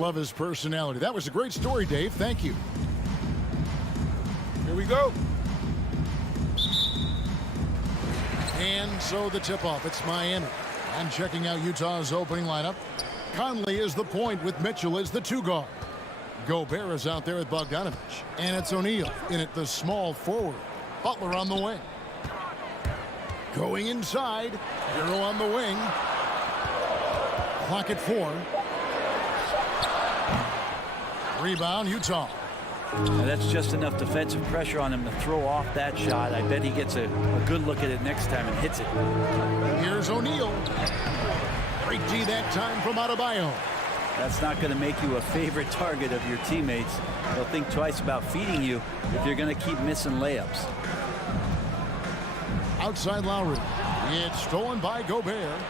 love his personality. That was a great story, Dave. Thank you. Here we go. And so the tip-off. It's Miami. And checking out Utah's opening lineup. Conley is the point with Mitchell as the 2 guard. Gobert is out there with Bogdanovich. And it's O'Neal in at the small forward. Butler on the wing. Going inside. Hero on the wing. Clock at 4. Rebound, Utah. Now that's just enough defensive pressure on him to throw off that shot. I bet he gets a good look at it next time and hits it. Here's O'Neal. Great D that time from Adebayo. That's not going to make you a favorite target of your teammates. They'll think twice about feeding you if you're going to keep missing layups. Outside Lowry. It's stolen by Gobert.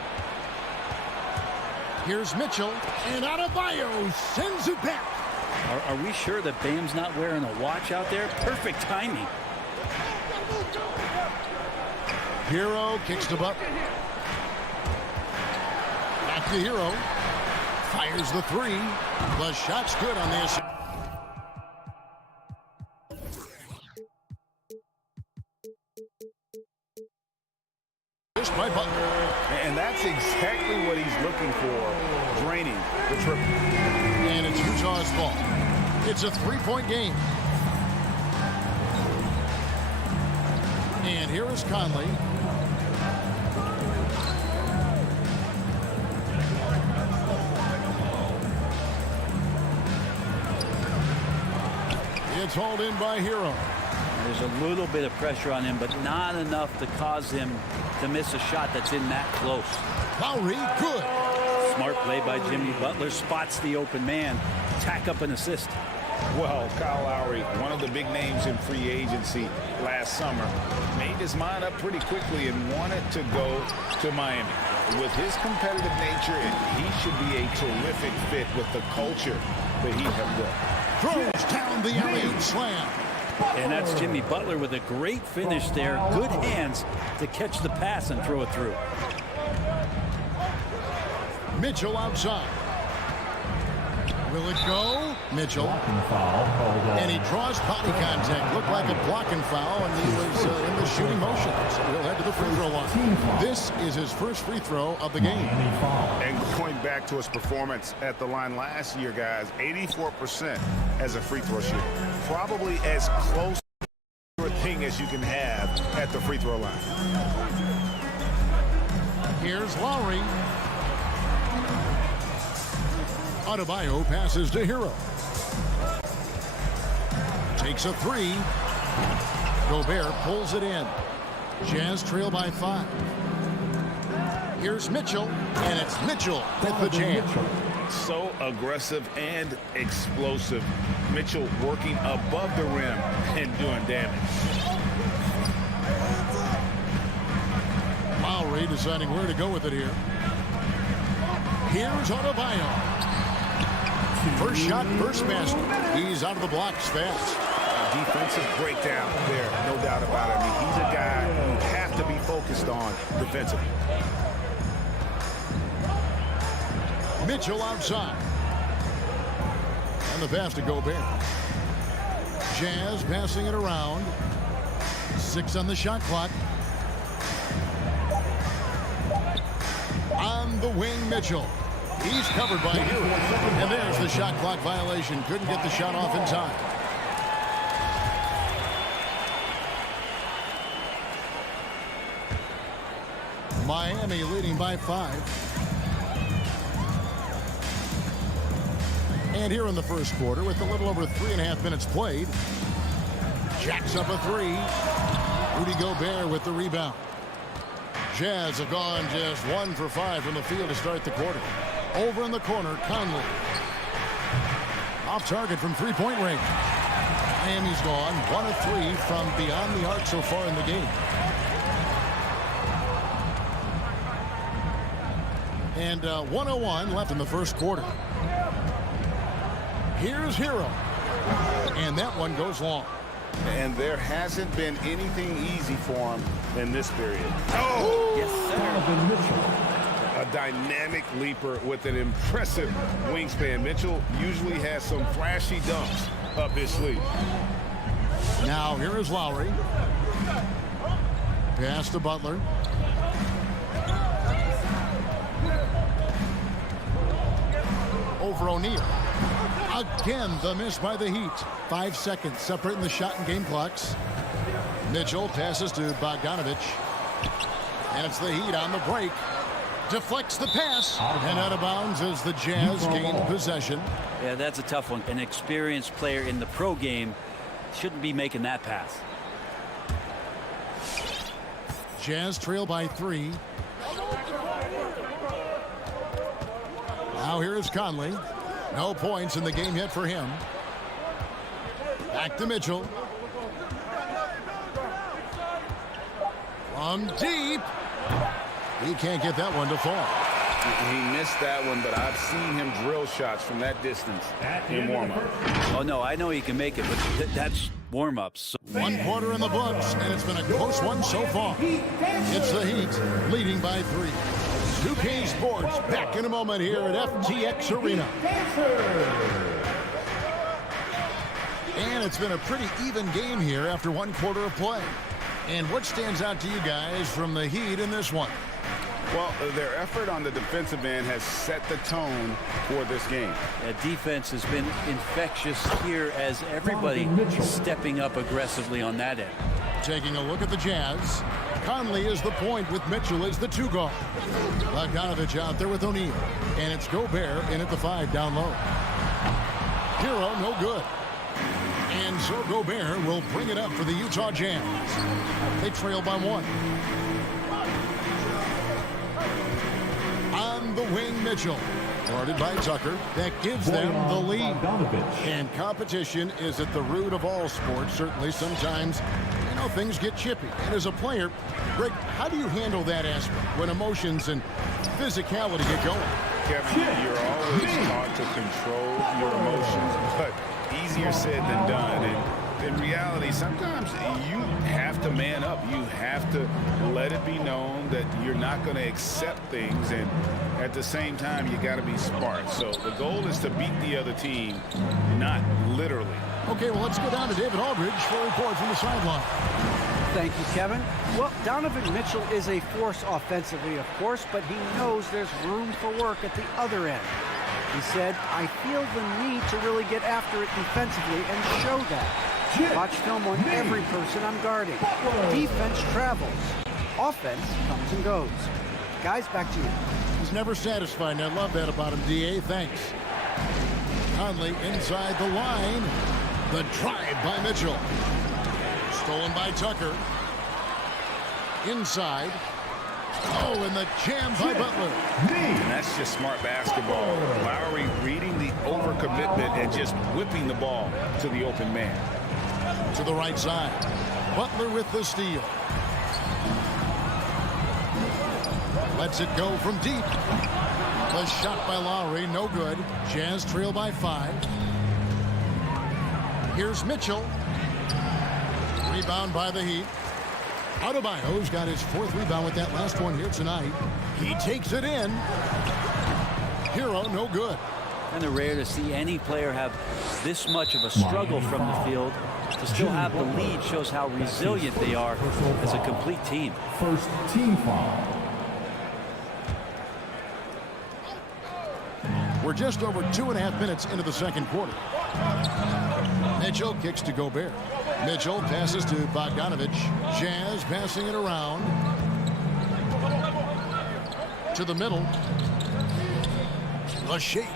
Here's Mitchell. And Adebayo sends it back. Are we sure that Bam's not wearing a watch out there? Perfect timing. Hero kicks to Butler. Back to Hero. Fires the 3. The shot's good on the assist. By Butler. And that's exactly what he's looking for. Draining the triple. And it's Utah's ball. It's a 3-point game. And here is Conley. It's hauled in by Hero. There's a little bit of pressure on him, but not enough to cause him to miss a shot that's in that close. Lowry, good. Smart play by Jimmy Butler. Spots the open man. Tack up an assist. Well, Kyle Lowry, one of the big names in free agency last summer, made his mind up pretty quickly and wanted to go to Miami. With his competitive nature, he should be a terrific fit with the culture that he has built. Throws down the alley-oop slam. And that's Jimmy Butler with a great finish there. Good hands to catch the pass and throw it through. Mitchell outside. Will it go? Mitchell. And he draws body contact. Looked like a blocking foul, and he was in the shooting motion. So he'll head to the free throw line. This is his first free throw of the game. And going back to his performance at the line last year, guys, 84% as a free throw shooter. Probably as close to a thing as you can have at the free throw line. Here's Lowry. Adebayo passes to Hero. Takes a 3. Gobert pulls it in. Jazz trail by 5. Here's Mitchell, and it's Mitchell with the jam. So aggressive and explosive. Mitchell working above the rim and doing damage. Lowry deciding where to go with it here. Here's Adebayo. First shot, first basket. He's out of the blocks fast. Defensive breakdown there, no doubt about it. I mean, he's a guy you have to be focused on defensively. Mitchell outside. And the pass to Gobert. Jazz passing it around. 6 on the shot clock. On the wing, Mitchell. He's covered by Hero. And there's the shot clock violation. Couldn't get the shot off in time. Miami leading by 5. And here in the first quarter, with a little over 3.5 minutes played, jacks up a 3. Rudy Gobert with the rebound. Jazz have gone just 1 for 5 from the field to start the quarter. Over in the corner, Conley. Off target from 3-point range. Miami's gone 1 of 3 from beyond the arc so far in the game. And 1:01 left in the first quarter. Here's Hero. And that one goes long. And there hasn't been anything easy for him in this period. Oh! Yes, sir. a dynamic leaper with an impressive wingspan. Mitchell usually has some flashy dunks up his sleeve. Now here is Lowry. Pass to Butler. Over O'Neal. Again, the miss by the Heat. 5 seconds separating the shot and game clocks. Mitchell passes to Bogdanovich. And it's the Heat on the break. Deflects the pass. And out of bounds as the Jazz gain possession. Yeah, that's a tough one. An experienced player in the pro game shouldn't be making that pass. Jazz trail by 3. Now here is Conley. No points in the game yet for him. Back to Mitchell. From deep. He can't get that one to fall. He missed that one, but I've seen him drill shots from that distance in warm-up. Oh, no, I know he can make it, but that's warm-ups. So 1 quarter in the books, and it's been a close one so far. It's the Heat leading by 3. 2K Sports back in a moment here at FTX Arena. And it's been a pretty even game here after 1 quarter of play. And what stands out to you guys from the Heat in this one? Well, their effort on the defensive end has set the tone for this game. Defense has been infectious here as everybody stepping up aggressively on that end. Taking a look at the Jazz. Conley is the point with Mitchell as the 2 guard. Bogdanovich out there with O'Neal. And it's Gobert in at the 5 down low. Hero no good. And so Gobert will bring it up for the Utah Jazz. They trail by 1. On the wing, Mitchell. Guarded by Tucker. That gives them the lead. And competition is at the root of all sports. Certainly sometimes, things get chippy. And as a player, Greg, how do you handle that aspect when emotions and physicality get going? Kevin, you're always taught to control your emotions, but easier said than done. And in reality, sometimes you have to man up. You have to let it be known that you're not going to accept things, and at the same time, you got to be smart. So the goal is to beat the other team, not literally. Okay, well, let's go down to David Aldridge for a report from the sideline. Thank you, Kevin. Well, Donovan Mitchell is a force offensively, of course, but he knows there's room for work at the other end. He said, I feel the need to really get after it defensively and show that. Watch film on every person I'm guarding. Defense travels. Offense comes and goes. Guys, back to you. He's never satisfied, and I love that about him, D.A. Thanks. Conley inside the line. The drive by Mitchell. Stolen by Tucker. Inside. Oh, and the jam by Butler. And that's just smart basketball. Lowry reading the overcommitment and just whipping the ball to the open man. To the right side. Butler with the steal. Lets it go from deep. The shot by Lowry, no good. Jazz trail by 5. Here's Mitchell. Rebound by the Heat. Adebayo's got his 4th rebound with that last one here tonight. He takes it in. Hero, no good. And it's rare to see any player have this much of a struggle from the field. To still have the lead shows how resilient they are as a complete team. First team foul. We're just over 2.5 minutes into the second quarter. Mitchell kicks to Gobert. Mitchell passes to Bogdanovich. Jazz passing it around. To the middle. The shake.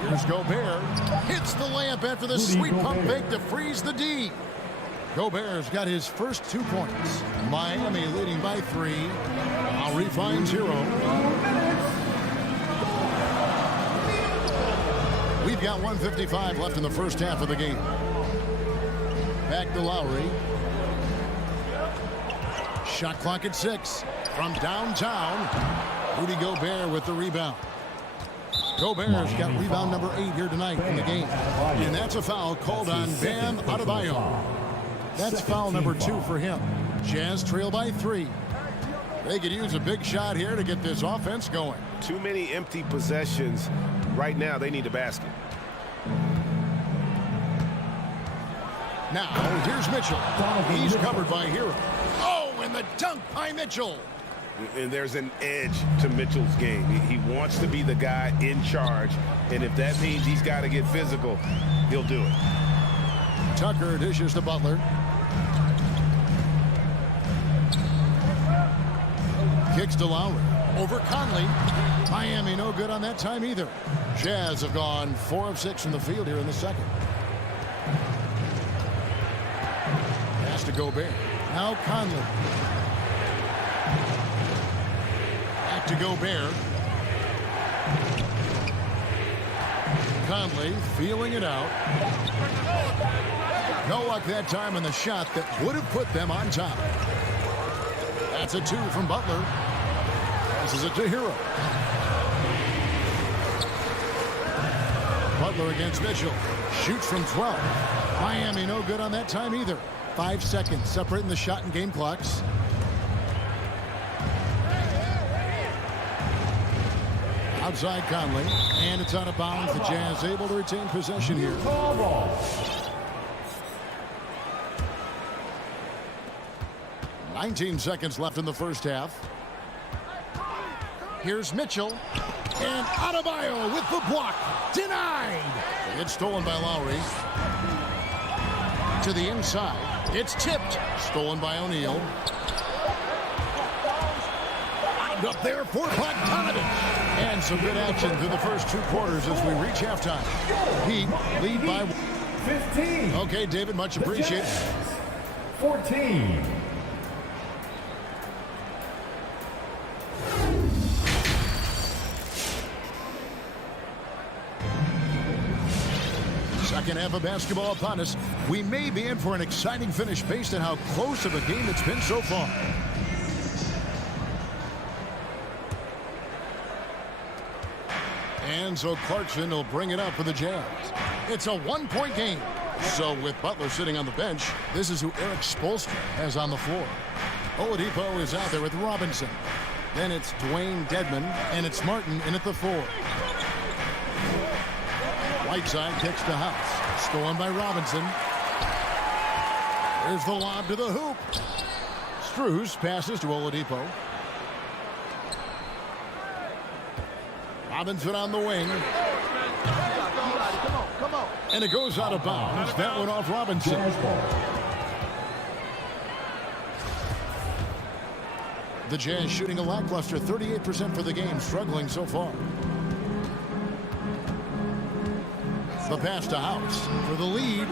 Here's Gobert. Hits the layup after the sweet pump fake to freeze the D. Gobert's got his first 2 points. Miami leading by 3. Lowry finds Hero. We've got 1:55 left in the first half of the game. Back to Lowry. Shot clock at 6. From downtown, Rudy Gobert with the rebound. Gobert's got rebound number 8 here tonight in the game. And that's a foul called on Bam Adebayo. That's foul number 2 for him. Jazz trail by 3. They could use a big shot here to get this offense going. Too many empty possessions. Right now, they need a basket. Now, here's Mitchell. He's covered by Hero. Oh, and the dunk by Mitchell. And there's an edge to Mitchell's game. He wants to be the guy in charge, and if that means he's got to get physical, he'll do it. Tucker dishes to Butler. Kicks to Lowry. Over Conley. Miami no good on that time either. Jazz have gone 4 of 6 from the field here in the second. Pass to Gobert. Now Conley. Back to Gobert. Conley feeling it out. No luck that time on the shot that would have put them on top. That's a 2 from Butler. This is it to Hero. Butler against Mitchell. Shoots from 12. Miami no good on that time either. 5 seconds separating the shot and game clocks. Outside Conley. And it's out of bounds. The Jazz able to retain possession here. 19 seconds left in the first half. Here's Mitchell. And Adebayo with the block. Denied. It's stolen by Lowry. To the inside. It's tipped. Stolen by O'Neal. Up there for Bogdanovich. And some good action through the first 2 quarters as we reach halftime. Heat lead by 15. Okay, David, much appreciated. 14. Second half of basketball upon us. We may be in for an exciting finish based on how close of a game it's been so far. And so Clarkson will bring it up for the Jazz. It's a 1-point game. So with Butler sitting on the bench, this is who Eric Spoelstra has on the floor. Oladipo is out there with Robinson. Then it's Dwayne Dedmon, and it's Martin in at the 4. Whiteside kicks to House. Stolen by Robinson. There's the lob to the hoop. Strus passes to Oladipo. Robinson on the wing. And it goes out of bounds. That one off Robinson. The Jazz shooting a lackluster 38% for the game, struggling so far. The pass to House for the lead.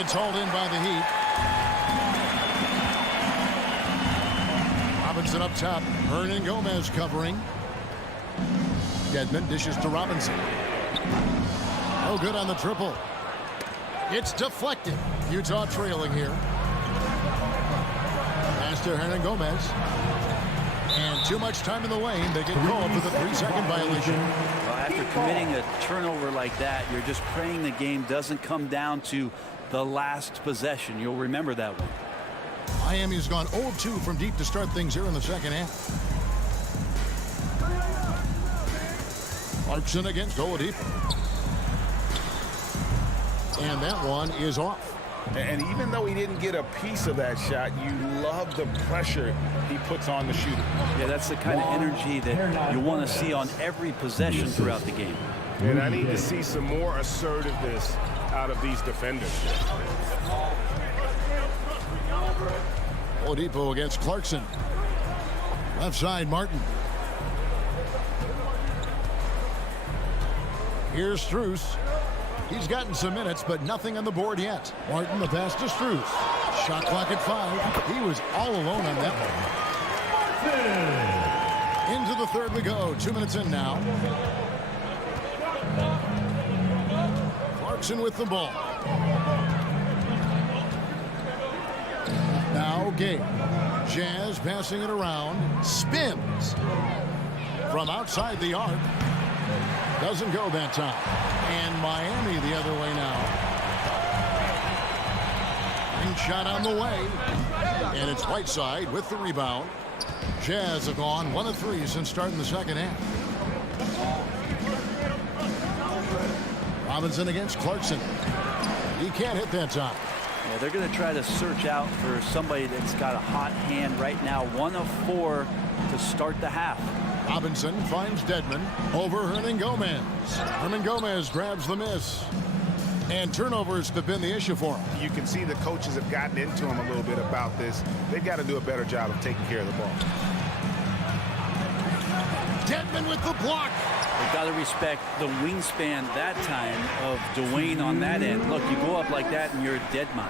It's hauled in by the Heat. Robinson up top. Hernan Gomez covering. Dedmon dishes to Robinson. No good on the triple. It's deflected. Utah trailing here. Pass to Hernan Gomez. And too much time in the lane. They get called for the 3-second violation. Well, after committing a turnover like that, you're just praying the game doesn't come down to the last possession. You'll remember that one. Miami's gone 0-2 from deep to start things here in the second half. Clarkson against Oladipo. And that one is off. And even though he didn't get a piece of that shot, you love the pressure he puts on the shooter. Yeah, that's the kind of energy that you want to see on every possession throughout the game. And I need to see some more assertiveness out of these defenders. Oladipo against Clarkson. Left side, Martin. Here's Strus. He's gotten some minutes, but nothing on the board yet. Martin, the pass to Strus. Shot clock at 5. He was all alone on that one. Into the third we go. 2 minutes in now. Clarkson with the ball. Now Gabe. Jazz passing it around. Spins. From outside the arc. Doesn't go that time. And Miami the other way now. And shot on the way. And it's Whiteside with the rebound. Jazz have gone 1 of 3 since starting the second half. Robinson against Clarkson. He can't hit that time. Yeah, they're going to try to search out for somebody that's got a hot hand right now. 1 of 4 to start the half. Robinson finds Dedmon over Hernangomez. Hernangomez grabs the miss. And turnovers have been the issue for him. You can see the coaches have gotten into him a little bit about this. They've got to do a better job of taking care of the ball. Dedmon with the block. You've got to respect the wingspan that time of Dwayne on that end. Look, you go up like that and you're a dead man.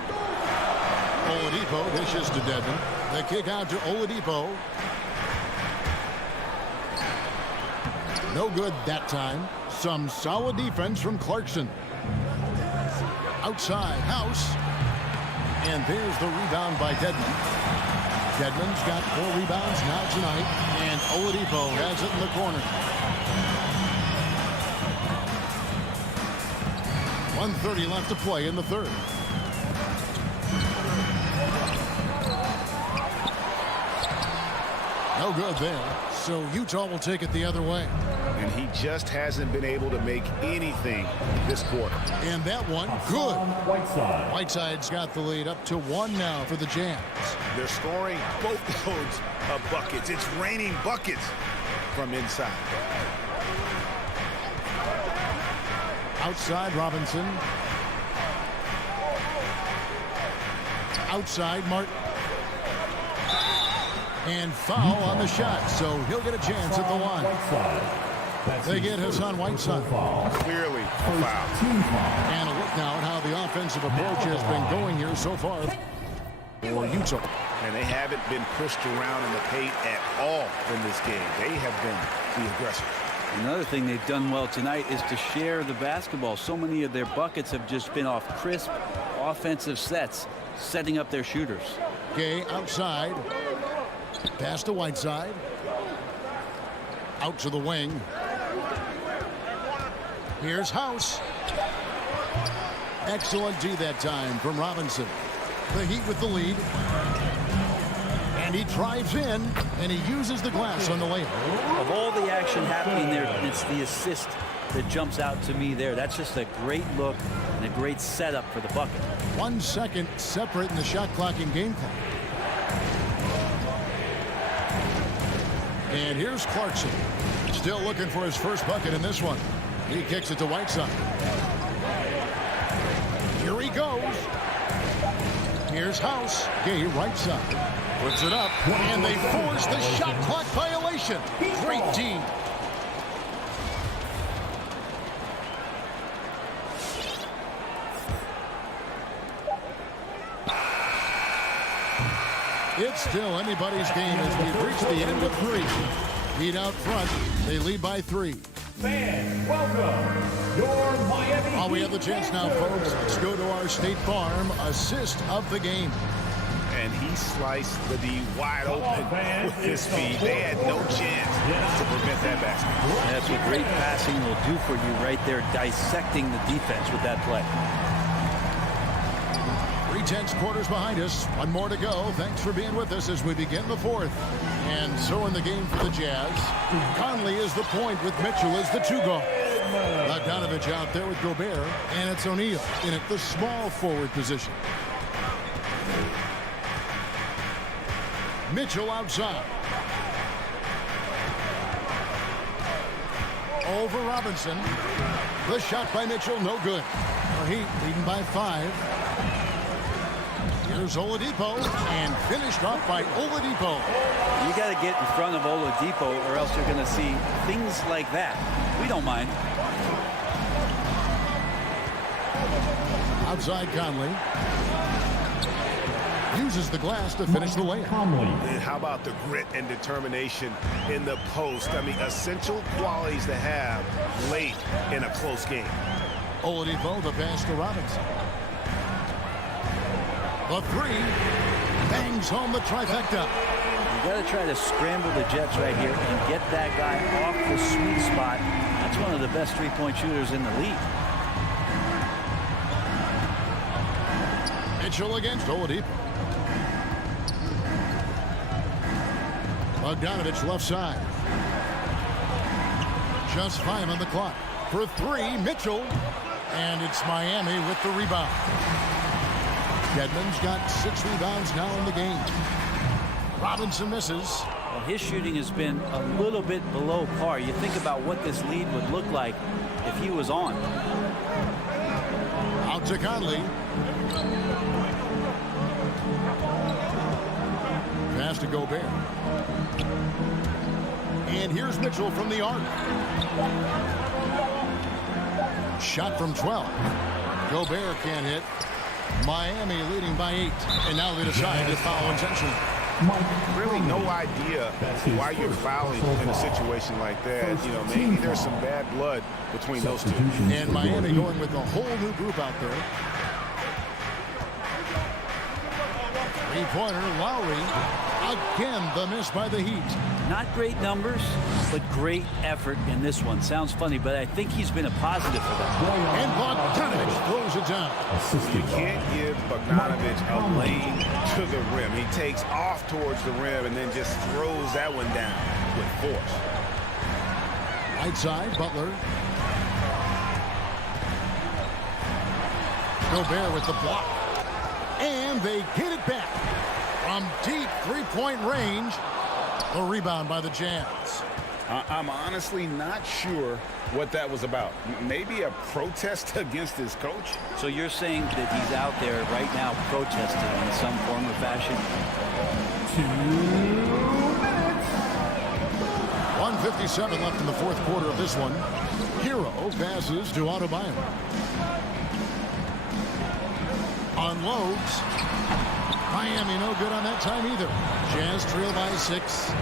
Oladipo dishes to Dedmon. The kick out to Oladipo. No good that time. Some solid defense from Clarkson. Outside House. And there's the rebound by Dedmon. Dedmon's got 4 rebounds now tonight. And Oladipo has it in the corner. 1:30 left to play in the third. No good there. So Utah will take it the other way. And he just hasn't been able to make anything this quarter. And that one, good. Whiteside's got the lead up to 1 now for the Jazz. They're scoring boatloads of buckets. It's raining buckets from inside. Outside Robinson. Outside Martin. And foul on the shot, so he'll get a chance at the line. They get Hassan Whiteside. Clearly a foul. And a look now at how the offensive approach has been going here so far for Utah. And they haven't been pushed around in the paint at all in this game. They have been the aggressors. Another thing they've done well tonight is to share the basketball. So many of their buckets have just been off crisp offensive sets, setting up their shooters. Gay outside. Pass to Whiteside. Out to the wing. Here's House. Excellent D that time from Robinson. The Heat with the lead. And he drives in, and he uses the glass on the layup. Of all the action happening there, it's the assist that jumps out to me there. That's just a great look and a great setup for the bucket. 1 second separating the shot clock and game clock. And here's Clarkson. Still looking for his first bucket in this one. He kicks it to Whiteside. Here he goes. Here's House. Gay right side. Puts it up. And they force the shot clock violation. Great team. It's still anybody's game as we've reached the end of 3. Heat out front. They lead by 3. Fans, welcome your Miami. While we have the chance now, folks, let's go to our State Farm assist of the game. And he sliced the D wide open with his speed. They had no chance to prevent that basket. That's what great passing will do for you right there, dissecting the defense with that play. 3/10 quarters behind us. 1 more to go. Thanks for being with us as we begin the 4th. And so in the game for the Jazz, Conley is the point with Mitchell as the 2 guard. Donovan out there with Gobert, and it's O'Neal in at the small forward position. Mitchell outside. Over Robinson. The shot by Mitchell, no good. The Heat leading by 5. Here's Oladipo, and finished off by Oladipo. You got to get in front of Oladipo, or else you're going to see things like that. We don't mind. Outside Conley. Uses the glass to finish the layup. And how about the grit and determination in the post? I mean, essential qualities to have late in a close game. Oladipo, the pass to Robinson. The 3 bangs home the trifecta. You got to try to scramble the Jets right here and get that guy off the sweet spot. That's one of the best three-point shooters in the league. Mitchell against Oladipo. Bogdanovich left side. Just 5 on the clock. For 3, Mitchell. And it's Miami with the rebound. Dedmon's got 6 rebounds now in the game. Robinson misses. Well, his shooting has been a little bit below par. You think about what this lead would look like if he was on. Out to Conley. Pass to Gobert. And here's Mitchell from the arc. Shot from 12. Gobert can't hit. Miami leading by 8. And now they decide to foul intentionally. Really no idea why you're fouling in a situation like that. You know, maybe there's some bad blood between those two. And Miami going with a whole new group out there. Three-pointer, Lowry. Again, the miss by the Heat. Not great numbers, but great effort in this one. Sounds funny, but I think he's been a positive for them. And Bogdanovich throws it down. You can't give Bogdanovich a lane to the rim. He takes off towards the rim and then just throws that one down with force. Right side, Butler. Gobert with the block. And they get it back from deep three-point range. A rebound by the Jazz. I'm honestly not sure what that was about. Maybe a protest against his coach? So you're saying that he's out there right now protesting in some form or fashion? 2 minutes. 1:57 left in the fourth quarter of this one. Hero passes to Adebayo. Unloads. Miami no good on that time either. Jazz trail by 6.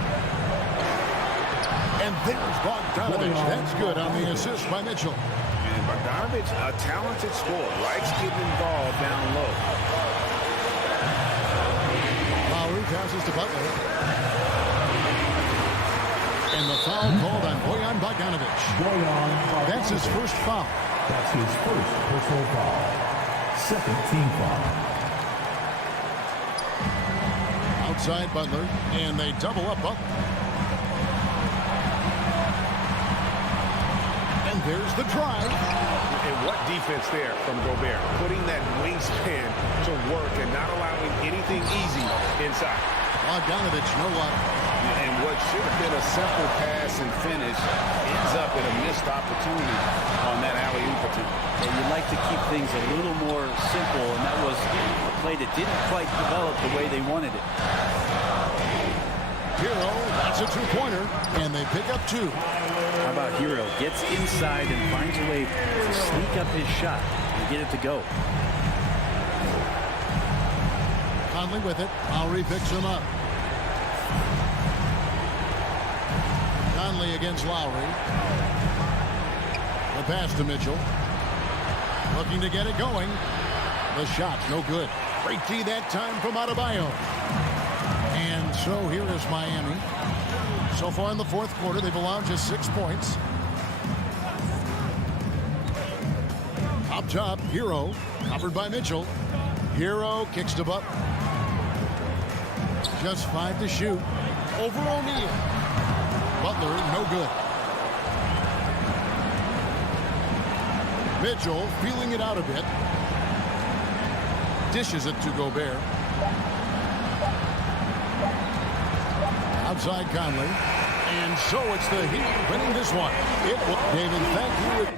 And there's Bogdanovich. That's good on the assist by Mitchell. And Bogdanovich, a talented scorer, likes getting involved down low. Lowry passes to Butler. And the foul called on Bojan Bogdanovich. That's his first foul. That's his first personal foul. Second team foul. Outside Butler, and they double up Butler. And there's the drive. And what defense there from Gobert. Putting that wingspan to work and not allowing anything easy inside. Bogdanovich, no luck. And what should have been a simple pass and finish ends up in a missed opportunity on that alley-oop attempt. And you'd like to keep things a little more simple, and that was a play that didn't quite develop the way they wanted it. Hero, that's a two-pointer, and they pick up 2. How about Hero? Gets inside and finds a way to sneak up his shot and get it to go. Conley with it. Lowry picks him up. Conley against Lowry. The pass to Mitchell. Looking to get it going. The shot, no good. Great D that time from Adebayo. And so here is Miami. So far in the fourth quarter, they've allowed just 6 points. Up top, Hero, covered by Mitchell. Hero kicks to Butler. Just 5 to shoot. Over O'Neal. Butler, no good. Mitchell feeling it out a bit. Dishes it to Gobert. Outside Conley. And so it's the Heat winning this one. It will. David, thank you.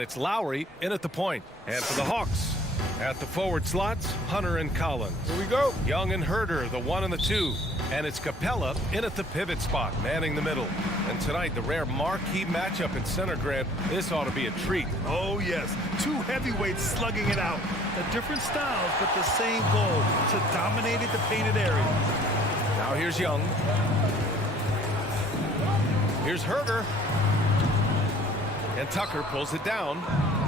And it's Lowry in at the point. And for the Hawks, at the forward slots, Hunter and Collins. Here we go. Young and Herter, the 1 and the 2. And it's Capella in at the pivot spot, manning the middle. And tonight, the rare marquee matchup in center, Grant. This ought to be a treat. Oh, yes. Two heavyweights slugging it out. The different styles, but the same goal, to dominate the painted area. Now here's Young. Here's Herter. And Tucker pulls it down.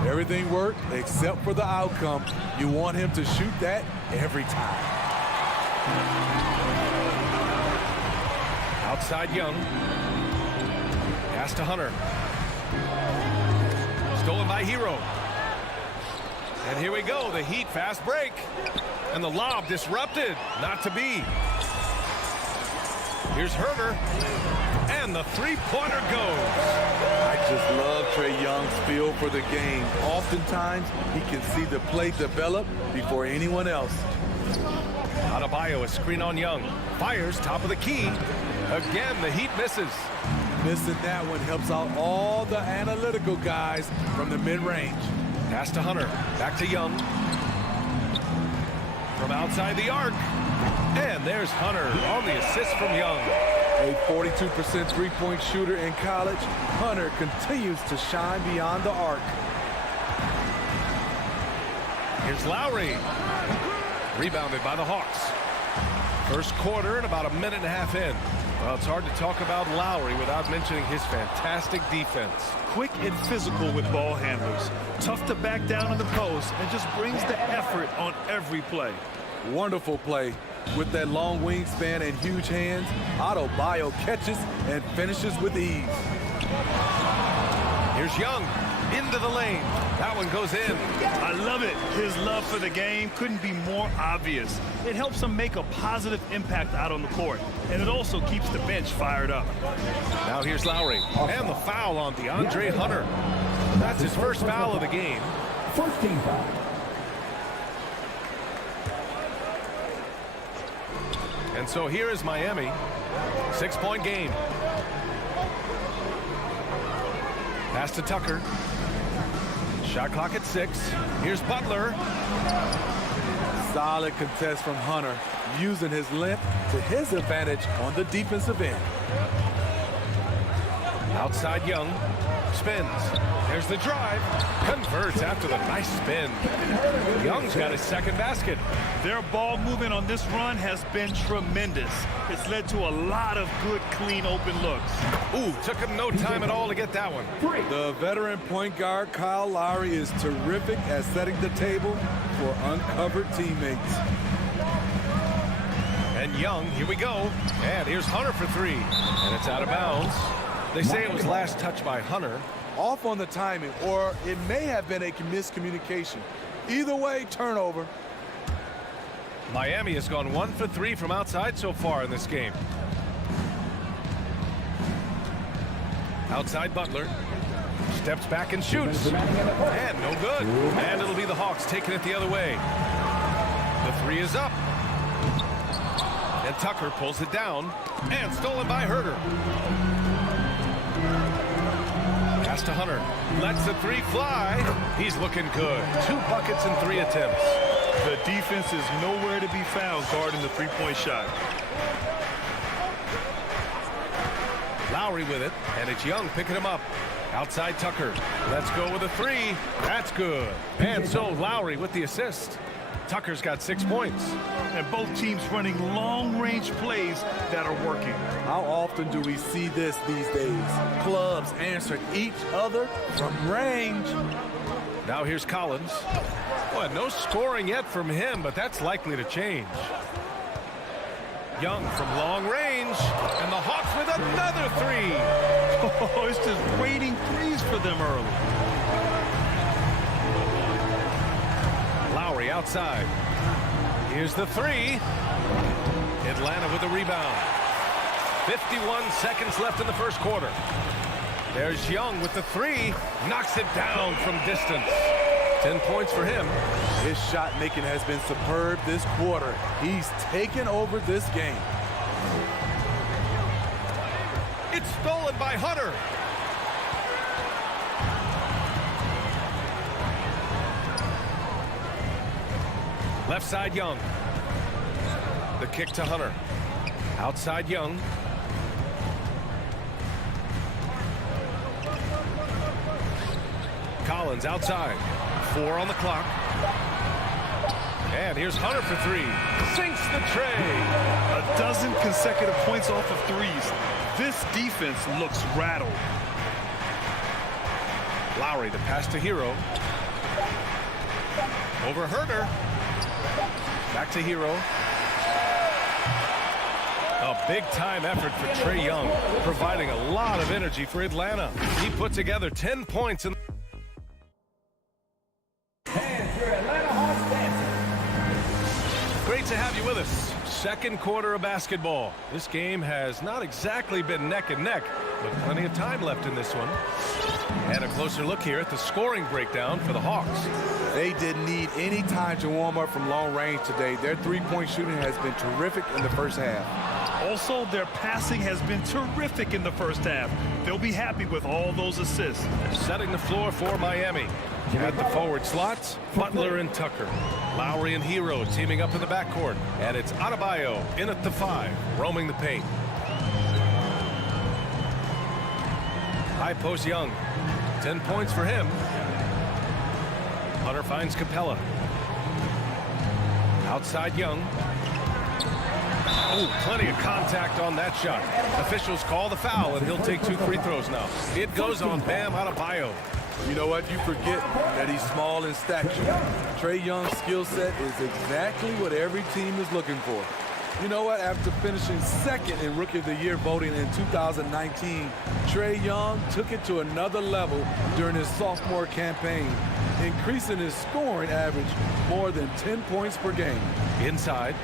Everything worked except for the outcome. You want him to shoot that every time. Outside Young. Pass to Hunter. Stolen by Hero. And here we go. The Heat fast break. And the lob disrupted. Not to be. Here's Herter. And the three-pointer goes. I just love Trae Young's feel for the game. Oftentimes, he can see the play develop before anyone else. Adebayo, a screen on Young. Fires top of the key. Again, the Heat misses. Missing that one helps out all the analytical guys from the mid-range. Pass to Hunter. Back to Young. From outside the arc. And there's Hunter on the assist from Young. A 42% three-point shooter in college, Hunter continues to shine beyond the arc. Here's Lowry. Rebounded by the Hawks. First quarter and about a minute and a half in. Well, it's hard to talk about Lowry without mentioning his fantastic defense. Quick and physical with ball handlers. Tough to back down in the post and just brings the effort on every play. Wonderful play. With that long wingspan and huge hands, Adebayo catches and finishes with ease. Here's Young into the lane. That one goes in. I love it. His love for the game couldn't be more obvious. It helps him make a positive impact out on the court, and it also keeps the bench fired up. Now here's Lowry. And the foul on DeAndre Hunter. That's his first foul of the game. First team foul. And so here is Miami. 6-point game. Pass to Tucker. Shot clock at 6. Here's Butler. Solid contest from Hunter, using his length to his advantage on the defensive end. Outside Young. Spins. There's the drive. Converts after the nice spin. Young's got his second basket. Their ball movement on this run has been tremendous. It's led to a lot of good, clean, open looks. Ooh, took him no time at all to get that one. The veteran point guard, Kyle Lowry, is terrific at setting the table for uncovered teammates. And Young, here we go. And here's Hunter for 3. And it's out of bounds. They say it was last touched by Hunter. Off on the timing, or it may have been a miscommunication. Either way, turnover. Miami has gone 1 for 3 from outside so far in this game. Outside Butler. Steps back and shoots. And no good. And it'll be the Hawks taking it the other way. The 3 is up. And Tucker pulls it down. And stolen by Herter. Pass to Hunter. Lets the 3 fly. He's looking good. 2 buckets and 3 attempts. The defense is nowhere to be found guarding the three-point shot. Lowry with it, and it's Young picking him up. Outside Tucker. Let's go with a 3. That's good. And so Lowry with the assist. Tucker's got 6 points. And both teams running long-range plays that are working. How often do we see this these days? Clubs answering each other from range. Now here's Collins. Well, no scoring yet from him, but that's likely to change. Young from long range, and the Hawks with another 3. Oh, it's just raining threes for them early. Lowry outside. Here's the 3. Atlanta with the rebound. 51 seconds left in the first quarter. There's Young with the 3. Knocks it down from distance. 10 points for him. His shot making has been superb this quarter. He's taken over this game. It's stolen by Hunter. Left side, Young. The kick to Hunter. Outside, Young. Collins outside. 4 on the clock. And here's Hunter for 3. Sinks the tray. A dozen consecutive points off of threes. This defense looks rattled. Lowry, the pass to Hero. Over Herter. Back to Hero. A big-time effort for Trae Young, providing a lot of energy for Atlanta. He put together 10 points in. Great to have you with us. Second quarter of basketball. This game has not exactly been neck and neck, but plenty of time left in this one. And a closer look here at the scoring breakdown for the Hawks. They didn't need any time to warm up from long range today. Their three-point shooting has been terrific in the first half. Also, their passing has been terrific in the first half. They'll be happy with all those assists. Setting the floor for Miami. At the forward slots, Butler and Tucker. Lowry and Hero teaming up in the backcourt. And it's Adebayo in at the 5, roaming the paint. High post Young. 10 points for him. Hunter finds Capella. Outside Young. Oh, plenty of contact on that shot. Officials call the foul, and he'll take 2 free throws now. It goes on Bam Adebayo. You know what? You forget that he's small in stature. Trae Young's skill set is exactly what every team is looking for. You know what? After finishing second in Rookie of the Year voting in 2019, Trae Young took it to another level during his sophomore campaign, increasing his scoring average more than 10 points per game. Inside.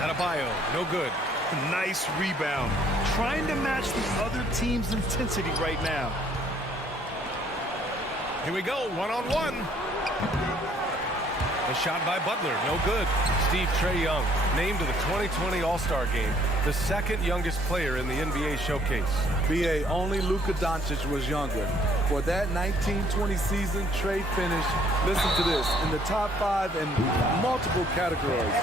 Adebayo, no good. Nice rebound. Trying to match the other team's intensity right now. Here we go, one-on-one. The shot by Butler, no good. Trae Young, named to the 2020 All-Star Game, the second youngest player in the NBA showcase. BA, only Luka Doncic was younger. For that 1920 season, Trae finished, listen to this, in the top 5 in multiple categories.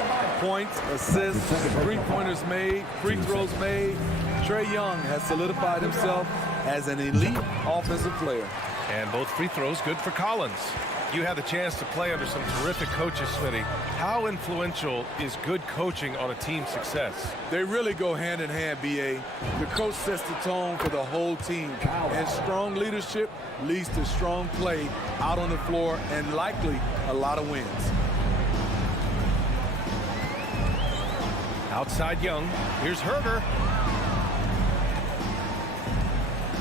Points, assists, three-pointers made, free throws made. Trae Young has solidified himself as an elite offensive player. And both free throws good for Collins. You had the chance to play under some terrific coaches, Smitty. How influential is good coaching on a team's success? They really go hand in hand, BA. The coach sets the tone for the whole team. And strong leadership leads to strong play out on the floor and likely a lot of wins. Outside Young. Here's Herter.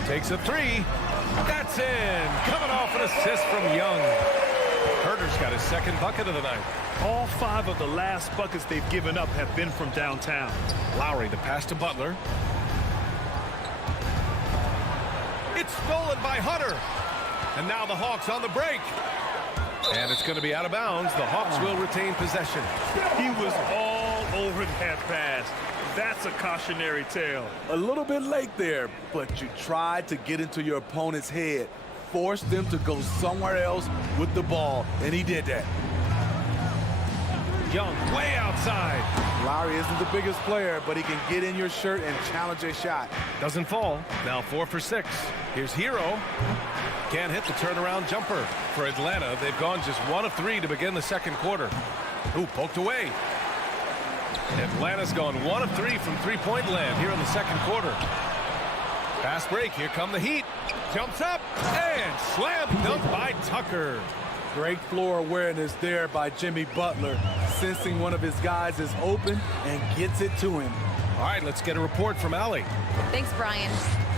Takes a 3. That's in. Coming off an assist from Young. Herter's got his second bucket of the night. All 5 of the last buckets they've given up have been from downtown. Lowry, the pass to Butler. It's stolen by Hunter. And now the Hawks on the break. And it's going to be out of bounds. The Hawks will retain possession. He was all over that pass. That's a cautionary tale. A little bit late there, but you tried to get into your opponent's head. Force them to go somewhere else with the ball, and he did that. Young way outside. Lowry isn't the biggest player, but he can get in your shirt and challenge a shot. Doesn't fall. Now 4 for 6. Here's Hero. Can't hit the turnaround jumper. For Atlanta, they've gone just 1 of 3 to begin the second quarter. Ooh, poked away. Atlanta's gone 1 of 3 from three-point land here in the second quarter. Fast break. Here come the Heat. Jumps up and slam dunk by Tucker. Great floor awareness there by Jimmy Butler, sensing one of his guys is open and gets it to him. All right, let's get a report from Allie. Thanks, Brian.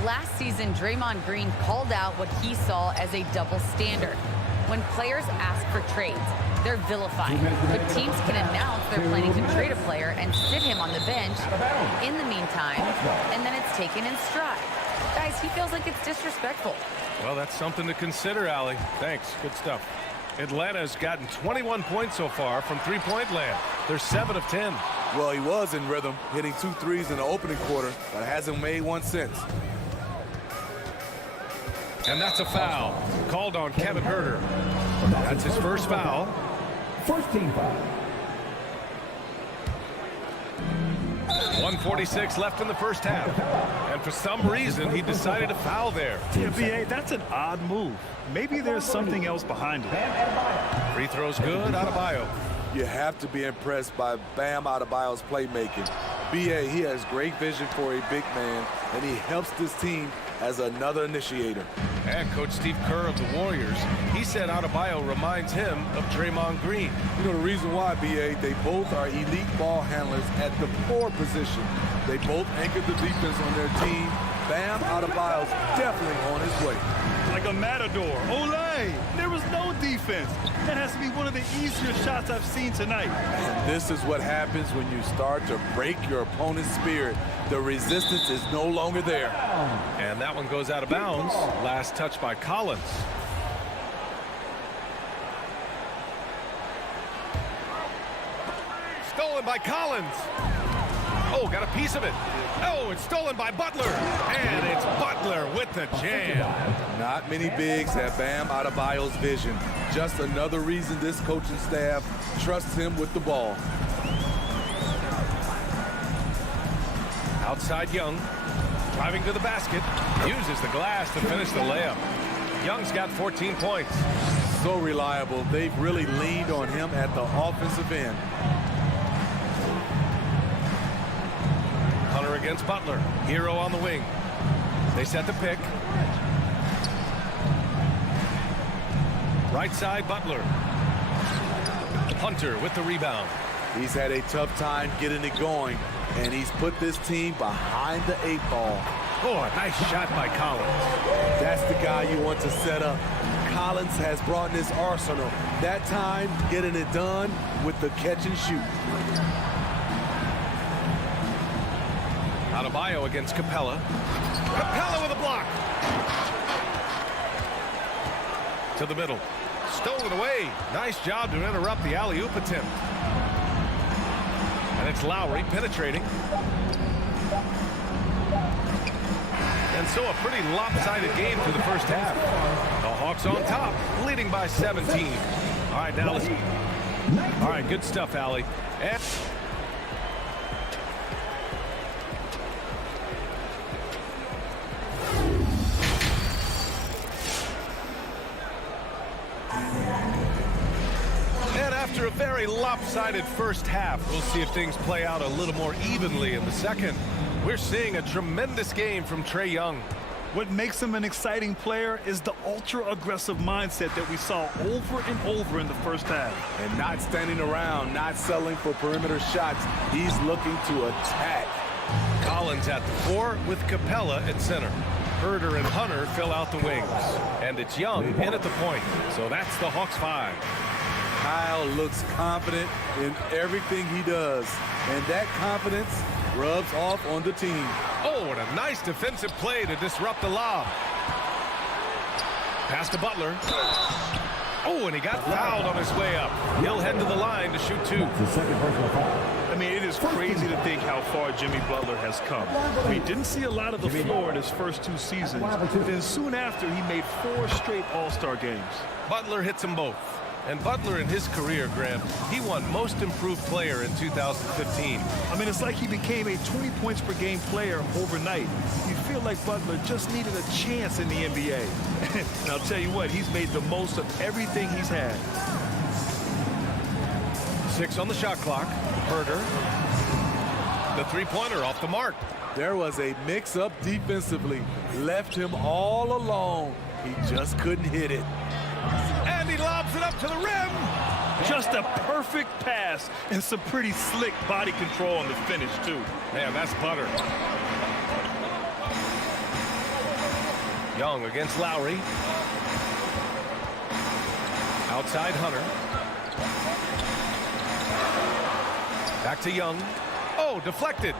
Last season, Draymond Green called out what he saw as a double standard. When players ask for trades, they're vilified, but teams can announce they're planning to trade a player and sit him on the bench in the meantime, and then it's taken in stride. Guys, he feels like it's disrespectful. Well, that's something to consider, Allie. Thanks. Good stuff. Atlanta's gotten 21 points so far from three-point land. They're 7 of 10. Well, he was in rhythm, hitting 2 threes in the opening quarter, but hasn't made one since. And that's a foul called on Kevin Herter. That's his first foul. First team foul. 1:46 left in the first half. And for some reason, he decided to foul there. Yeah, B.A., that's an odd move. Maybe there's something else behind it. Free throw's good. Adebayo. You have to be impressed by Bam Adebayo's playmaking. B.A., he has great vision for a big man, and he helps this team as another initiator. And Coach Steve Kerr of the Warriors, he said Adebayo reminds him of Draymond Green. You know the reason why, B.A., they both are elite ball handlers at the forward position. They both anchored the defense on their team. Bam Adebayo's definitely on his way. Like a matador. Olay! There was no defense. That has to be one of the easier shots I've seen tonight. And this is what happens when you start to break your opponent's spirit. The resistance is no longer there. And that one goes out of bounds. Last touch by Collins. Stolen by Collins. Oh, got a piece of it. Oh, it's stolen by Butler. And it's Butler with the jam. Not many bigs have Bam Adebayo's vision. Just another reason this coaching staff trusts him with the ball. Outside Young. Driving to the basket. Uses the glass to finish the layup. Young's got 14 points. So reliable. They've really leaned on him at the offensive end. Hunter against Butler. Hero on the wing. They set the pick. Right side, Butler. Hunter with the rebound. He's had a tough time getting it going, and he's put this team behind the 8 ball. Oh, a nice shot by Collins. That's the guy you want to set up. Collins has brought in his arsenal. That time, getting it done with the catch and shoot. Adebayo against Capella. Capella with a block. To the middle. Stolen away. Nice job to interrupt the alley-oop attempt. And it's Lowry penetrating. And so a pretty lopsided game for the first half. The Hawks on top, leading by 17. All right, now let's... All right, good stuff, Allie. And... After a very lopsided first half, we'll see if things play out a little more evenly in the second. We're seeing a tremendous game from Trae Young. What makes him an exciting player is the ultra-aggressive mindset that we saw over and over in the first half. And not standing around, not settling for perimeter shots. He's looking to attack. Collins at the 4 with Capella at center. Herder and Hunter fill out the wings. And it's Young in at the point. So that's the Hawks 5. Kyle looks confident in everything he does, and that confidence rubs off on the team. Oh, and a nice defensive play to disrupt the lob. Pass to Butler. Oh, and he got fouled on his way up. He'll head to the line to shoot 2. I mean, it is crazy to think how far Jimmy Butler has come. We didn't see a lot of the floor in his first 2 seasons. Then soon after, he made 4 straight All-Star games. Butler hits them both. And Butler in his career, Graham, he won Most Improved Player in 2015. I mean, it's like he became a 20 points per game player overnight. You feel like Butler just needed a chance in the NBA. And I'll tell you what, he's made the most of everything he's had. 6 on the shot clock. Herder. The three-pointer off the mark. There was a mix-up defensively. Left him all alone. He just couldn't hit it. And he lobs it up to the rim. Just a perfect pass and some pretty slick body control on the finish, too. Man, that's butter. Young against Lowry. Outside Hunter. Back to Young. Oh, deflected.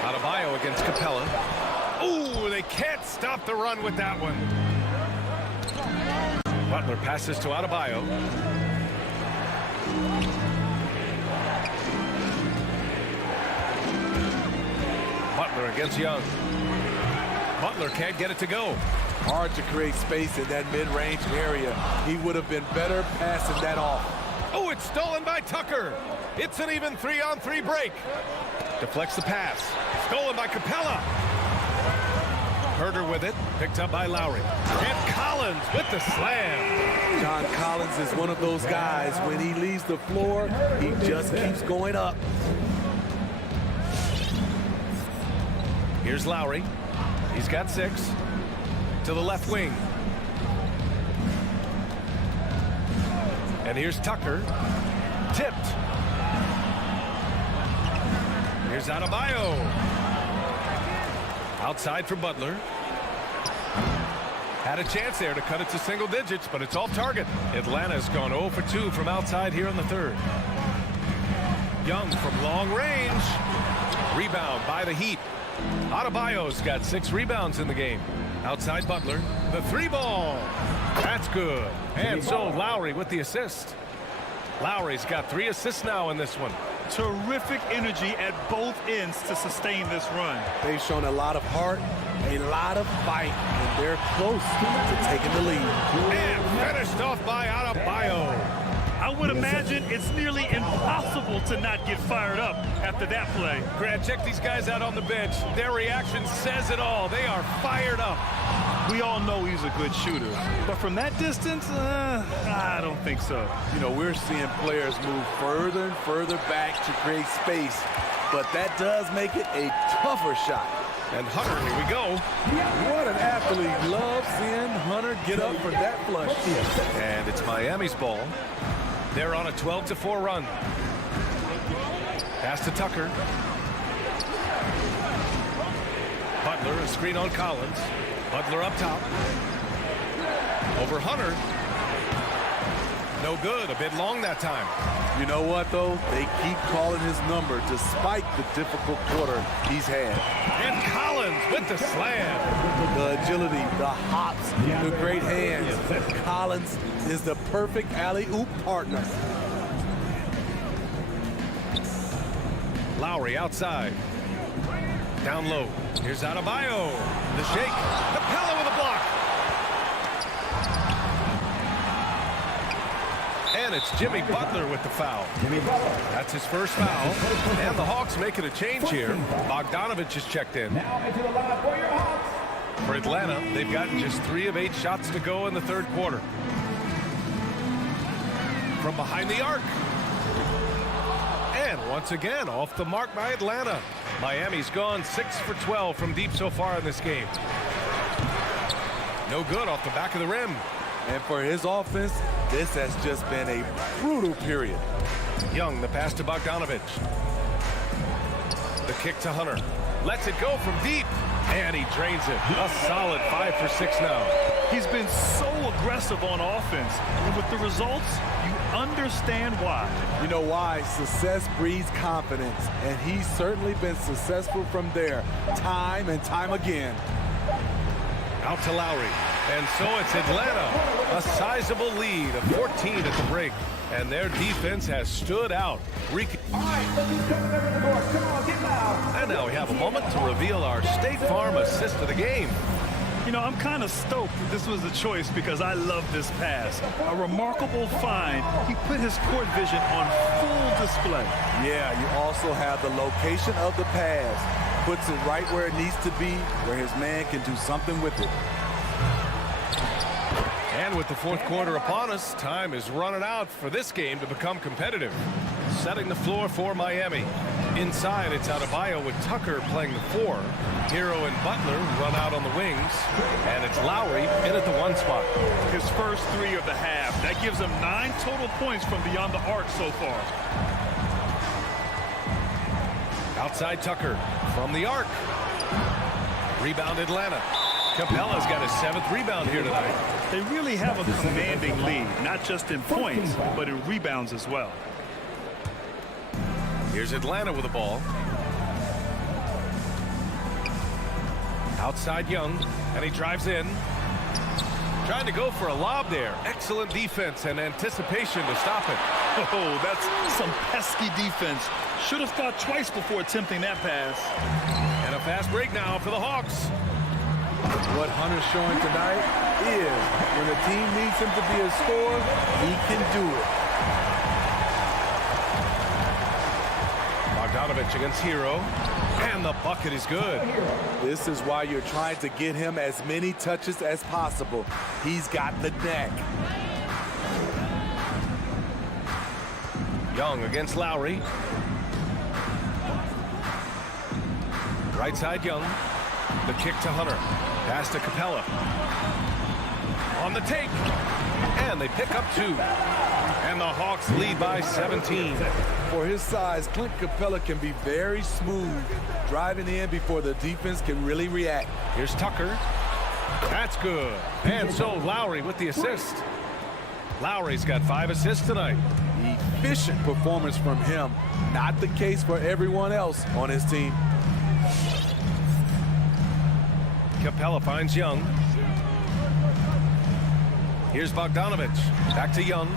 Adebayo against Capella. Ooh, they can't stop the run with that one. Butler passes to Adebayo. Butler against Young. Butler can't get it to go. Hard to create space in that mid-range area. He would have been better passing that off. Oh, it's stolen by Tucker. It's an even 3-on-3 break. Deflects the pass. Stolen by Capella. Herder with it. Picked up by Lowry. And Collins with the slam. John Collins is one of those guys, when he leaves the floor, he just keeps going up. Here's Lowry. He's got 6. To the left wing. And here's Tucker. Tipped. Here's Adebayo. Outside for Butler. Had a chance there to cut it to single digits, but it's off target. Atlanta's gone 0 for 2 from outside here in the third. Young from long range. Rebound by the Heat. Adebayo's got 6 rebounds in the game. Outside Butler. The 3-ball. That's good. And so Lowry with the assist. Lowry's got 3 assists now in this one. Terrific energy at both ends to sustain this run. They've shown a lot of heart, a lot of fight, and they're close to taking the lead. And finished off by Adebayo. I would imagine it's nearly impossible to not get fired up after that play. Grant, check these guys out on the bench. Their reaction says it all. They are fired up. We all know he's a good shooter, but from that distance, I don't think so. You know, we're seeing players move further and further back to create space, but that does make it a tougher shot. And Hunter, here we go. What an athlete. Love seeing Hunter get up for that flush. And it's Miami's ball. They're on a 12-4 run. Pass to Tucker. Butler, a screen on Collins. Butler up top. Over Hunter. No good. A bit long that time. You know what, though? They keep calling his number despite the difficult quarter he's had. And Collins with the slam. The agility, the hops, the great hands. Collins is the perfect alley-oop partner. Lowry outside. Down low. Here's Adebayo. The shake. Capella with a block. And it's Jimmy Butler with the foul. That's his first foul. And the Hawks making a change here. Bogdanovich is checked in. For Atlanta, they've gotten just 3 of 8 shots to go in the third quarter. From behind the arc. And once again, off the mark by Atlanta. Miami's gone 6 for 12 from deep so far in this game. No good off the back of the rim. And for his offense, this has just been a brutal period. Young, the pass to Bogdanovich. The kick to Hunter. Lets it go from deep. And he drains it. A solid 5 for 6 now. He's been so aggressive on offense. And with the results, you understand why. You know why? Success breeds confidence. And he's certainly been successful from there, time and time again. Out to Lowry. And so it's Atlanta. A sizable lead of 14 at the break. And their defense has stood out. And now we have a moment to reveal our State Farm assist of the game. You know, I'm kind of stoked that this was a choice because I love this pass. A remarkable find. He put his court vision on full display. Yeah, you also have the location of the pass. Puts it right where it needs to be, where his man can do something with it. And with the fourth quarter upon us, time is running out for this game to become competitive. Setting the floor for Miami. Inside, it's Adebayo with Tucker playing the 4. Hero and Butler run out on the wings. And it's Lowry in at the 1 spot. His first 3 of the half. That gives him 9 total points from beyond the arc so far. Outside Tucker from the arc. Rebound Atlanta. Capella's got his 7th rebound here tonight. They really have a commanding lead, not just in points, but in rebounds as well. Here's Atlanta with the ball. Outside Young, and he drives in. Trying to go for a lob there. Excellent defense and anticipation to stop it. Oh, that's some pesky defense. Should have thought twice before attempting that pass. And a fast break now for the Hawks. What Hunter's showing tonight is when the team needs him to be a scorer, he can do it. Bogdanovich against Hero, and the bucket is good. This is why you're trying to get him as many touches as possible. He's got the knack. Young against Lowry. Right side Young. The kick to Hunter. Pass to Capella. On the take. And they pick up 2. And the Hawks lead by 17. For his size, Clint Capella can be very smooth, driving in before the defense can really react. Here's Tucker. That's good. And so Lowry with the assist. Lowry's got 5 assists tonight. Efficient performance from him. Not the case for everyone else on his team. Capella finds Young. Here's Bogdanovich. Back to Young.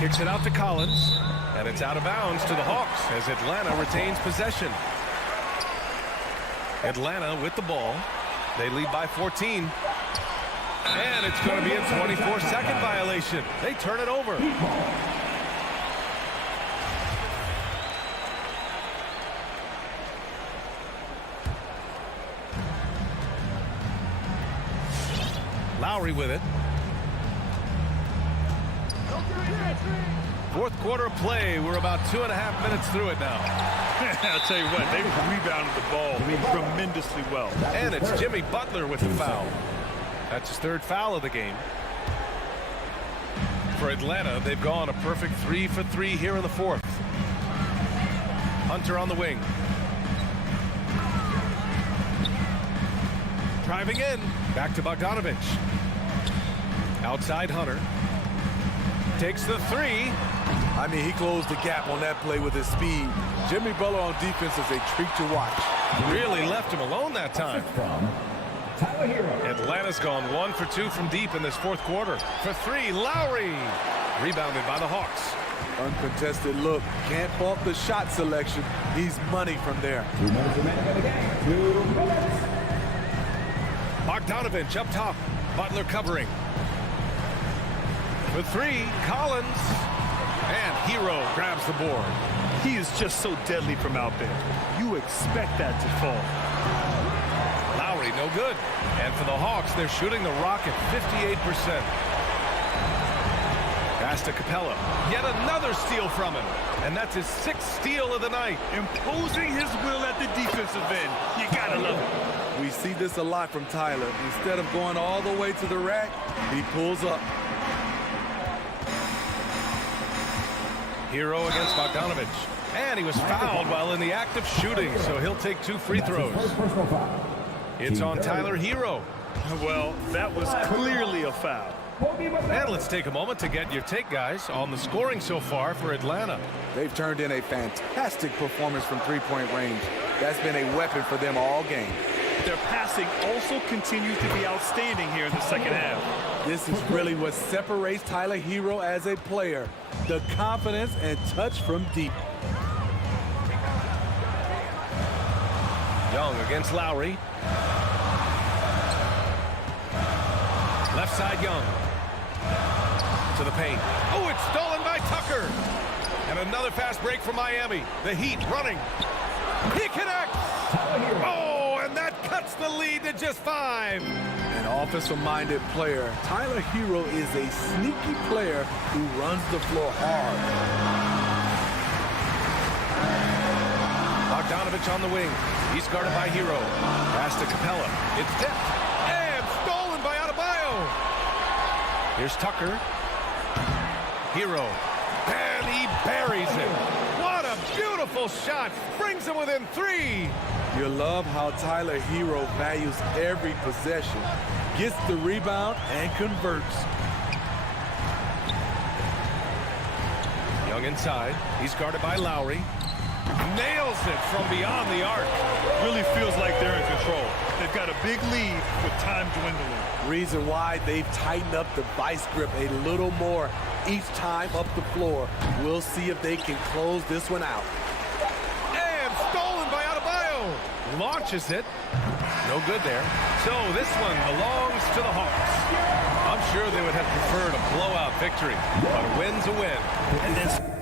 Kicks it out to Collins. And it's out of bounds to the Hawks as Atlanta retains possession. Atlanta with the ball. They lead by 14. And it's going to be a 24-second violation. They turn it over. Lowry with it. Fourth quarter of play. We're about 2.5 minutes through it now. I'll tell you what, they rebounded the ball tremendously well. And it's Jimmy Butler with the foul. That's his 3rd foul of the game. For Atlanta, they've gone a perfect 3 for 3 here in the 4th. Hunter on the wing. Driving in. Back to Bogdanovich. Outside Hunter. Takes the 3. I mean, he closed the gap on that play with his speed. Jimmy Butler on defense is a treat to watch. Really left him alone that time. Atlanta's gone 1 for 2 from deep in this 4th quarter. For 3, Lowry. Rebounded by the Hawks. Uncontested look. Can't fault the shot selection. He's money from there. Bogdanovich up top. Butler covering. For 3, Collins. And Hero grabs the board. He is just so deadly from out there. You expect that to fall. Lowry, no good. And for the Hawks, they're shooting the rock at 58%. Pass to Capella. Yet another steal from him. And that's his 6th steal of the night. Imposing his will at the defensive end. You gotta love it. We see this a lot from Tyler. Instead of going all the way to the rack, he pulls up. Hero against Bogdanovich. And he was fouled while in the act of shooting, so he'll take 2 free throws. It's on Tyler Hero. Well, that was clearly a foul. And let's take a moment to get your take, guys, on the scoring so far for Atlanta. They've turned in a fantastic performance from three-point range. That's been a weapon for them all game. Their passing also continues to be outstanding here in the second half. This is really what separates Tyler Hero as a player. The confidence and touch from deep. Young against Lowry. Left side Young. To the paint. Oh, it's stolen by Tucker. And another fast break from Miami. The Heat running. He connects. Oh, and that cuts the lead to just 5. An offensive-minded player. Tyler Hero is a sneaky player who runs the floor hard. Bogdanovich on the wing. He's guarded by Hero. Pass to Capella. It's tipped. And stolen by Adebayo. Here's Tucker. Hero. And he buries it. What a beautiful shot. Brings him within 3. You love how Tyler Hero values every possession. Gets the rebound and converts. Young inside. He's guarded by Lowry. Nails it from beyond the arc. Really feels like they're in control. They've got a big lead with time dwindling. Reason why they've tightened up the vice grip a little more each time up the floor. We'll see if they can close this one out. And stolen by Adebayo. Launches it. No good there. So this one belongs to the Hawks. I'm sure they would have preferred a blowout victory, but a win's a win. And then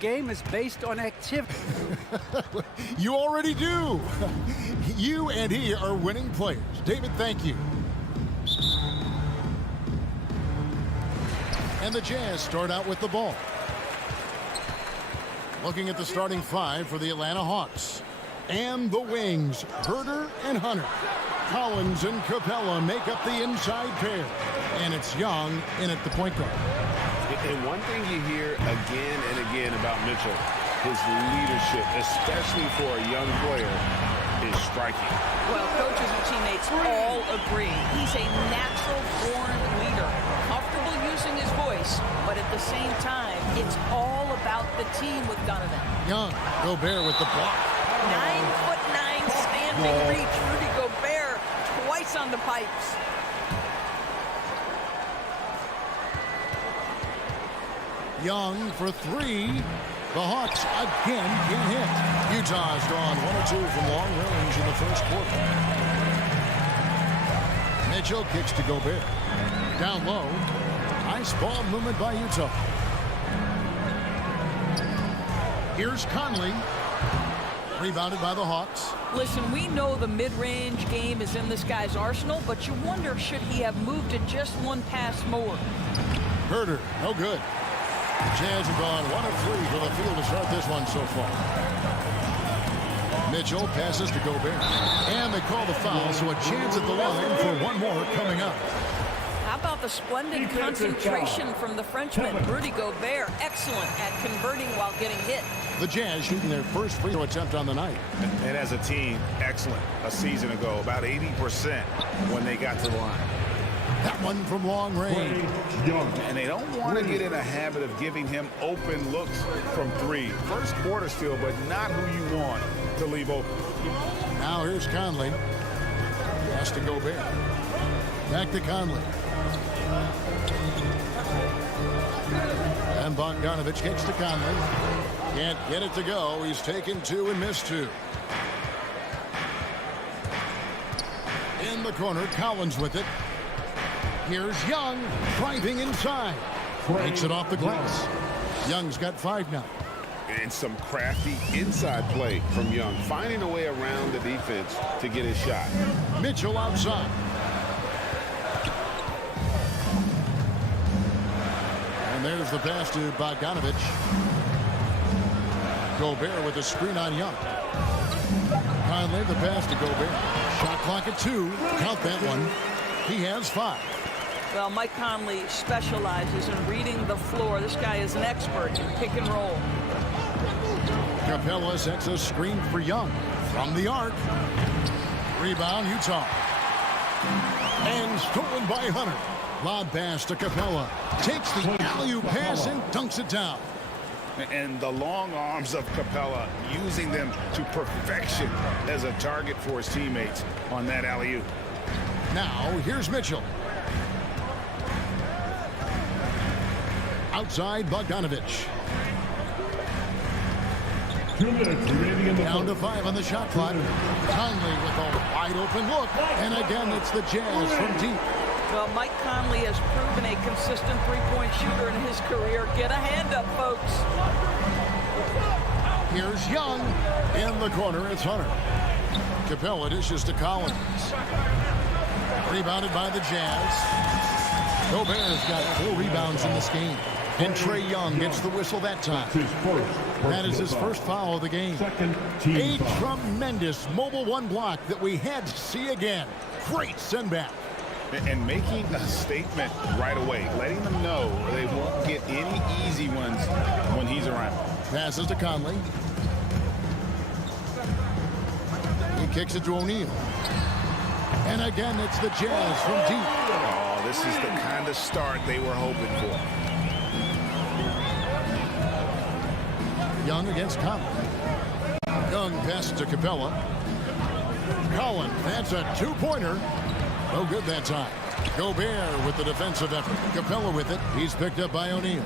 game is based on activity. You already do. You and he are winning players. David, thank you. And the Jazz start out with the ball. Looking at the starting five for the Atlanta Hawks. And the wings, Herter and Hunter. Collins and Capella make up the inside pair. And it's Young in at the point guard. And one thing you hear again and again about Mitchell, his leadership, especially for a young player, is striking. Well, coaches and teammates all agree. He's a natural-born leader, comfortable using his voice, but at the same time, it's all about the team with Donovan. Young, Gobert with the block. 9'9" standing reach. Rudy Gobert twice on the pipes. Young for three. The Hawks again get hit. Utah's gone 1 or 2 from long range in the first quarter. Mitchell kicks to Gobert. Down low. Nice ball movement by Utah. Here's Conley. Rebounded by the Hawks. Listen, we know the mid-range game is in this guy's arsenal, but you wonder, should he have moved it just one pass more? Herter, no good. The Jazz have gone 1 of 3 for the field to start this one so far. Mitchell passes to Gobert. And they call the foul, so a chance at the line for one more coming up. How about the splendid concentration from the Frenchman, Rudy Gobert? Excellent at converting while getting hit. The Jazz shooting their first free throw attempt on the night. And as a team, excellent. A season ago, about 80% when they got to the line. That one from long range. And they don't want to get in a habit of giving him open looks from three. First quarter still, but not who you want to leave open. Now here's Conley. Pass to Gobert. Back to Conley. And Bogdanovich kicks to Conley. Can't get it to go. He's taken 2 and missed 2. In the corner, Collins with it. Here's Young driving inside. Takes it off the glass. Young's got 5 now. And some crafty inside play from Young, finding a way around the defense to get his shot. Mitchell outside. And there's the pass to Bogdanovich. Gobert with a screen on Young. Conley, the pass to Gobert. Shot clock at 2. Count that one. He has 5. Well, Mike Conley specializes in reading the floor. This guy is an expert in pick and roll. Capella sets a screen for Young from the arc. Rebound, Utah. And stolen by Hunter. Lob pass to Capella. Takes the alley-oop pass and dunks it down. And the long arms of Capella, using them to perfection as a target for his teammates on that alley-oop. Now, here's Mitchell. Outside, Bogdanovich. Down to 5 on the shot clock. Conley with a wide open look. And again, it's the Jazz from deep. Well, Mike Conley has proven a consistent three-point shooter in his career. Get a hand up, folks. Here's Young. In the corner, it's Hunter. Capella dishes to Collins. Rebounded by the Jazz. Gobert's got 4 rebounds in this game. And Trae Young gets the whistle that time. That is his first foul of the game. A tremendous mobile 1 block that we had to see again. Great send back. And making a statement right away, letting them know they won't get any easy ones when he's around. Passes to Conley. He kicks it to O'Neal. And again, it's the Jazz from deep. Oh, this is the kind of start they were hoping for. Young against Conley. Young passes to Capella. Collins, that's a 2-pointer. No good that time. Gobert with the defensive effort. Capella with it. He's picked up by O'Neal.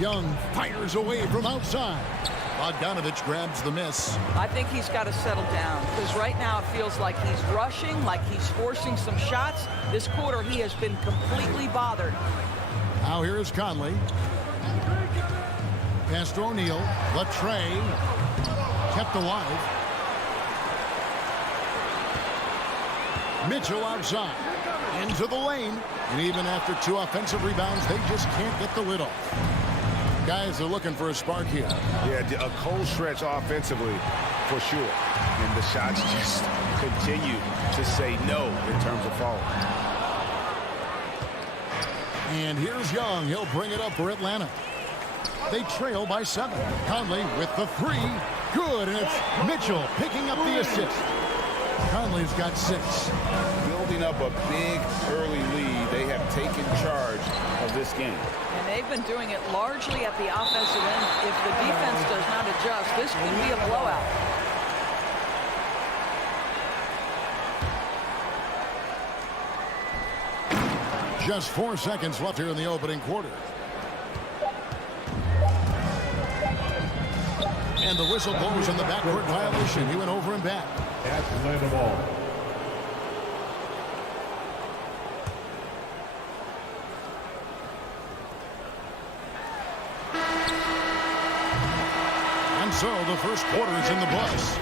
Young fires away from outside. Bogdanovich grabs the miss. I think he's got to settle down because right now it feels like he's rushing, like he's forcing some shots. This quarter he has been completely bothered. Now here is Conley. Pass to O'Neal. Latre kept alive. Mitchell outside. Into the lane. And even after 2 offensive rebounds, they just can't get the lid off. Guys are looking for a spark here. Yeah, a cold stretch offensively for sure. And the shots just continue to say no in terms of falling. And here's Young. He'll bring it up for Atlanta. They trail by 7. Conley with the 3. Good, and it's Mitchell picking up the assist. Conley's got 6. Building up a big early lead, they have taken charge of this game. And they've been doing it largely at the offensive end. If the defense does not adjust, this could be a blowout. Just 4 seconds left here in the opening quarter. And the whistle blows on the backcourt violation. He went over and back. Atlanta ball. And so the first quarter is in the bus.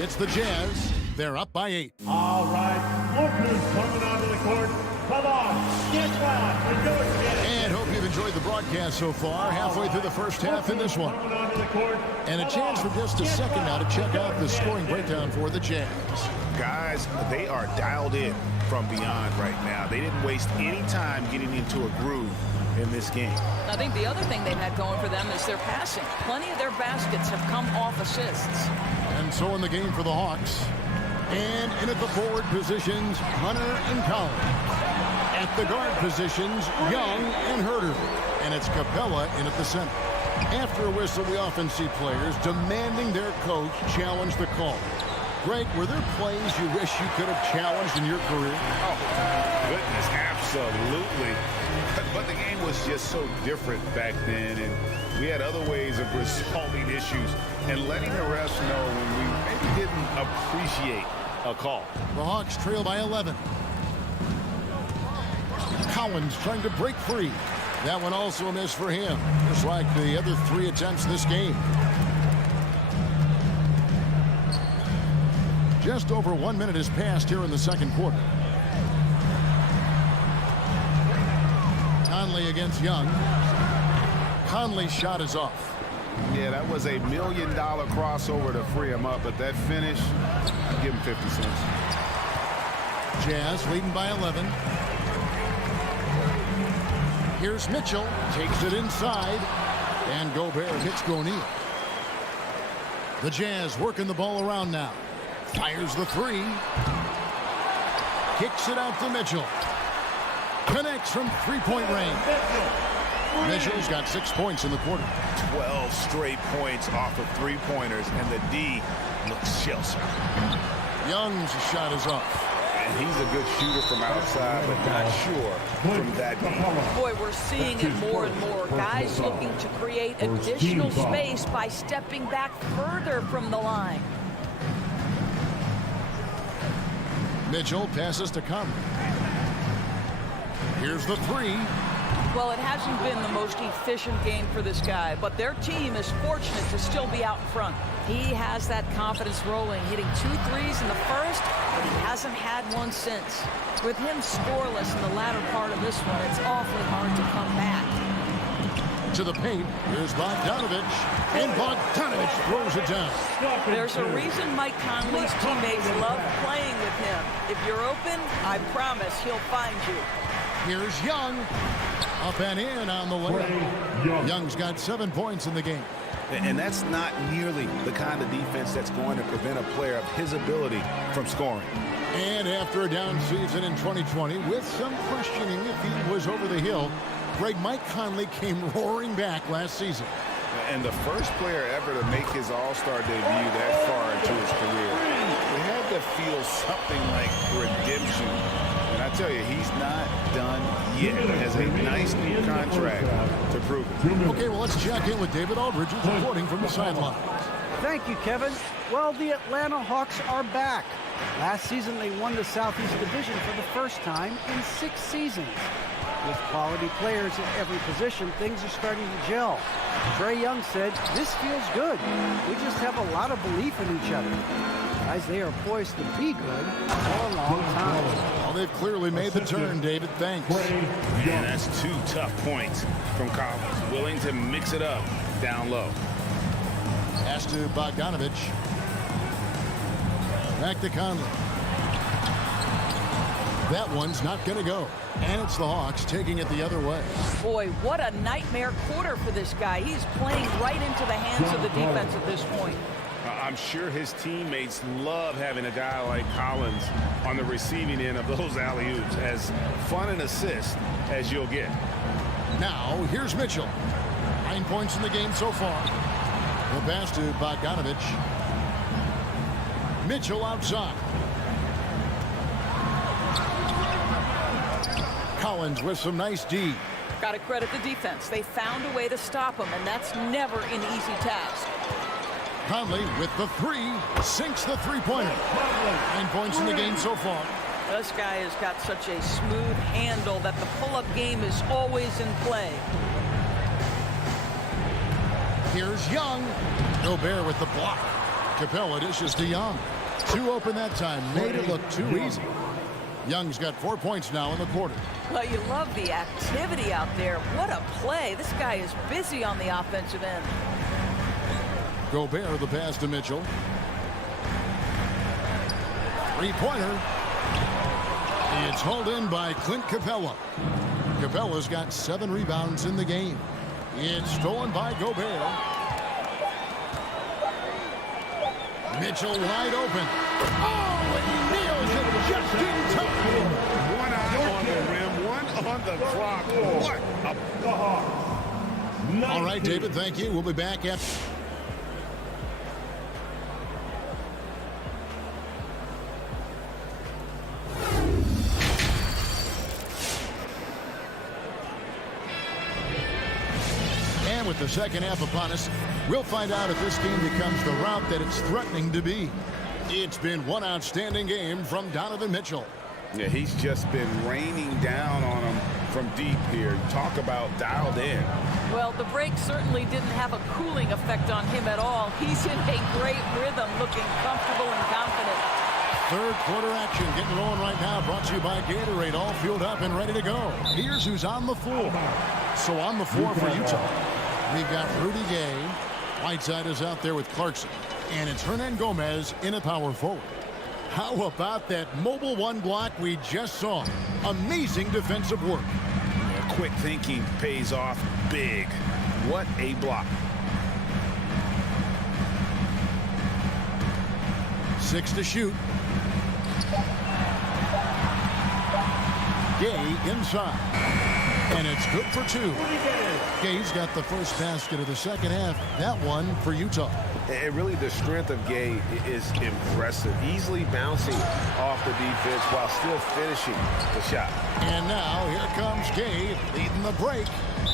It's the Jazz. They're up by 8. All right, Lucas coming onto the court. Come on, get back. We do it again. And hope you've enjoyed the broadcast so far. Halfway through the first half in this one. And a chance for just a second now to check out the scoring breakdown for the Jazz. Guys, they are dialed in from beyond right now. They didn't waste any time getting into a groove in this game. I think the other thing they've had going for them is their passing. Plenty of their baskets have come off assists. And so in the game for the Hawks. And in at the forward positions, Hunter and Collins. At the guard positions, Young and Herter. And it's Capella in at the center. After a whistle, we often see players demanding their coach challenge the call. Greg, were there plays you wish you could have challenged in your career? Oh, goodness, absolutely. But the game was just so different back then, and we had other ways of resolving issues and letting the refs know when we maybe didn't appreciate a call. The Hawks trail by 11. Collins trying to break free. That one also a miss for him, just like the other 3 attempts this game. Just over 1 minute has passed here in the second quarter. Conley against Young. Conley's shot is off. Yeah, that was $1 million crossover to free him up, but that finish, I'd give him 50 cents. Jazz leading by 11. Here's Mitchell, takes it inside, and Gobert hits O'Neal. The Jazz working the ball around now. Fires the 3. Kicks it out to Mitchell. Connects from 3-point range. Mitchell's got 6 points in the quarter. 12 straight points off of 3-pointers, and the D looks shell-shocked. Young's shot is off. And he's a good shooter from outside, but not sure from that deep. Boy, we're seeing it more and more. Guys looking to create additional space by stepping back further from the line. Mitchell passes to Conley. Here's the 3. Well, it hasn't been the most efficient game for this guy, but their team is fortunate to still be out in front. He has that confidence rolling, hitting 2 threes in the first, but he hasn't had one since. With him scoreless in the latter part of this one, it's awfully hard to come back. To the paint, here's Bogdanovich, and Bogdanovich throws it down. There's a reason Mike Conley's teammates love playing with him. If you're open, I promise he'll find you. Here's Young. Up and in on the way. Young's got 7 points in the game. And that's not nearly the kind of defense that's going to prevent a player of his ability from scoring. And after a down season in 2020, with some questioning if he was over the hill, Mike Conley came roaring back last season. And the first player ever to make his All-Star debut that far into his career. We had to feel something like redemption. And I tell you, he's not done yet. Has a nice new contract to prove it. Okay, well, let's check in with David Aldridge, who's reporting from the sidelines. Thank you, Kevin. Well, the Atlanta Hawks are back. Last season, they won the Southeast Division for the first time in 6 seasons. With quality players at every position, things are starting to gel. Trae Young said, "This feels good. We just have a lot of belief in each other." Guys, they are poised to be good for a long time. Well, they've clearly made the turn, David. Thanks. Man, that's 2 tough points from Collins. Willing to mix it up down low. Pass to Bogdanovich. Back to Conley. That one's not going to go. And it's the Hawks taking it the other way. Boy, what a nightmare quarter for this guy. He's playing right into the hands of the defense at this point. I'm sure his teammates love having a guy like Collins on the receiving end of those alley-oops. As fun an assist as you'll get. Now, here's Mitchell. 9 points in the game so far. The pass to Bogdanovich. Mitchell outside. Collins with some nice D. Got to credit the defense. They found a way to stop him, and that's never an easy task. Conley with the 3, sinks the three-pointer. 9 points in the game so far. This guy has got such a smooth handle that the pull-up game is always in play. Here's Young. Gobert with the block. Capella dishes to Young. 2 open that time. Made it look too easy. Young's got 4 points now in the quarter. Well, you love the activity out there. What a play. This guy is busy on the offensive end. Gobert the pass to Mitchell. 3-pointer. It's hauled in by Clint Capella. Capella's got 7 rebounds in the game. It's stolen by Gobert. Mitchell wide open. Oh, and he nails it just in time. 1 eye on the rim, 1 on the clock. What a... All right, David, thank you. We'll be back at... With the second half upon us, we'll find out if this game becomes the route that it's threatening to be. It's been one outstanding game from Donovan Mitchell. Yeah, he's just been raining down on him from deep here. Talk about dialed in. Well, the break certainly didn't have a cooling effect on him at all. He's in a great rhythm, looking comfortable and confident. Third quarter action getting rolling right now, brought to you by Gatorade, all fueled up and ready to go. Here's who's on the floor. So on the floor for Utah, we've got Rudy Gay. Whiteside is out there with Clarkson. And it's Hernan Gomez in a power forward. How about that mobile 1 block we just saw? Amazing defensive work. Yeah, quick thinking pays off big. What a block. 6 to shoot. Gay inside. And it's good for 2. Gay's got the first basket of the second half. That one for Utah. And really the strength of Gay is impressive. Easily bouncing off the defense while still finishing the shot. And now here comes Gay leading the break.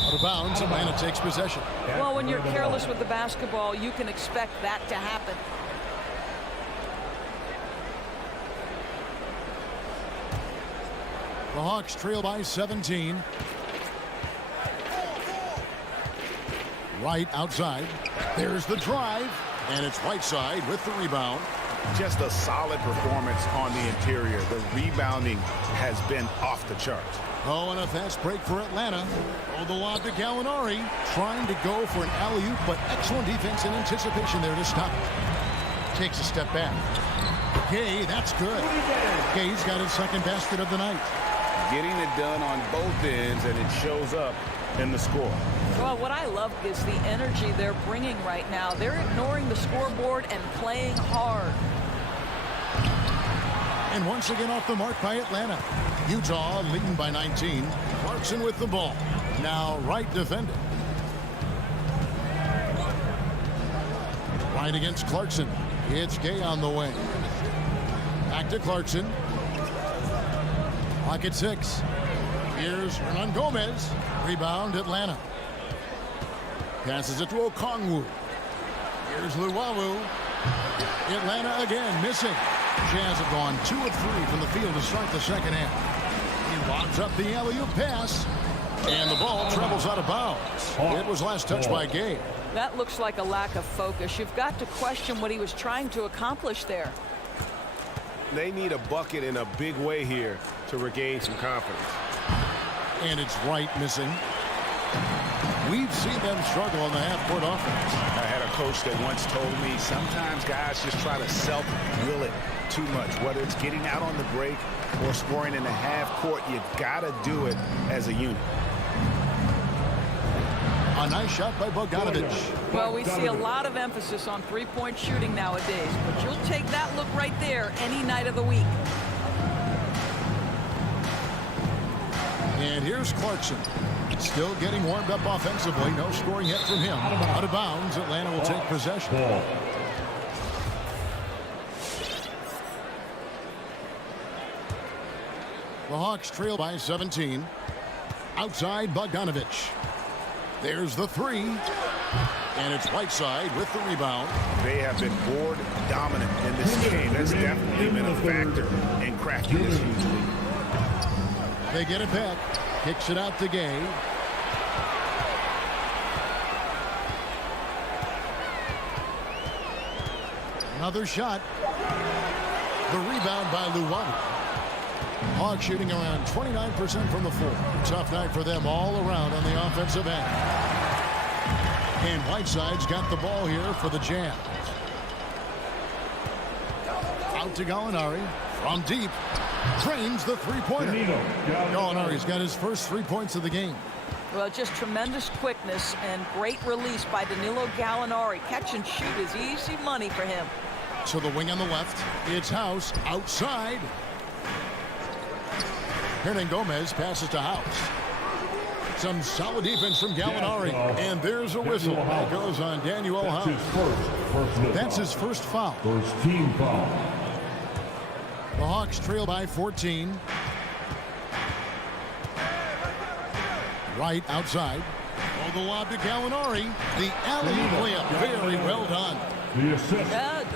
Out of bounds, Atlanta takes possession. Well, when you're careless with the basketball, you can expect that to happen. The Hawks trail by 17. Right outside. There's the drive. And it's Whiteside with the rebound. Just a solid performance on the interior. The rebounding has been off the charts. Oh, and a fast break for Atlanta. Oh, the lob to Gallinari. Trying to go for an alley-oop, but excellent defense and anticipation there to stop it. Takes a step back. Gay, that's good. Gay's got his second basket of the night. Getting it done on both ends, and it shows up in the score. Well, what I love is the energy they're bringing right now. They're ignoring the scoreboard and playing hard. And once again off the mark by Atlanta. Utah leading by 19. Clarkson with the ball. Now right defended. Right against Clarkson. It's Gay on the wing. Back to Clarkson. Clock at 6. Here's Hernan Gomez. Rebound Atlanta. Passes it to Okongwu. Here's Luwawu. Atlanta again missing. Jazz have gone 2 of 3 from the field to start the second half. He lobs up the alley-oop pass. And the ball travels out of bounds. It was last touched by Gabe. That looks like a lack of focus. You've got to question what he was trying to accomplish there. They need a bucket in a big way here to regain some confidence. And it's Wright missing. We've seen them struggle on the half-court offense. I had a coach that once told me sometimes guys just try to self-will it too much. Whether it's getting out on the break or scoring in the half-court, you got to do it as a unit. A nice shot by Bogdanovich. Well, we see a lot of emphasis on three-point shooting nowadays, but you'll take that look right there any night of the week. And here's Clarkson. Still getting warmed up offensively. No scoring yet from him. Out of bounds. Atlanta will take possession. The Hawks trail by 17. Outside Bogdanovich. There's the three. And it's Whiteside with the rebound. They have been board dominant in this game. That's definitely been a factor in cracking this huge lead. They get it back. Kicks it out to Gay. Another shot. The rebound by Lowry. Hawks shooting around 29% from the floor. Tough night for them all around on the offensive end. And Whiteside's got the ball here for the Jazz. Out to Gallinari from deep. Drains the three-pointer. Gallinari's got his first 3 points of the game. Well, just tremendous quickness and great release by Danilo Gallinari. Catch and shoot is easy money for him. To the wing on the left. It's House outside. Hernangomez passes to House. Some solid defense from Gallinari. And there's a whistle that goes on Daniel House. That's his first foul. First team foul. The Hawks trail by 14. Right outside. Oh, the lob to Gallinari. The alley-oop layup. Very well done.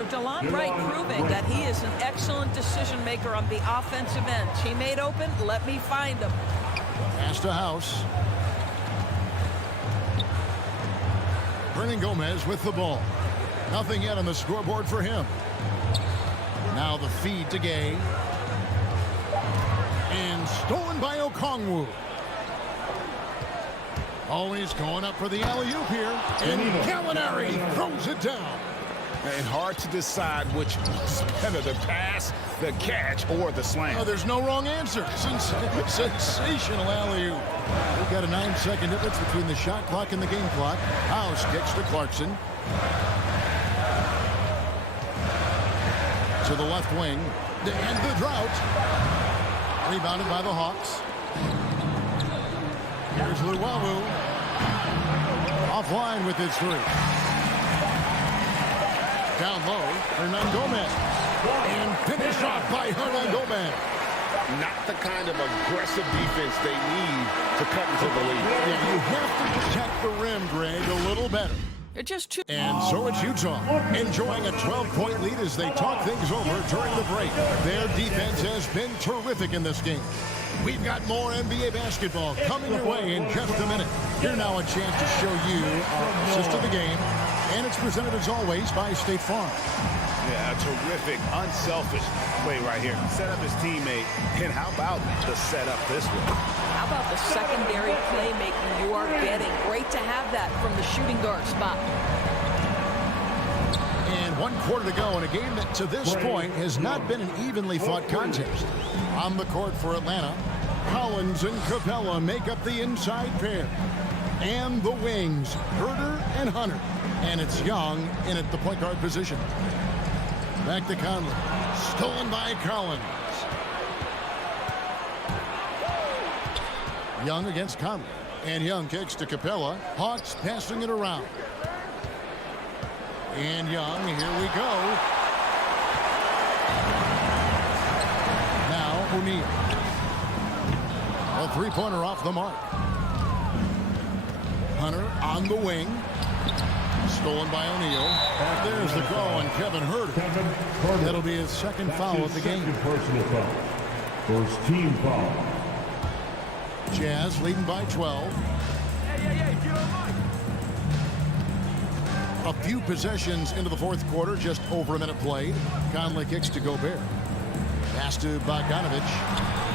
DeLon Wright proving that he is an excellent decision maker on the offensive end. Teammate open, let me find him. Pass to House. Hernangomez with the ball. Nothing yet on the scoreboard for him. Now the feed to Gay. And stolen by Okongwu. Always going up for the alley-oop here. And Gallinari throws it down. And hard to decide which is better, the pass, the catch, or the slam. Oh, there's no wrong answer. Sensational alley-oop. We've got a 9-second difference between the shot clock and the game clock. House kicks to Clarkson. To the left wing. To end the drought. Rebounded by the Hawks. Here's Luwawu. Offline with his three. Down low, Hernangomez. And finish off by Hernangomez. Not the kind of aggressive defense they need to cut into the lead. Yeah, you have to protect the rim, Greg, a little better. It's just too. And so it's Utah, enjoying a 12-point lead as they talk things over during the break. Their defense has been terrific in this game. We've got more NBA basketball coming your way in just a minute. Here now a chance to show you our assist of the game. And it's presented as always by State Farm. Yeah, a terrific, unselfish play right here. Set up his teammate. And how about the setup this way? How about the secondary playmaking you are getting? Great to have that from the shooting guard spot. And 1 quarter to go in a game that to this point has not been an evenly fought contest. On the court for Atlanta, Collins and Capella make up the inside pair. And the wings, Herter and Hunter. And it's Young in at the point guard position. Back to Conley. Stolen by Collins. Young against Conley. And Young kicks to Capella. Hawks passing it around. And Young, here we go. Now O'Neal. A three-pointer off the mark. Hunter on the wing. Stolen by O'Neal. There's the call on Kevin Herter. That'll be his second foul of the game. Personal foul. First team foul. Jazz leading by 12. A few possessions into the fourth quarter, just over a minute played. Conley kicks to Gobert. Pass to Bogdanovich.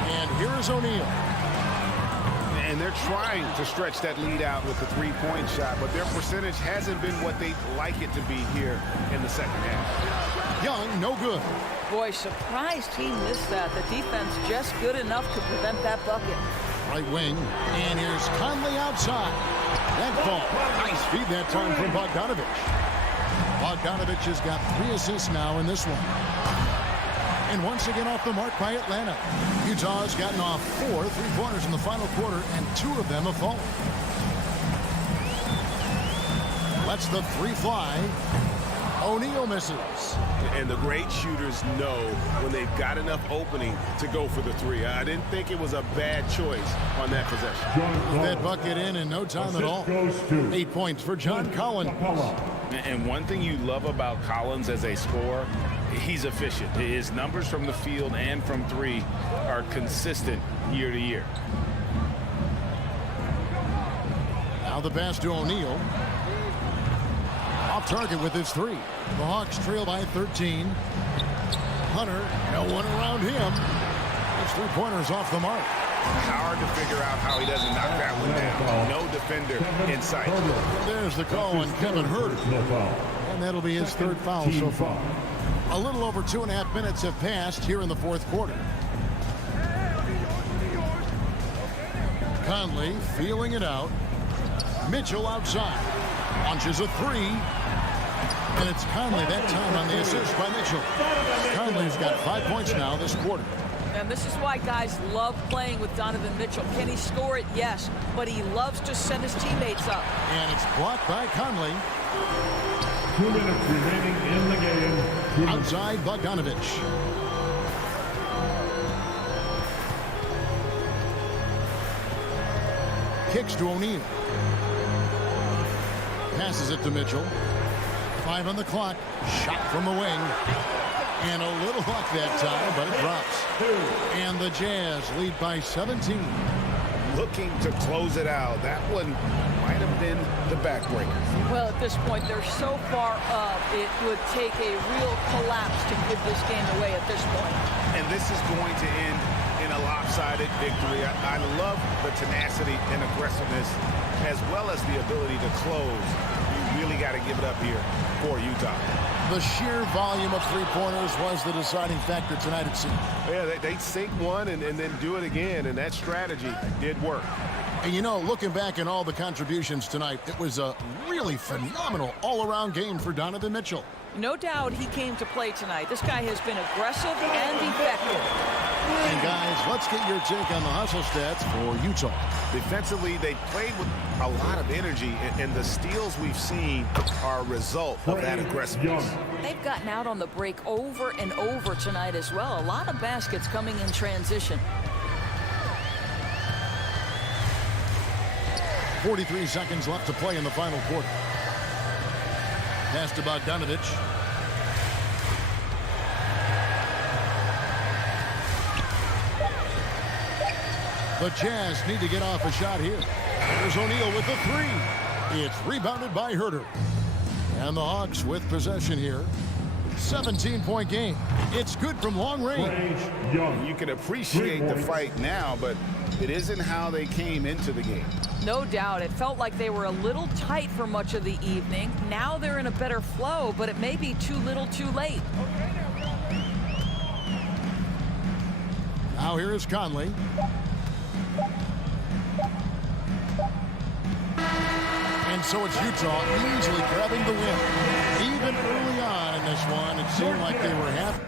And here is O'Neal. And they're trying to stretch that lead out with the three-point shot, but their percentage hasn't been what they'd like it to be here in the second half. Young, no good. Boy, surprised he missed that. The defense just good enough to prevent that bucket. Right wing, and here's Conley outside. That ball, nice feed that time from Bogdanovich. Bogdanovich has got 3 assists now in this one. And once again off the mark by Atlanta. Utah has gotten off 4 3-pointers in the final quarter, and 2 of them have fallen. Lets the 3 fly. O'Neal misses. And the great shooters know when they've got enough opening to go for the 3. I didn't think it was a bad choice on that possession. That bucket in no time at all. 8 points for John Collins. And one thing you love about Collins as a scorer, he's efficient. His numbers from the field and from 3 are consistent year to year. Now the pass to O'Neal. Off target with his 3. The Hawks trail by 13. Hunter, no one around him. His 3-pointers off the mark. Hard to figure out how he doesn't knock that one down. No defender in sight. There's the call on Kevin Huerter. And that'll be his 3rd foul so far. A little over 2.5 minutes have passed here in the fourth quarter. Conley feeling it out. Mitchell outside. Launches a 3. And it's Conley that time on the assist by Mitchell. Conley's got 5 points now this quarter. And this is why guys love playing with Donovan Mitchell. Can he score it? Yes. But he loves to send his teammates up. And it's blocked by Conley. 2 minutes remaining in the game. Outside Bogdanovich. Kicks to O'Neal. Passes it to Mitchell. 5 on the clock. Shot from the wing. And a little luck that time, but it drops. And the Jazz lead by 17. Looking to close it out. That one might have been the backbreaker. Well, at this point, they're so far up, it would take a real collapse to give this game away at this point. And this is going to end in a lopsided victory. I love the tenacity and aggressiveness, as well as the ability to close. You really got to give it up here for Utah. The sheer volume of 3-pointers was the deciding factor tonight, it seemed. Yeah, they sink one and then do it again, and that strategy did work. And you know, looking back at all the contributions tonight, it was a really phenomenal all-around game for Donovan Mitchell. No doubt he came to play tonight. This guy has been aggressive and effective. And guys, let's get your take on the hustle stats for Utah. Defensively, they played with a lot of energy, and the steals we've seen are a result of that aggressiveness. They've gotten out on the break over and over tonight as well. A lot of baskets coming in transition. 43 seconds left to play in the final quarter. Pass to Bogdanovich. The Jazz need to get off a shot here. There's O'Neal with the 3. It's rebounded by Huerter. And the Hawks with possession here. 17-point game. It's good from long range. You can appreciate the fight now, but it isn't how they came into the game. No doubt. It felt like they were a little tight for much of the evening. Now they're in a better flow, but it may be too little too late. Now here is Conley. And so it's Utah easily grabbing the win. Even early on in this one, it seemed like they were happy.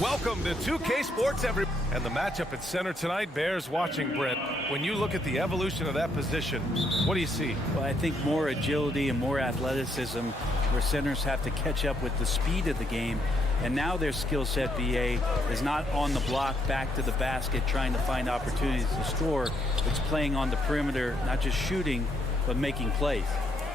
Welcome to 2K Sports, everyone. And the matchup at center tonight bears watching, Brett. When you look at the evolution of that position, what do you see? Well, I think more agility and more athleticism, where centers have to catch up with the speed of the game. And now their skill set, BA, is not on the block, back to the basket, trying to find opportunities to score. It's playing on the perimeter, not just shooting, but making plays.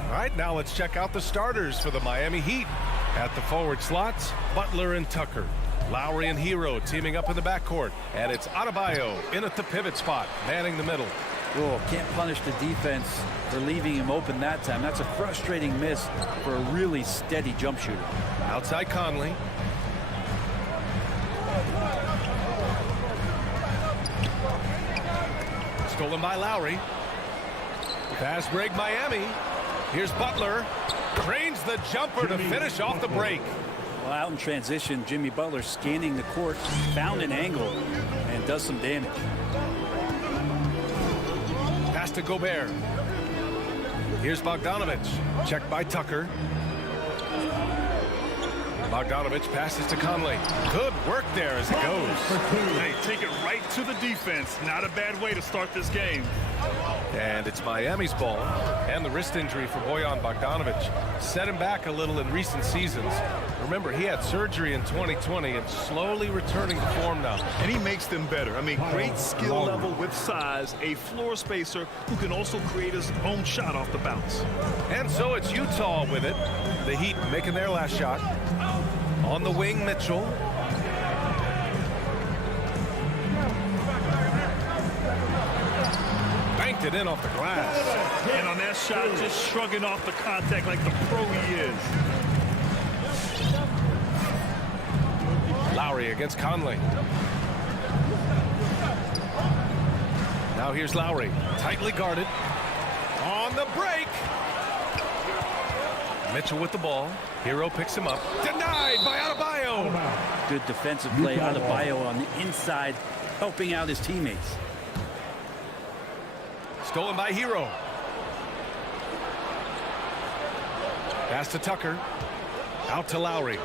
All right, now let's check out the starters for the Miami Heat. At the forward slots, Butler and Tucker. Lowry and Hero teaming up in the backcourt. And it's Adebayo in at the pivot spot, manning the middle. Oh, can't punish the defense for leaving him open that time. That's a frustrating miss for a really steady jump shooter. Outside Conley. Stolen by Lowry. Fast break Miami. Here's Butler. Drains the jumper to finish off the break. Well, out in transition, Jimmy Butler scanning the court, found an angle, and does some damage. Pass to Gobert. Here's Bogdanovich. Checked by Tucker. Bogdanovich passes to Conley. Good work there as it goes. Hey, take it right to the defense. Not a bad way to start this game. And it's Miami's ball. And the wrist injury for Bojan Bogdanovich set him back a little in recent seasons. Remember, he had surgery in 2020 and slowly returning to form now. And he makes them better. I mean, great skill level with size, a floor spacer who can also create his own shot off the bounce. And so it's Utah with it. The Heat making their last shot. On the wing, Mitchell. Banked it in off the glass. And on that shot, just shrugging off the contact like the pro he is. Lowry against Conley. Now here's Lowry, tightly guarded. On the break. Mitchell with the ball. Hero picks him up. Denied by Adebayo. Good defensive play. Adebayo on the inside, helping out his teammates. Stolen by Hero. Pass to Tucker. Out to Lowry.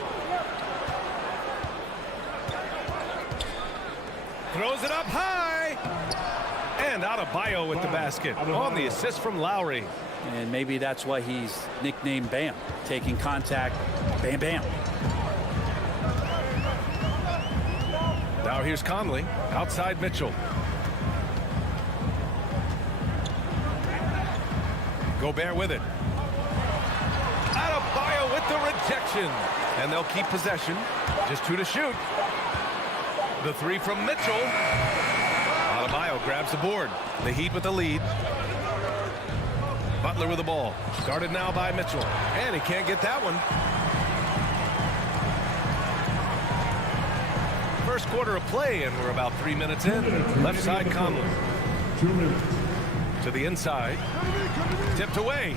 Throws it up high. And Adebayo with the basket on the assist from Lowry. And maybe that's why he's nicknamed Bam. Taking contact, bam, bam. Now here's Conley. Outside Mitchell. Gobert with it. Adebayo with the rejection. And they'll keep possession. Just 2 to shoot. The 3 from Mitchell. Adebayo grabs the board. The Heat with the lead. Butler with the ball. Guarded now by Mitchell. And he can't get that one. First quarter of play, and we're about 3 minutes in. Left side Conley. 2 minutes. To the inside. Tipped away.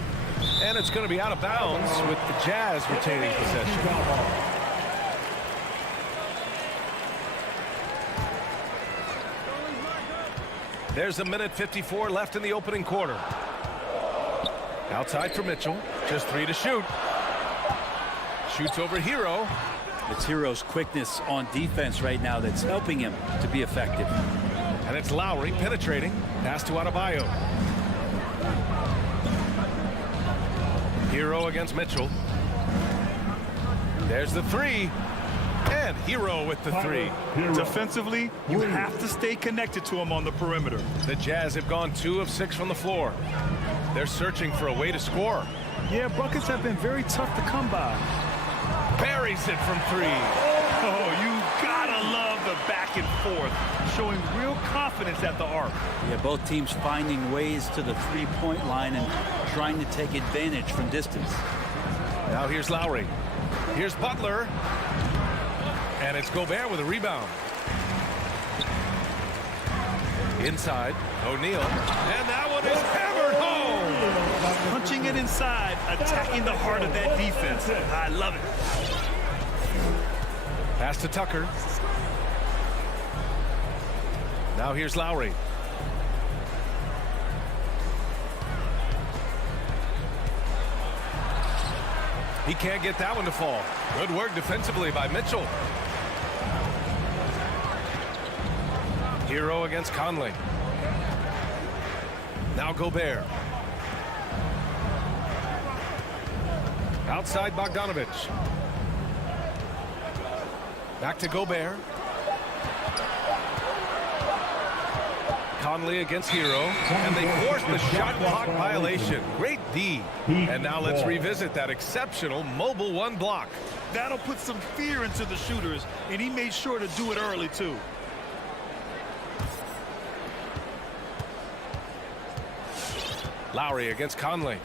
And it's going to be out of bounds with the Jazz retaining possession. There's 1:54 left in the opening quarter. Outside for Mitchell. Just 3 to shoot. Shoots over Hero. It's Hero's quickness on defense right now that's helping him to be effective. And it's Lowry penetrating. Pass to Adebayo. Hero against Mitchell. There's the three. And Hero with the three. Defensively, you have to stay connected to him on the perimeter. The Jazz have gone 2 of 6 from the floor. They're searching for a way to score. Yeah, buckets have been very tough to come by. Buries it from 3. Oh, you gotta love the back and forth, showing real confidence at the arc. Yeah, both teams finding ways to the three-point line and trying to take advantage from distance. Now here's Lowry. Here's Butler. And it's Gobert with a rebound. Inside, O'Neal. And that one is hammered home. Punching it inside, attacking the heart of that defense. I love it. Pass to Tucker. Now here's Lowry. He can't get that one to fall. Good work defensively by Mitchell. Hero against Conley. Now Gobert. Outside Bogdanovich. Back to Gobert. Conley against Hero. And they forced the shot clock violation. Great D. And now let's revisit that exceptional mobile 1 block. That'll put some fear into the shooters, and he made sure to do it early, too. Lowry against Conley.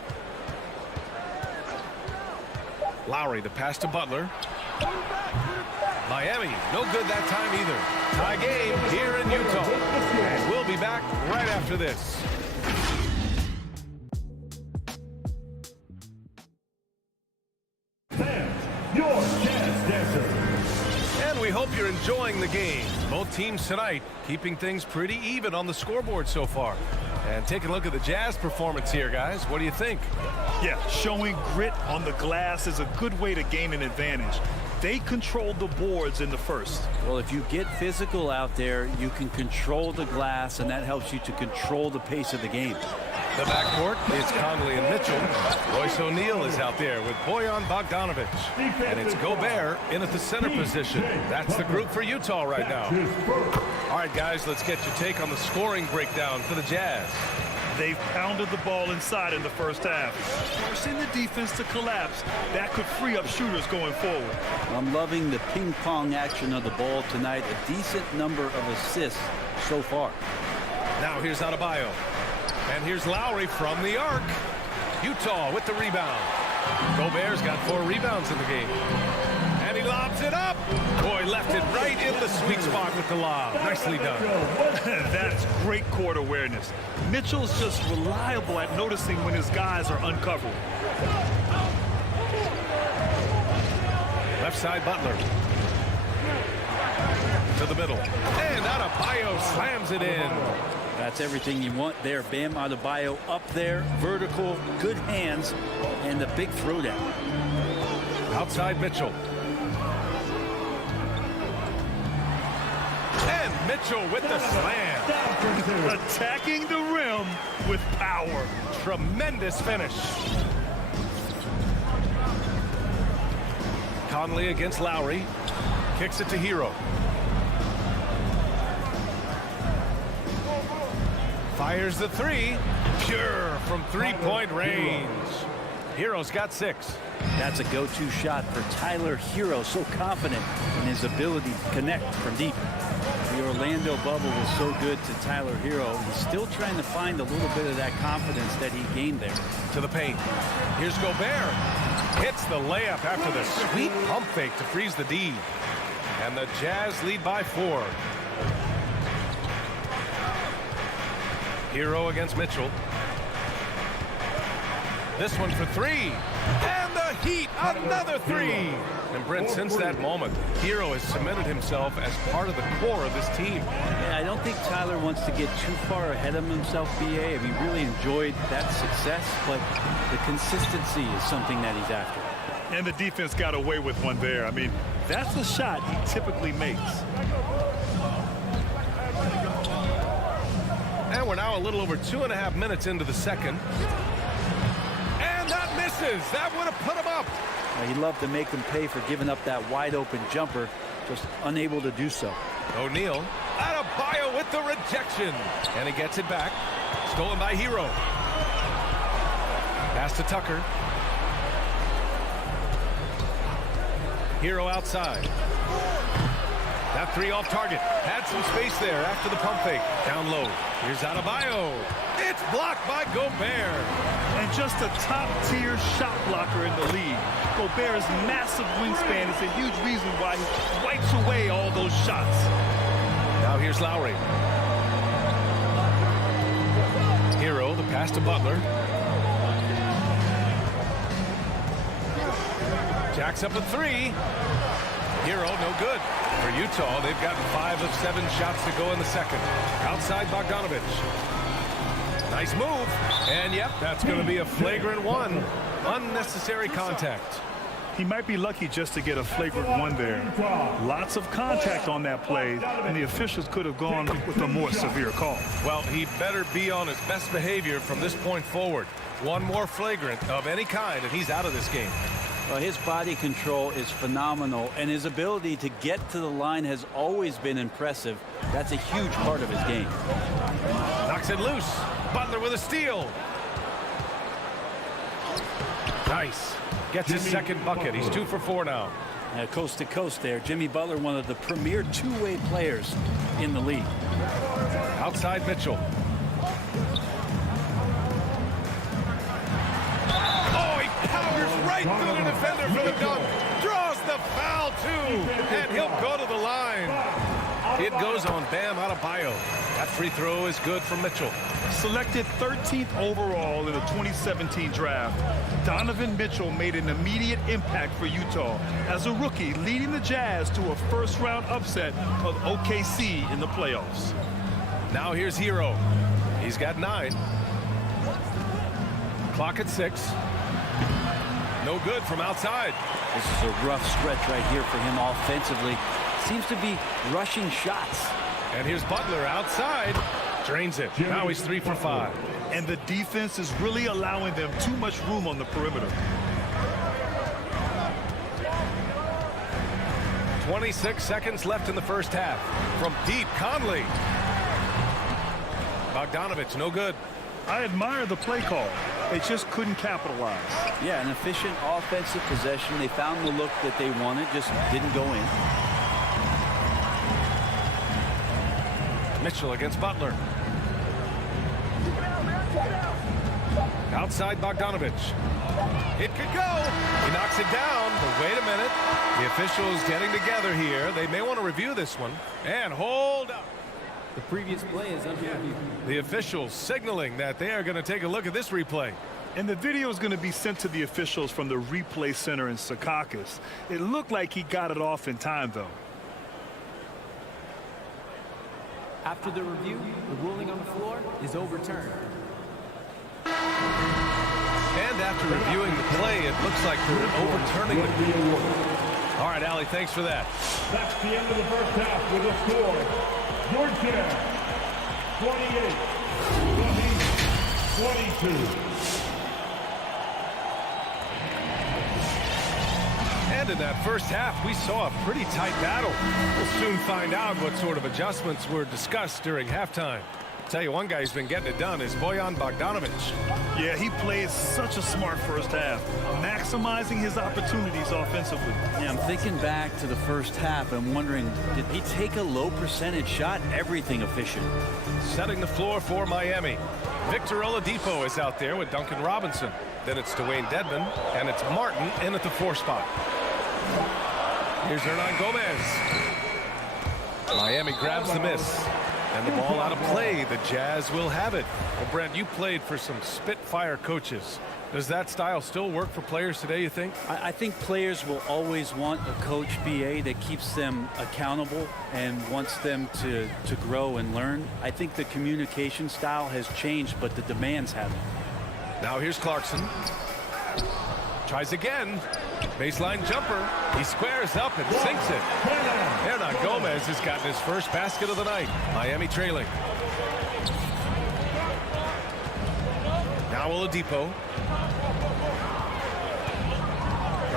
Lowry, the pass to Butler. Miami, no good that time either. Tie game here in Utah. And we'll be back right after this. Fans, your Jazz Dancer. And we hope you're enjoying the game. Both teams tonight keeping things pretty even on the scoreboard so far. And take a look at the Jazz performance here, guys. What do you think? Yeah, showing grit on the glass is a good way to gain an advantage. They controlled the boards in the first. Well, if you get physical out there, you can control the glass, and that helps you to control the pace of the game. The backcourt is Conley and Mitchell. Royce O'Neal is out there with Bojan Bogdanovich. And it's Gobert in at the center position. That's the group for Utah right now. All right, guys, let's get your take on the scoring breakdown for the Jazz. They've pounded the ball inside in the first half, forcing the defense to collapse. That could free up shooters going forward. I'm loving the ping-pong action of the ball tonight. A decent number of assists so far. Now here's Adebayo. And here's Lowry from the arc. Utah with the rebound. Gobert's got 4 rebounds in the game. And he lobs it up. Boy, left it right in the sweet spot with the lob. Nicely done. That's great court awareness. Mitchell's just reliable at noticing when his guys are uncovered. Left side, Butler. To the middle. And Adebayo slams it in. That's everything you want there. Bam Adebayo up there, vertical, good hands, and the big throwdown. Outside Mitchell. And Mitchell with the slam. Attacking the rim with power. Tremendous finish. Conley against Lowry. Kicks it to Hero. Fires the 3. Pure from 3-point range. Hero's got 6. That's a go-to shot for Tyler Hero. So confident in his ability to connect from deep. The Orlando bubble was so good to Tyler Hero. He's still trying to find a little bit of that confidence that he gained there. To the paint. Here's Gobert. Hits the layup after the sweet pump fake to freeze the D. And the Jazz lead by 4. Hero against Mitchell. This one for 3. And the Heat, another 3. And Brent, since that moment, Hero has cemented himself as part of the core of this team. Yeah, I don't think Tyler wants to get too far ahead of himself, BA. He really enjoyed that success, but the consistency is something that he's after. And the defense got away with one there. I mean, that's the shot he typically makes. And we're now a little over 2.5 minutes into the second. And not misses. That would have put him up. He'd love to make them pay for giving up that wide open jumper, just unable to do so. O'Neal, Adebayo with the rejection. And he gets it back. Stolen by Hero. Pass to Tucker. Hero outside. That three off target. Had some space there after the pump fake. Down low. Here's Adebayo. It's blocked by Gobert. And just a top-tier shot blocker in the league. Gobert's massive wingspan is a huge reason why he wipes away all those shots. Now here's Lowry. Hero, the pass to Butler. Jacks up a three. Hero, no good. For Utah, they've gotten 5 of 7 shots to go in the second. Outside Bogdanovich. Nice move. And yep, that's going to be a flagrant one. Unnecessary contact. He might be lucky just to get a flagrant one there. Lots of contact on that play, and the officials could have gone with a more severe call. Well, he better be on his best behavior from this point forward. One more flagrant of any kind, and he's out of this game. Well, his body control is phenomenal, and his ability to get to the line has always been impressive. That's a huge part of his game. Knocks it loose. Butler with a steal. Nice. Gets his second bucket. He's 2 for 4 now. Coast to coast there. Jimmy Butler, one of the premier two-way players in the league. Outside Mitchell. Oh, he powers right through the defender for the dunk. Draws the foul, too. And he'll go to the line. It goes on Bam Adebayo. That free throw is good for Mitchell. Selected 13th overall in the 2017 draft, Donovan Mitchell made an immediate impact for Utah as a rookie, leading the Jazz to a first-round upset of OKC in the playoffs. Now here's Hero. He's got 9. Clock at 6. No good from outside. This is a rough stretch right here for him offensively. Seems to be rushing shots. And here's Butler outside. Drains it. Now he's 3 for 5. And the defense is really allowing them too much room on the perimeter. 26 seconds left in the first half. From deep, Conley. Bogdanovich, no good. I admire the play call. They just couldn't capitalize. Yeah, an efficient offensive possession. They found the look that they wanted, just didn't go in. Mitchell against Butler. Outside Bogdanovich. It could go. He knocks it down, but wait a minute. The officials getting together here. They may want to review this one. And hold up. The previous play is under review. The officials signaling that they are going to take a look at this replay. And the video is going to be sent to the officials from the replay center in Secaucus. It looked like he got it off in time, though. After the review, the ruling on the floor is overturned. And after reviewing the play, it looks like they're overturning the call. All right, Allie, thanks for that. That's the end of the first half with a score. Georgia 28, 22. And in that first half, we saw a pretty tight battle. We'll soon find out what sort of adjustments were discussed during halftime. Tell you, one guy who's been getting it done is Bojan Bogdanovich. Yeah, he played such a smart first half, maximizing his opportunities offensively. Yeah, I'm thinking back to the first half. I'm wondering, did he take a low percentage shot? Everything efficient. Setting the floor for Miami. Victor Oladipo is out there with Duncan Robinson. Then it's Dwayne Dedmon, and it's Martin in at the 4 spot. Here's Hernan Gomez. Miami grabs the miss. And the ball out of play. The Jazz will have it. Well, Brent, you played for some Spitfire coaches. Does that style still work for players today, you think? I think players will always want a coach, BA, that keeps them accountable and wants them to grow and learn. I think the communication style has changed, but the demands haven't. Now here's Clarkson. Tries again. Baseline jumper. He squares up and sinks it. Hernan Gomez has gotten his first basket of the night. Miami trailing. Now Oladipo.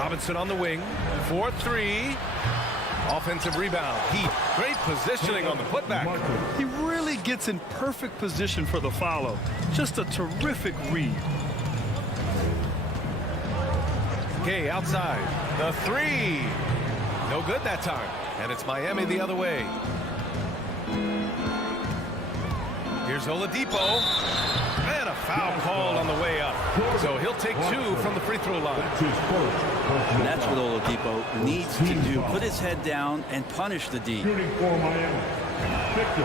Robinson on the wing for three. Offensive rebound. Heat. Great positioning on the putback. He really gets in perfect position for the follow. Just a terrific read. Gay outside. The three. No good that time. And it's Miami the other way. Here's Oladipo. And a foul call on the way up. So he'll take 2 from the free throw line. And that's what Oladipo needs to do. Put his head down and punish the D. Shooting for Miami. Victor.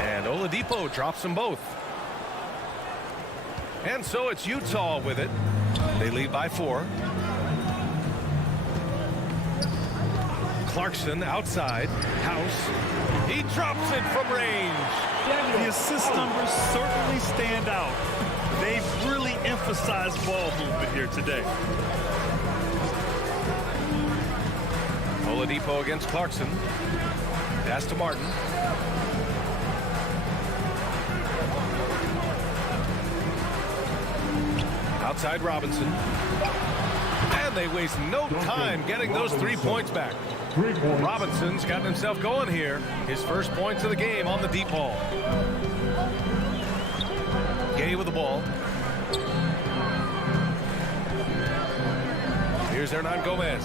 And Oladipo drops them both. And so it's Utah with it. They lead by 4. Clarkson outside. House. He drops it from range. The assist numbers certainly stand out. They've really emphasized ball movement here today. Oladipo against Clarkson. Pass to Martin. Outside Robinson. And they waste no time getting those 3 points back. Robinson's gotten himself going here. His first points of the game on the deep ball. Gay with the ball. Here's Hernan Gomez.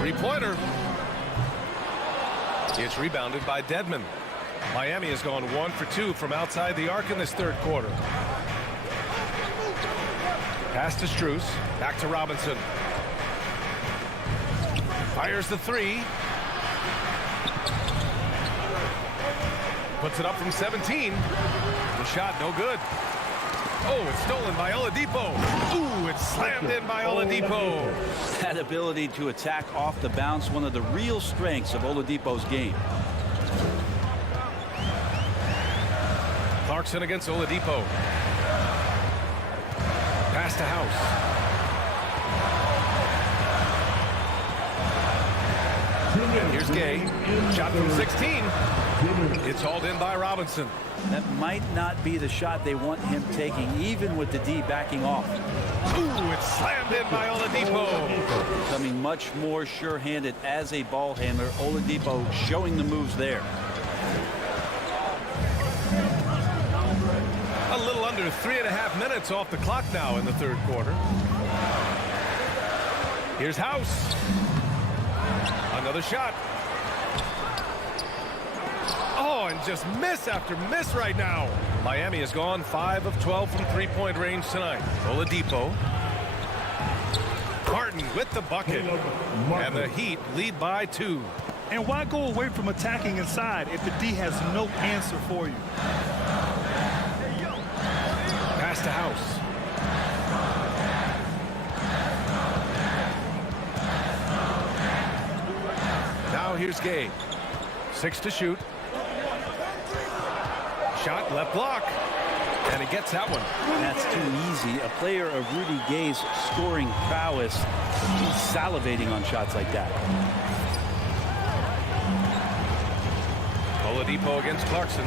Three-pointer. It's rebounded by Dedmon. Miami has gone 1 for 2 from outside the arc in this third quarter. Pass to Strus. Back to Robinson. Fires the three. Puts it up from 17. The shot no good. Oh, it's stolen by Oladipo. Ooh, it's slammed in by Oladipo. That ability to attack off the bounce, one of the real strengths of Oladipo's game. Clarkson against Oladipo. Pass to House. Here's Gay. Shot from 16. It's hauled in by Robinson. That might not be the shot they want him taking, even with the D backing off. Ooh, it's slammed in by Oladipo. Becoming much more sure-handed as a ball handler. Oladipo showing the moves there. A little under 3.5 minutes off the clock now in the third quarter. Here's House. Another shot. Oh, and just miss after miss right now. Miami has gone 5 of 12 from three-point range tonight. Oladipo. Martin with the bucket. And the Heat lead by 2. And why go away from attacking inside if the D has no answer for you? Pass to House. Now here's Gay. 6 to shoot. Shot left block. And he gets that one. That's too easy. A player of Rudy Gay's scoring prowess, he's salivating on shots like that. Oladipo against Clarkson.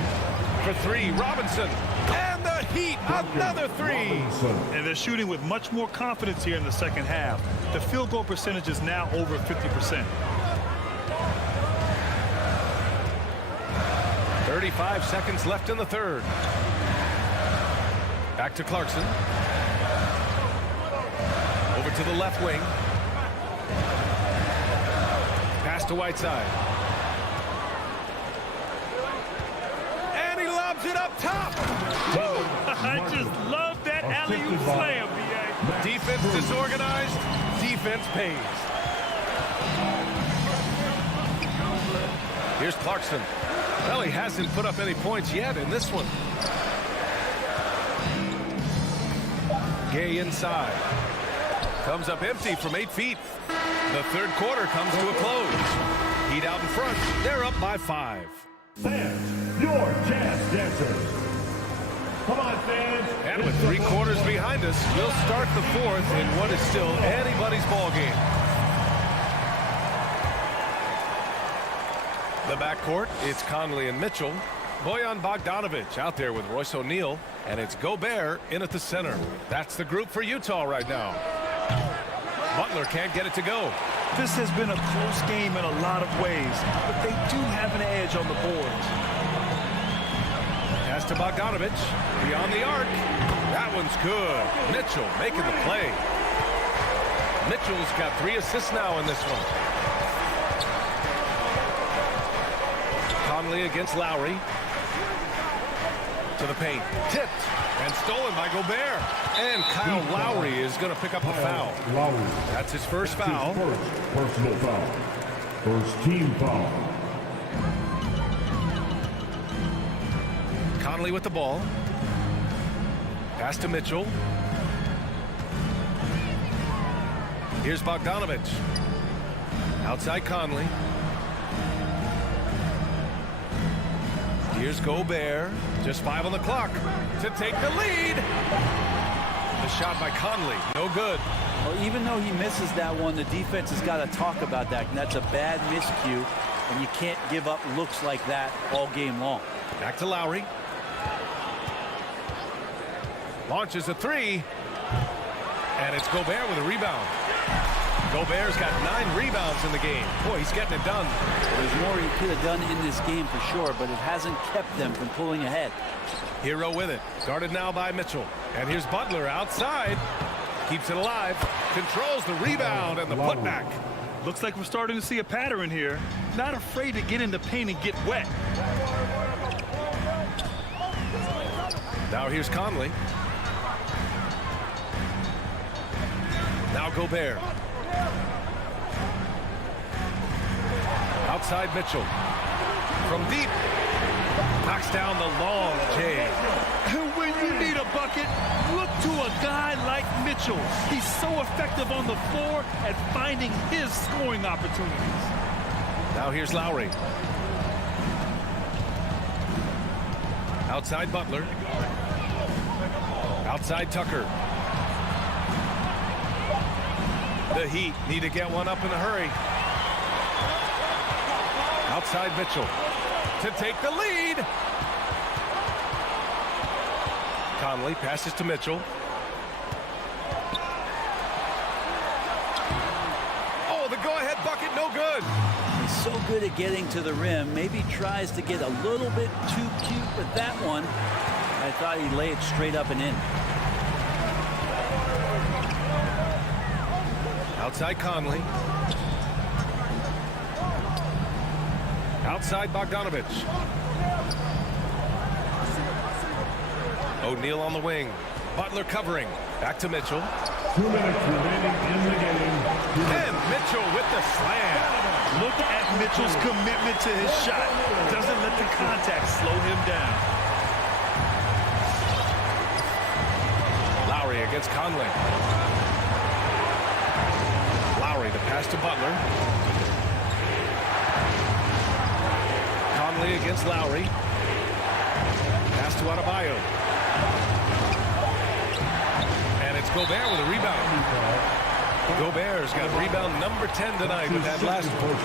For 3, Robinson. And the Heat, another 3. And they're shooting with much more confidence here in the second half. The field goal percentage is now over 50%. 35 seconds left in the third. Back to Clarkson. Over to the left wing. Pass to Whiteside. And he lobs it up top. Woo! I just love that alley-oop slam, B.A. Defense disorganized. Defense pays. Here's Clarkson. Well, he hasn't put up any points yet in this one. Gay inside. Comes up empty from 8 feet. The third quarter comes to a close. Heat out in front. They're up by 5. Fans, your jazz dancers. Come on, fans. And with 3 quarters behind us, we'll start the fourth in what is still anybody's ball game. The backcourt, it's Conley and Mitchell. Bojan Bogdanovic out there with Royce O'Neal. And it's Gobert in at the center. That's the group for Utah right now. Butler can't get it to go. This has been a close game in a lot of ways, but they do have an edge on the boards. Pass to Bogdanovich. Beyond the arc. That one's good. Mitchell making the play. Mitchell's got 3 assists now in this one. Conley against Lowry. To the paint. Tipped. And stolen by Gobert. And Kyle Lowry is going to pick up a foul. That's his first foul. First personal foul. First team foul. Conley with the ball. Pass to Mitchell. Here's Bogdanovich. Outside Conley. Here's Gobert. Just 5 on the clock to take the lead. The shot by Conley. No good. Well, even though he misses that one, the defense has got to talk about that. And that's a bad miscue. And you can't give up looks like that all game long. Back to Lowry. Launches a 3. And it's Gobert with a rebound. Gobert's got 9 rebounds in the game. Boy, he's getting it done. There's more he could have done in this game for sure, but it hasn't kept them from pulling ahead. Hero with it. Guarded now by Mitchell. And here's Butler outside. Keeps it alive. Controls the rebound and the putback. Looks like we're starting to see a pattern here. Not afraid to get in the paint and get wet. Now here's Conley. Now Gobert. Outside Mitchell. From deep. Knocks down the long J. And when you need a bucket, look to a guy like Mitchell. He's so effective on the floor at finding his scoring opportunities. Now here's Lowry. Outside Butler. Outside Tucker. The Heat need to get one up in a hurry. Outside Mitchell to take the lead. Conley passes to Mitchell. Oh, the go-ahead bucket, no good. He's so good at getting to the rim. Maybe tries to get a little bit too cute with that one. I thought he'd lay it straight up and in. Outside Conley. Outside Bogdanovich. O'Neal on the wing. Butler covering. Back to Mitchell. 2 minutes remaining in the game. And Mitchell with the slam. Look at Mitchell's commitment to his shot. Doesn't let the contact slow him down. Lowry against Conley. Lowry, the pass to Butler. Conley against Lowry. Pass to Adebayo. And it's Gobert with a rebound. Gobert's got rebound number 10 tonight with that last one.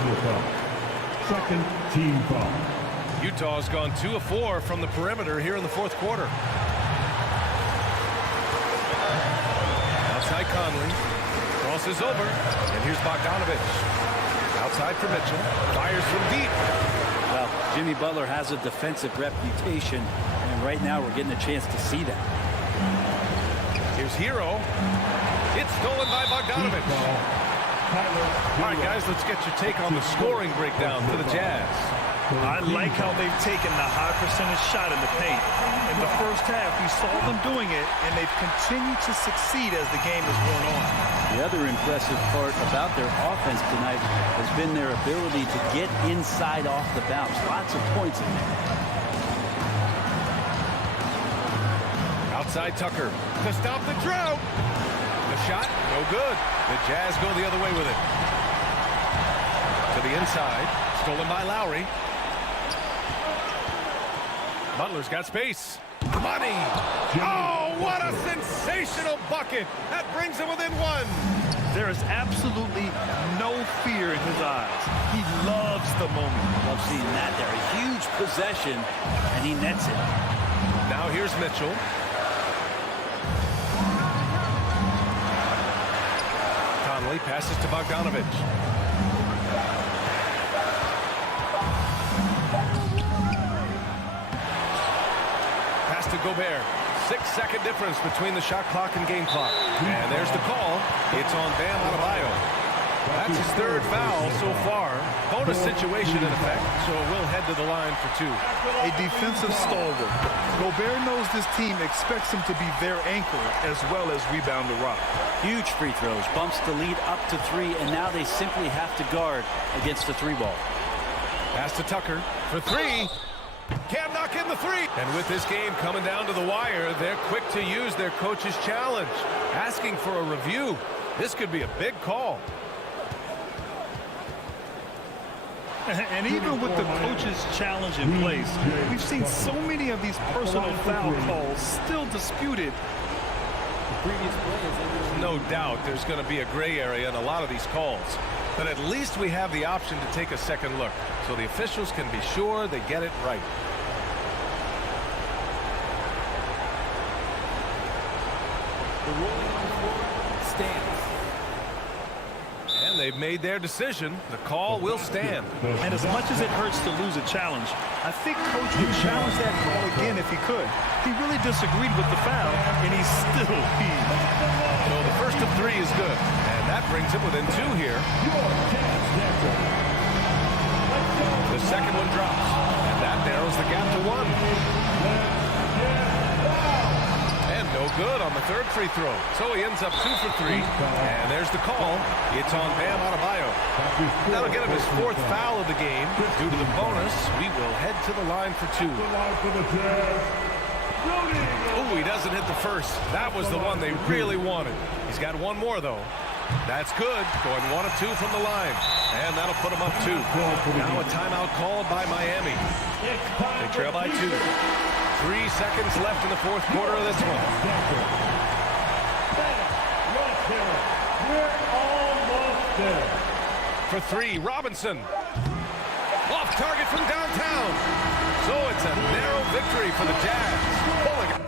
Second team foul. Utah's gone 2 of 4 from the perimeter here in the fourth quarter. Outside Conley. Crosses over. And here's Bogdanovich. Outside for Mitchell. Fires from deep. Well, Jimmy Butler has a defensive reputation, and right now we're getting a chance to see that. Here's Hero. It's stolen by Bogdanovich. All right, guys, let's get your take on the scoring breakdown for the Jazz. I like how they've taken the high percentage shot in the paint. In the first half, we saw them doing it, and they've continued to succeed as the game has worn on. The other impressive part about their offense tonight has been their ability to get inside off the bounce. Lots of points in there. Outside Tucker to stop the drought. The shot, no good. The Jazz go the other way with it. To the inside, stolen by Lowry. Butler's got space. Money. Oh, what a sensational bucket. That brings him within 1. There is absolutely no fear in his eyes. He loves the moment. Love seeing that there. A huge possession, and he nets it. Now here's Mitchell. He passes to Bogdanovich. Pass to Gobert. 6-second difference between the shot clock and game clock. And there's the call. It's on Bam Adebayo. That's his third foul so far. Bonus situation in effect, so we'll head to the line for 2. A defensive stalwart. Gobert knows this team expects him to be their anchor as well as rebound the rock. Huge free throws, bumps the lead up to 3, and now they simply have to guard against the 3 ball. Pass to Tucker for 3. Can't knock in the 3. And with this game coming down to the wire, they're quick to use their coach's challenge, asking for a review. This could be a big call. And even with the coach's challenge in place, we've seen so many of these personal foul calls still disputed. No doubt there's going to be a gray area in a lot of these calls. But at least we have the option to take a second look, so the officials can be sure they get it right. The ruling on the floor stands. And they've made their decision. The call will stand. And as much as it hurts to lose a challenge, I think Coach would challenge that call again if he could. He really disagreed with the foul, and he's still peeved. So the first of 3 is good, and that brings him within 2 here. The second one drops, and that narrows the gap to 1. And no good on the third free throw. So he ends up 2 for 3, and there's the call. It's on Bam Adebayo. That'll get him his 4th foul of the game. Due to the bonus, we will head to the line for 2. Oh, he doesn't hit the first. That was the one they really wanted. He's got 1 more, though. That's good. Going 1 of 2 from the line. And that'll put him up 2. Now a timeout called by Miami. They trail by 2. 3 seconds left in the 4th quarter of this one. We're almost there. For 3, Robinson. Off target from downtown. So it's a narrow victory for the Jazz. Pulling it.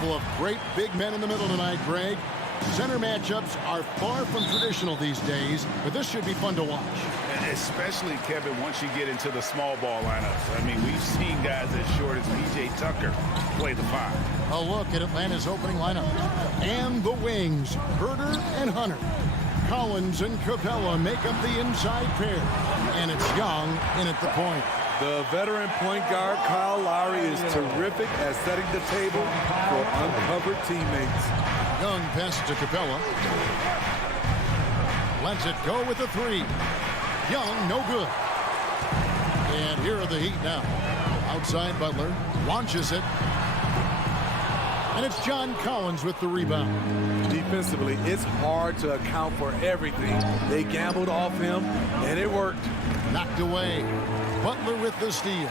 couple of great big men in the middle tonight, Greg. Center matchups are far from traditional these days, but this should be fun to watch. Especially, Kevin, once you get into the small ball lineups. I mean, we've seen guys as short as P.J. Tucker play the 5. A look at Atlanta's opening lineup. And the wings, Herder and Hunter. Collins and Capella make up the inside pair. And it's Young in at the point. The veteran point guard, Kyle Lowry, is terrific at setting the table for uncovered teammates. Young passes to Capella. Lets it go with the 3. Young, no good. And here are the Heat now. Outside Butler, launches it. And it's John Collins with the rebound. Defensively, it's hard to account for everything. They gambled off him, and it worked. Knocked away. Butler with the steal.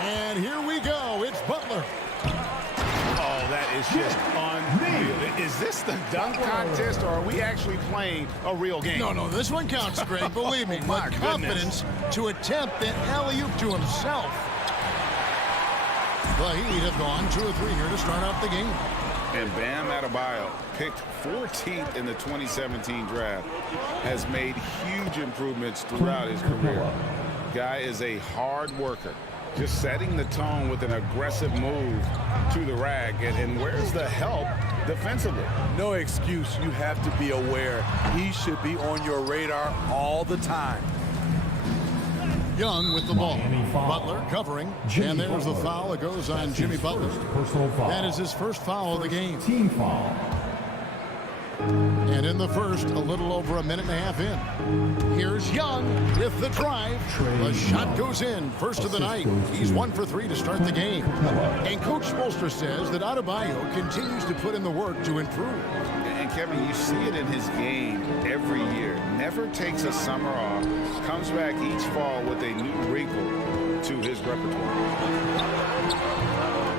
And here we go. It's Butler. Oh, that is just unreal. Is this the dunk contest, or are we actually playing a real game? No, this one counts, Greg. Believe me. My But confidence to attempt that alley-oop to himself. The Heat have gone 2 of 3 here to start off the game. And Bam Adebayo, picked 14th in the 2017 draft, has made huge improvements throughout his career. Guy is a hard worker, just setting the tone with an aggressive move to the rack. And where's the help defensively? No excuse. You have to be aware. He should be on your radar all the time. Young with the ball. Butler covering. And there's the foul. It goes on Jimmy Butler. That is his first foul of the game. Team foul. And in the first, a little over a minute and a half in. Here's Young with the drive. The shot goes in. First of the night. He's 1 for 3 to start the game. And Coach Spoelstra says that Adebayo continues to put in the work to improve. And Kevin, you see it in his game every year. Never takes a summer off. Comes back each fall with a new wrinkle to his repertoire.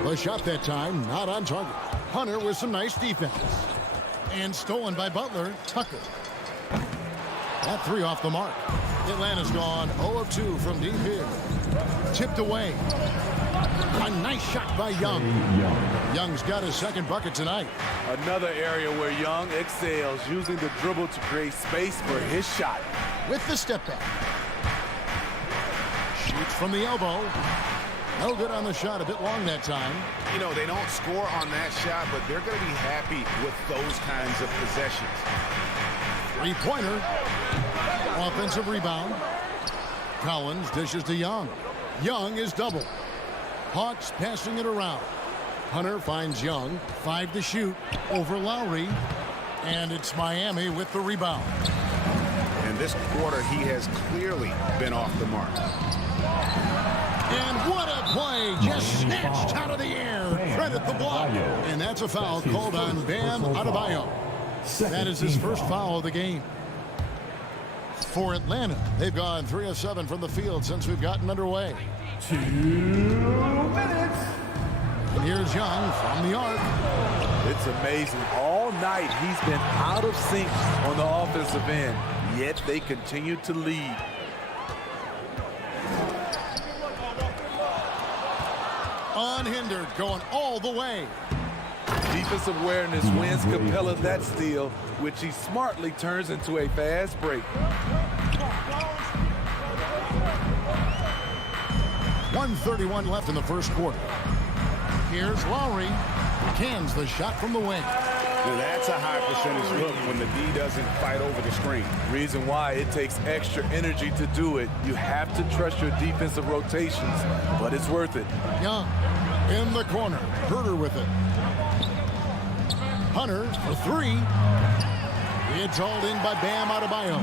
The shot that time, not on target. Hunter with some nice defense. And stolen by Butler. Tucker. That 3 off the mark. Atlanta's gone 0 of 2 from deep here. Tipped away. A nice shot by Young. Young's got his second bucket tonight. Another area where Young excels, using the dribble to create space for his shot. With the step back. Shoots from the elbow. No good on the shot, a bit long that time. You know, they don't score on that shot, but they're going to be happy with those kinds of possessions. 3-pointer. Offensive rebound. Collins dishes to Young. Young is double. Hawks passing it around. Hunter finds Young. 5 to shoot over Lowry. And it's Miami with the rebound. And this quarter, he has clearly been off the mark. And what a play. Just snatched out of the air. Credit the block. And that's a foul called on Bam Adebayo. That is his first foul of the game. For Atlanta, they've gone 3 of 7 from the field since we've gotten underway. 2 minutes. And here's Young from the arc. It's amazing. All night he's been out of sync on the offensive end, yet they continue to lead. Unhindered, going all the way. Defensive awareness wins Capella that steal, which he smartly turns into a fast break. 1:31 left in the first quarter. Here's Lowry. Cans the shot from the wing. Dude, that's a high percentage look when the D doesn't fight over the screen. Reason why it takes extra energy to do it. You have to trust your defensive rotations, but it's worth it. Young in the corner. Herder with it. Hunter for 3. It's hauled in by Bam Adebayo.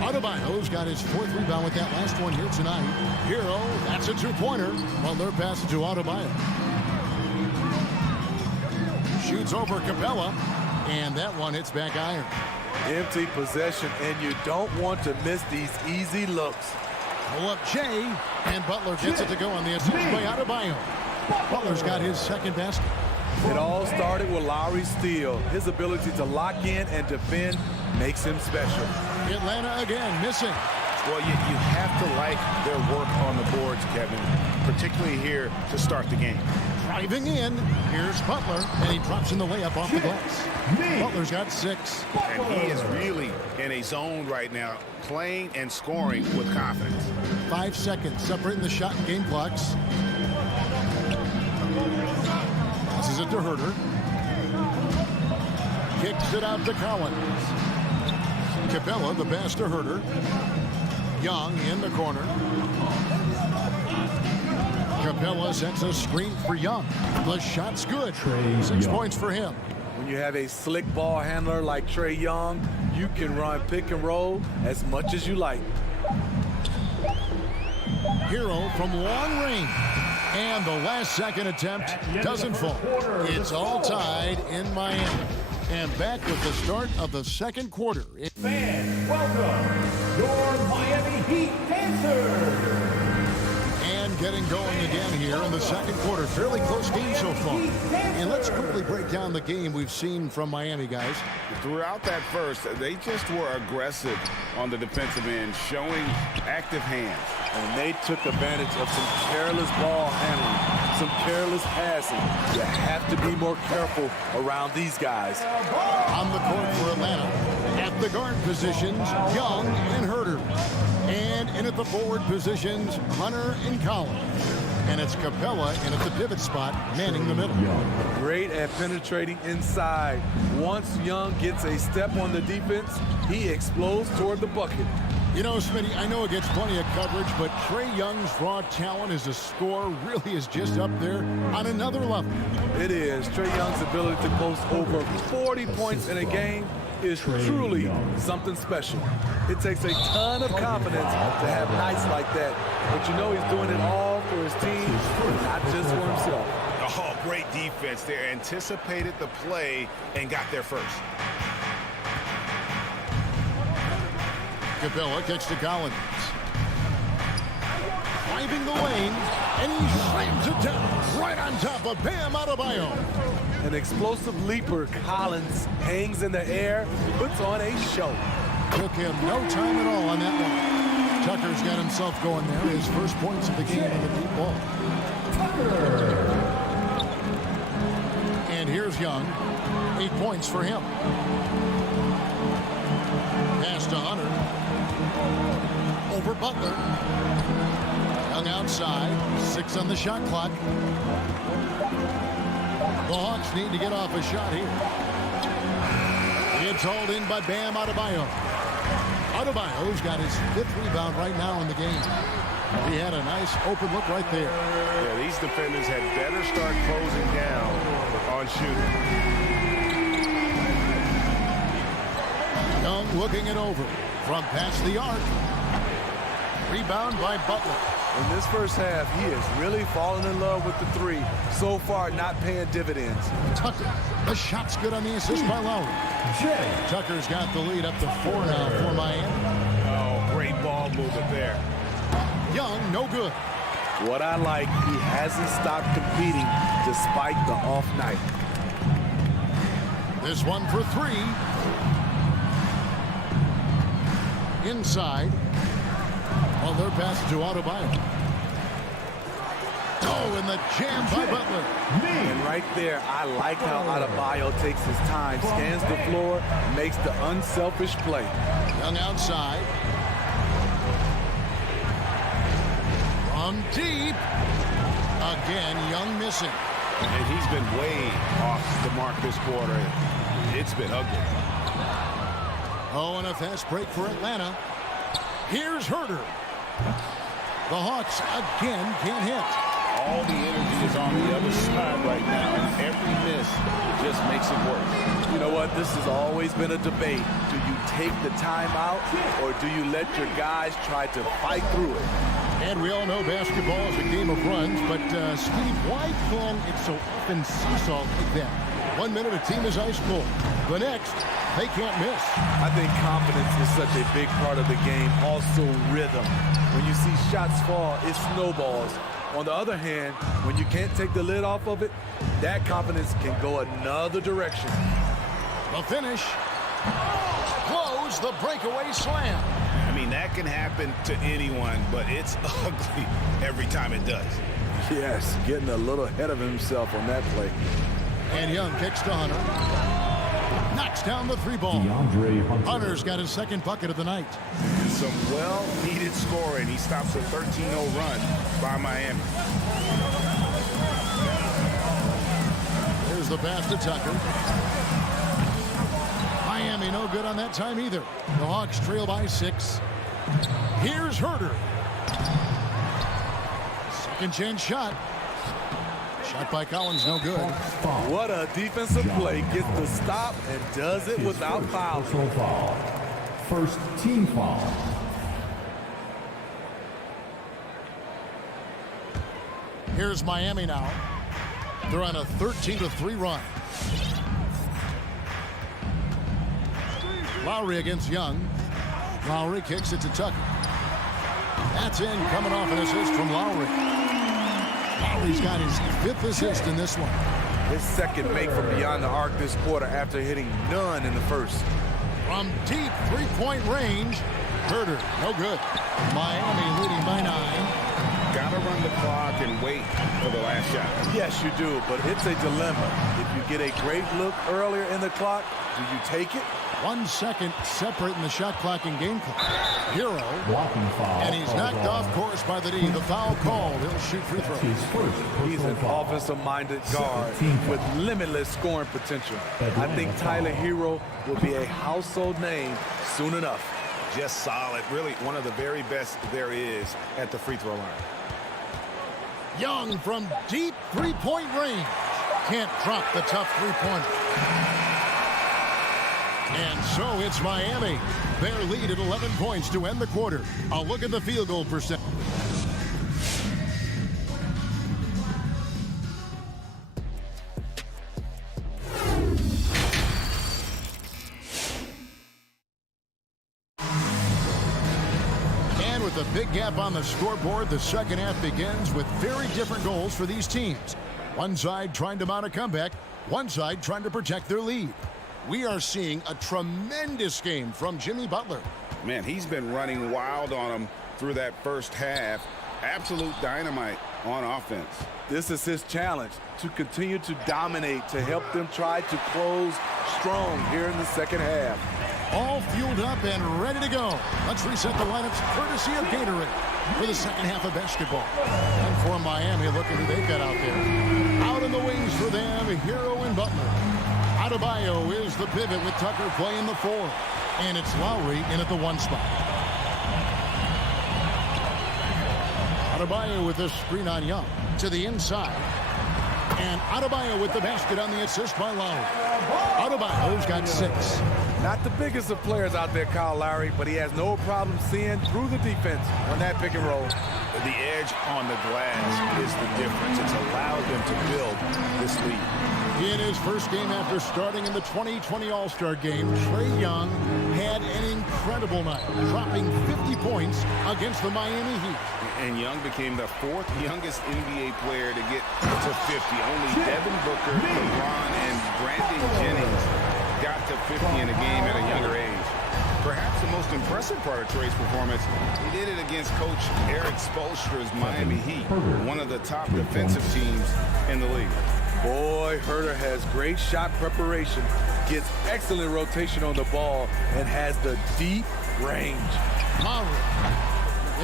Adebayo's got his 4th rebound with that last one here tonight. Hero, that's a 2-pointer. Butler passes to Adebayo. Shoots over Capella, and that one hits back iron. Empty possession, and you don't want to miss these easy looks. Pull up Jay, and Butler gets it to go on the assist by Adebayo. Butler's got his second basket. It all started with Lowry's steal. His ability to lock in and defend makes him special. Atlanta again missing. Well, you have to like their work on the boards, Kevin. particularly here to start the game. Driving in, here's Butler, and he drops in the layup off the glass. Butler's got 6. And he is really in a zone right now, playing and scoring with confidence. 5 seconds separating the shot and game clocks. Passes it to Herter. Kicks it out to Collins. Capella, the pass to Herter. Young in the corner. Capella sets a screen for Young. The shot's good. 6 points for him. When you have a slick ball handler like Trae Young, you can run pick and roll as much as you like. Hero from long range. And the last second attempt doesn't fall. It's all tied in Miami. And back with the start of the second quarter. Fans, welcome your Miami Heat Panthers. And getting going again here in the second quarter. Fairly close game so far. And let's quickly break down the game we've seen from Miami, guys. Throughout that first, they just were aggressive on the defensive end, showing active hands. And they took advantage of some careless ball handling, some careless passing. You have to be more careful around these guys. On the court for Atlanta, at the guard positions, Young and Herter. And in at the forward positions, Hunter and Collins. And it's Capella in at the pivot spot, manning the middle. Great at penetrating inside. Once Young gets a step on the defense, he explodes toward the bucket. You know, Smitty, I know it gets plenty of coverage, but Trae Young's raw talent as a scorer really is just up there on another level. It is. Trae Young's ability to post over 40 points in a game is truly something special. It takes a ton of confidence to have nights like that, but you know he's doing it all for his team, not just for himself. Oh, great defense there. Anticipated the play and got there first. Capella kicks to Collins. Driving the lane, and he slams it down right on top of Bam Adebayo. An explosive leaper, Collins hangs in the air, puts on a show. Took him no time at all on that one. Tucker's got himself going there. His first points of the game in the deep ball. And here's Young. 8 points for him. Pass to Hunter. Over Butler. Young outside. 6 on the shot clock. The Hawks need to get off a shot here. It's hauled in by Bam Adebayo. Adebayo's got his 5th rebound right now in the game. He had a nice open look right there. Yeah, these defenders had better start closing down on shooting. Young looking it over from past the arc. Rebound by Butler. In this first half, he has really fallen in love with the 3. So far, not paying dividends. Tucker, the shot's good on the assist by Lowry. Tucker's got the lead up to 4 now for Miami. Oh, great ball movement there. Young, no good. What I like, he hasn't stopped competing despite the off night. This one for 3. Inside. Well, they're passing to Adebayo. Oh, and the jam by Butler. And right there, I like how Adebayo takes his time, scans the floor, makes the unselfish play. Young outside. From deep. Again, Young missing. And he's been way off the mark this quarter. It's been ugly. Oh, and a fast break for Atlanta. Here's Herter. The Hawks again can't hit. All the energy is on the other side right now, and every miss just makes it worse. You know what? This has always been a debate. Do you take the timeout, or do you let your guys try to fight through it? And we all know basketball is a game of runs, but Steve, why can it so often seesaw like that? 1 minute a team is ice cold. The next, they can't miss. I think confidence is such a big part of the game. Also rhythm. When you see shots fall, it snowballs. On the other hand, when you can't take the lid off of it, that confidence can go another direction. The finish. Close the breakaway slam. I mean, that can happen to anyone, but it's ugly every time it does. Yes, getting a little ahead of himself on that play. And Young kicks to Hunter. Knocks down the three ball. Hunter's got his second bucket of the night. Some well-needed scoring. He stops a 13-0 run by Miami. Here's the pass to Tucker. Miami no good on that time either. The Hawks trail by 6. Here's Herter. Second chance shot. Shot by Collins, no good. What a defensive play. Gets the stop and does it without foul. First team foul. Here's Miami now. They're on a 13-3 run. Lowry against Young. Lowry kicks it to Tucker. That's in, coming off an assist from Lowry. Lowry's got his 5th assist in this one. His second make from beyond the arc this quarter after hitting none in the first. From deep three-point range, Herter, no good. Miami leading by 9. Gotta run the clock and wait for the last shot. Yes, you do, but it's a dilemma. If you get a great look earlier in the clock, do you take it? 1 second separating the shot clock and game clock. Hero. Foul. And he's knocked off course by the D. The foul called. He'll shoot free throws. He's an offensive-minded guard with limitless scoring potential. I think Tyler Hero will be a household name soon enough. Just solid. Really one of the very best there is at the free throw line. Young from deep three-point range. Can't drop the tough three-pointer. And so it's Miami. Their lead at 11 points to end the quarter. A look at the field goal percent. And with a big gap on the scoreboard, the second half begins with very different goals for these teams. One side trying to mount a comeback, one side trying to protect their lead. We are seeing a tremendous game from Jimmy Butler. Man, he's been running wild on him through that first half. Absolute dynamite on offense. This is his challenge, to continue to dominate, to help them try to close strong here in the second half. All fueled up and ready to go. Let's reset the lineups courtesy of Gatorade for the second half of basketball. And for Miami, look at who they've got out there. Out in the wings for them, Hero and Butler. Adebayo is the pivot with Tucker playing the 4. And it's Lowry in at the 1 spot. Adebayo with a screen on Young to the inside. And Adebayo with the basket on the assist by Lowry. Adebayo's got 6. Not the biggest of players out there, Kyle Lowry, but he has no problem seeing through the defense on that pick and roll. The edge on the glass is the difference. It's allowed them to build this lead. In his first game after starting in the 2020 All-Star game, Trae Young had an incredible night, dropping 50 points against the Miami Heat. And Young became the 4th youngest NBA player to get to 50. Only Devin Booker, LeBron, and Brandon Jennings got to 50 in a game at a younger age. Perhaps the most impressive part of Trae's performance, he did it against Coach Eric Spoelstra's Miami Heat, one of the top defensive teams in the league. Boy, Herter has great shot preparation, gets excellent rotation on the ball, and has the deep range. Lowry.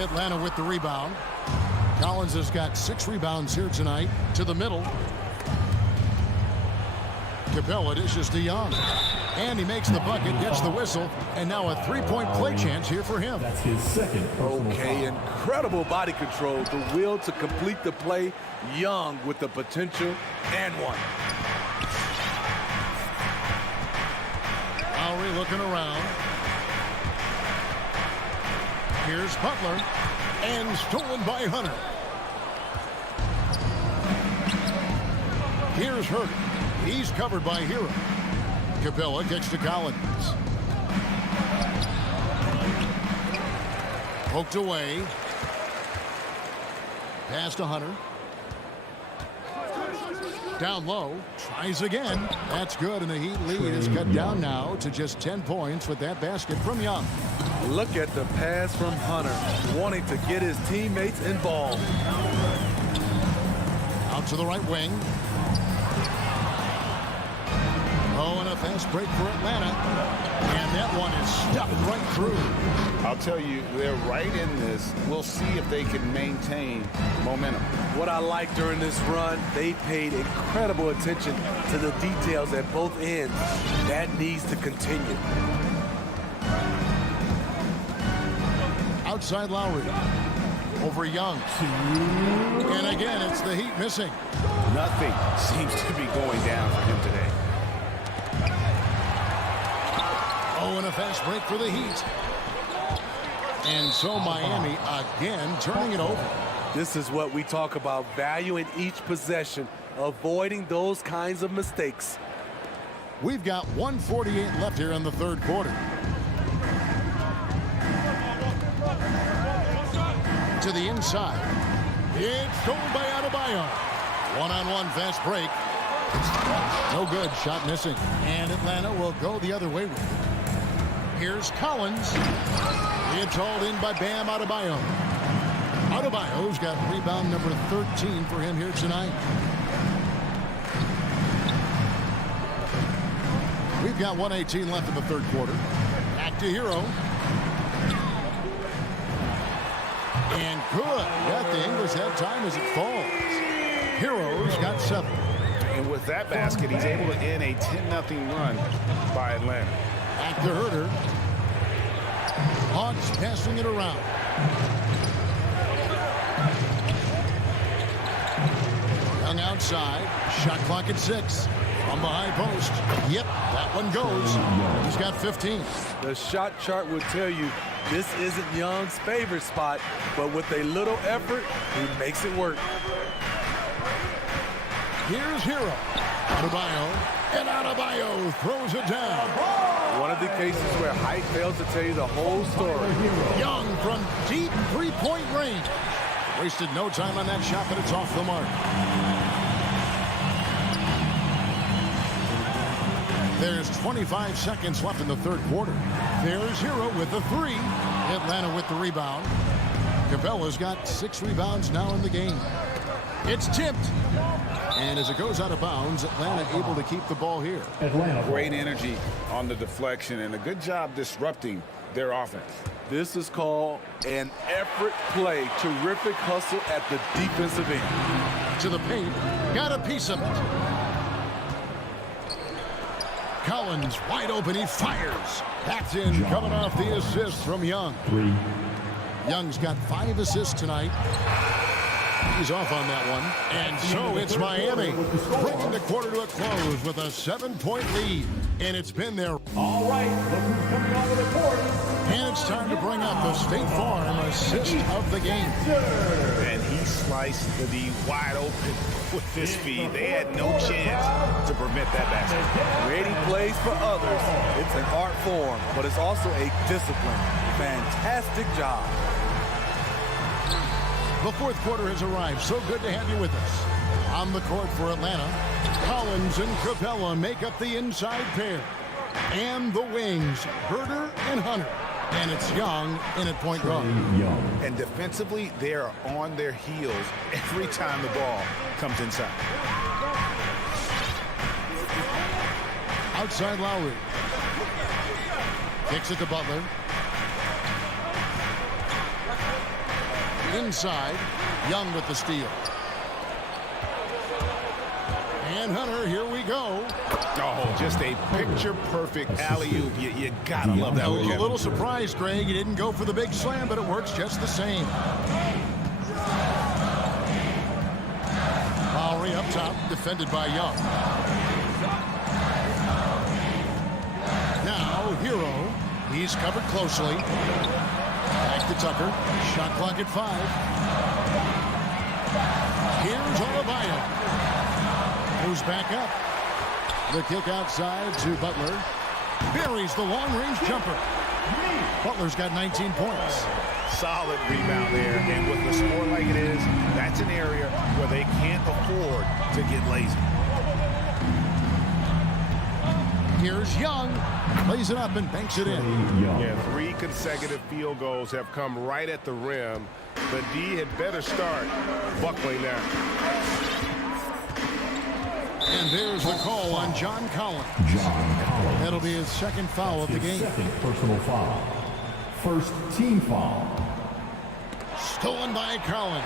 Atlanta with the rebound. Collins has got 6 rebounds here tonight. To the middle. Capella dishes to Young. And he makes the bucket, gets the whistle, and now a 3-point play chance here for him. That's his second. Okay, incredible body control, the will to complete the play. Young with the potential and one. Lowry looking around. Here's Butler, and stolen by Hunter. Here's Herter. He's covered by Hero. Capella kicks to Collins. Poked away. Pass to Hunter. Down low. Tries again. That's good, and the Heat lead is cut down now to just 10 points with that basket from Young. Look at the pass from Hunter, wanting to get his teammates involved. Out to the right wing. Oh, and a fast break for Atlanta. And that one is stuffed right through. I'll tell you, they're right in this. We'll see if they can maintain momentum. What I like during this run, they paid incredible attention to the details at both ends. That needs to continue. Outside Lowry. Over Young. And again, it's the Heat missing. Nothing seems to be going down for him today. Oh, and a fast break for the Heat. And so Miami again turning it over. This is what we talk about, value in each possession, avoiding those kinds of mistakes. We've got 1:48 left here in the third quarter. To the inside. It's stolen by Adebayo. One-on-one fast break. No good. Shot missing. And Atlanta will go the other way with it. Here's Collins. It's hauled in by Bam Adebayo. Adebayo's got rebound number 13 for him here tonight. We've got 1:18 left in the third quarter. Back to Hero. And good. Got the English that time as it falls. Hero's got 7. And with that basket, he's able to end a 10-0 run by Atlanta. Back to Herter. Hawks passing it around. Young outside. Shot clock at 6. From the high post. Yep, that one goes. He's got 15. The shot chart will tell you this isn't Young's favorite spot, but with a little effort, he makes it work. Here's Hero. Adebayo. And Adebayo throws it down. One of the cases where height fails to tell you the whole story. Young from deep three-point range. Wasted no time on that shot, but it's off the mark. There's 25 seconds left in the third quarter. There's Hero with the 3. Atlanta with the rebound. Capella's got 6 rebounds now in the game. It's tipped. And as it goes out of bounds, Atlanta able to keep the ball here. Great energy on the deflection and a good job disrupting their offense. This is called an effort play. Terrific hustle at the defensive end. To the paint. Got a piece of it. Collins wide open. He fires. That's in, coming off the assist from Young. Young's got 5 assists tonight. He's off on that one. And so it's Miami bringing the quarter to a close with a 7-point lead. And it's been there. All right, look who's coming onto the court. And it's time to bring up the State Farm assist of the game. And he sliced the D wide open with this speed. They had no chance to prevent that basket. Creating plays for others, it's an art form, but it's also a discipline. Fantastic job. The fourth quarter has arrived. So good to have you with us. On the court for Atlanta, Collins and Capella make up the inside pair. And the wings, Herter and Hunter. And it's Young in at point guard. And defensively, they are on their heels every time the ball comes inside. Outside Lowry. Kicks it to Butler. Inside, Young with the steal. And Hunter, here we go. Oh, just a picture-perfect alley-oop. You gotta love that. I was a little surprised, Greg. He didn't go for the big slam, but it works just the same. Lowry up top, defended by Young. Now, Hero. He's covered closely. Back to Tucker. Shot clock at 5. Here's Adebayo. Moves back up. The kick outside to Butler. Buries the long-range jumper. Butler's got 19 points. Solid rebound there. And with the score like it is, that's an area where they can't afford to get lazy. Here's Young. Plays it up and banks it in. Yeah, 3 consecutive field goals have come right at the rim. The D had better start buckling down. And there's the call on John Collins. That'll be his second foul of the game. Second personal foul. First team foul. Stolen by Collins.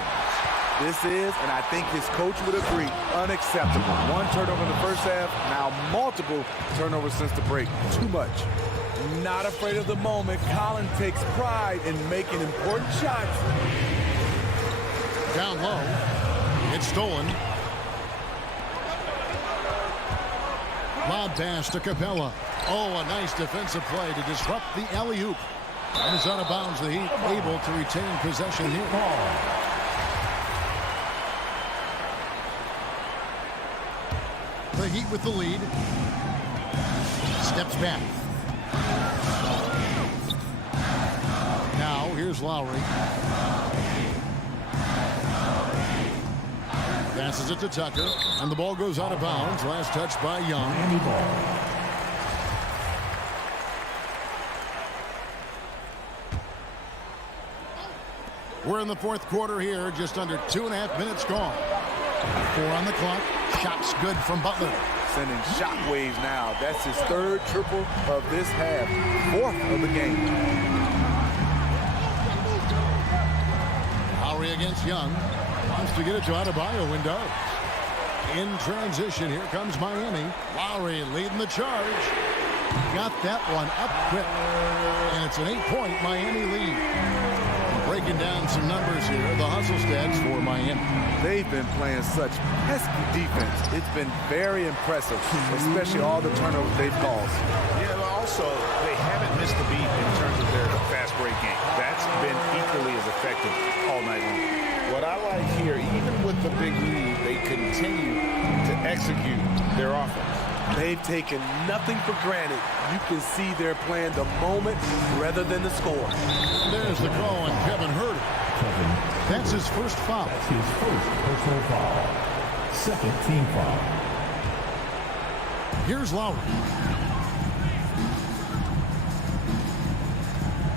This is, and I think his coach would agree, unacceptable. One turnover in the first half, now multiple turnovers since the break. Too much. Not afraid of the moment. Collins takes pride in making important shots. Down low. It's stolen. Lob pass to Capella. Oh, a nice defensive play to disrupt the alley-oop. And is out of bounds. The Heat able to retain possession here. The Heat with the lead. Steps back. Now, here's Lowry. Passes it to Tucker. And the ball goes out of bounds. Last touch by Young. We're in the fourth quarter here. Just under 2.5 minutes gone. 4 on the clock. Shots good from Butler. Sending shockwaves now. That's his third triple of this half. Fourth of the game. Lowry against Young. Wants to get it to Adebayo and does. In transition, here comes Miami. Lowry leading the charge. Got that one up quick. And it's an 8-point Miami lead. Breaking down some numbers here. The hustle stats for Miami. They've been playing such pesky defense. It's been very impressive, especially all the turnovers they've caused. Yeah, but also, they haven't missed a beat in terms of their fast break game. That's been equally as effective all night long. What I like here, even with the big lead, they continue to execute their offense. They've taken nothing for granted. You can see they're playing the moment rather than the score. There's the call on Kevin Huerter. That's his first foul. That's his first personal foul. Second team foul. Here's Lowry.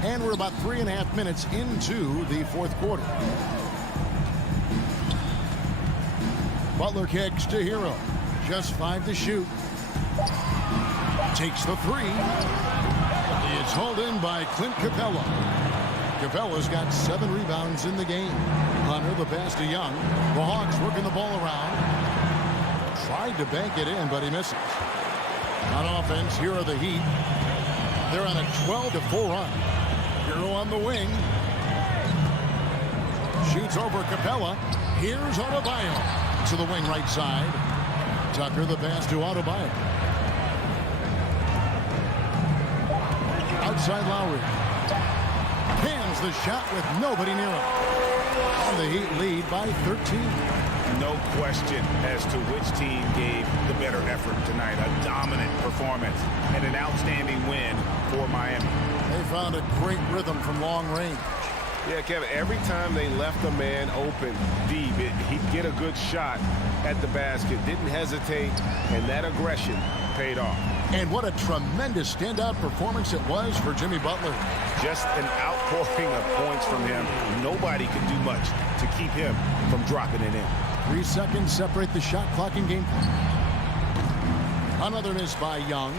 And we're about 3.5 minutes into the fourth quarter. Butler kicks to Hero. Just 5 to shoot. Takes the 3. It's hauled in by Clint Capella. Capella's got 7 rebounds in the game. Hunter the pass to Young. The Hawks working the ball around. Tried to bank it in, but he misses. On offense, here are the Heat. They're on a 12-4 run. Hero on the wing. Shoots over Capella. Here's Adebayo to the wing right side. Tucker the pass to Adebayo. Outside Lowry. Pins the shot with nobody near him. And the Heat lead by 13. No question as to which team gave the better effort tonight. A dominant performance and an outstanding win for Miami. They found a great rhythm from long range. Yeah, Kevin, every time they left a man open deep, he'd get a good shot at the basket. Didn't hesitate, and that aggression paid off. And what a tremendous standout performance it was for Jimmy Butler. Just an outpouring of points from him. Nobody could do much to keep him from dropping it in. 3 seconds separate the shot clock and game. Another miss by Young.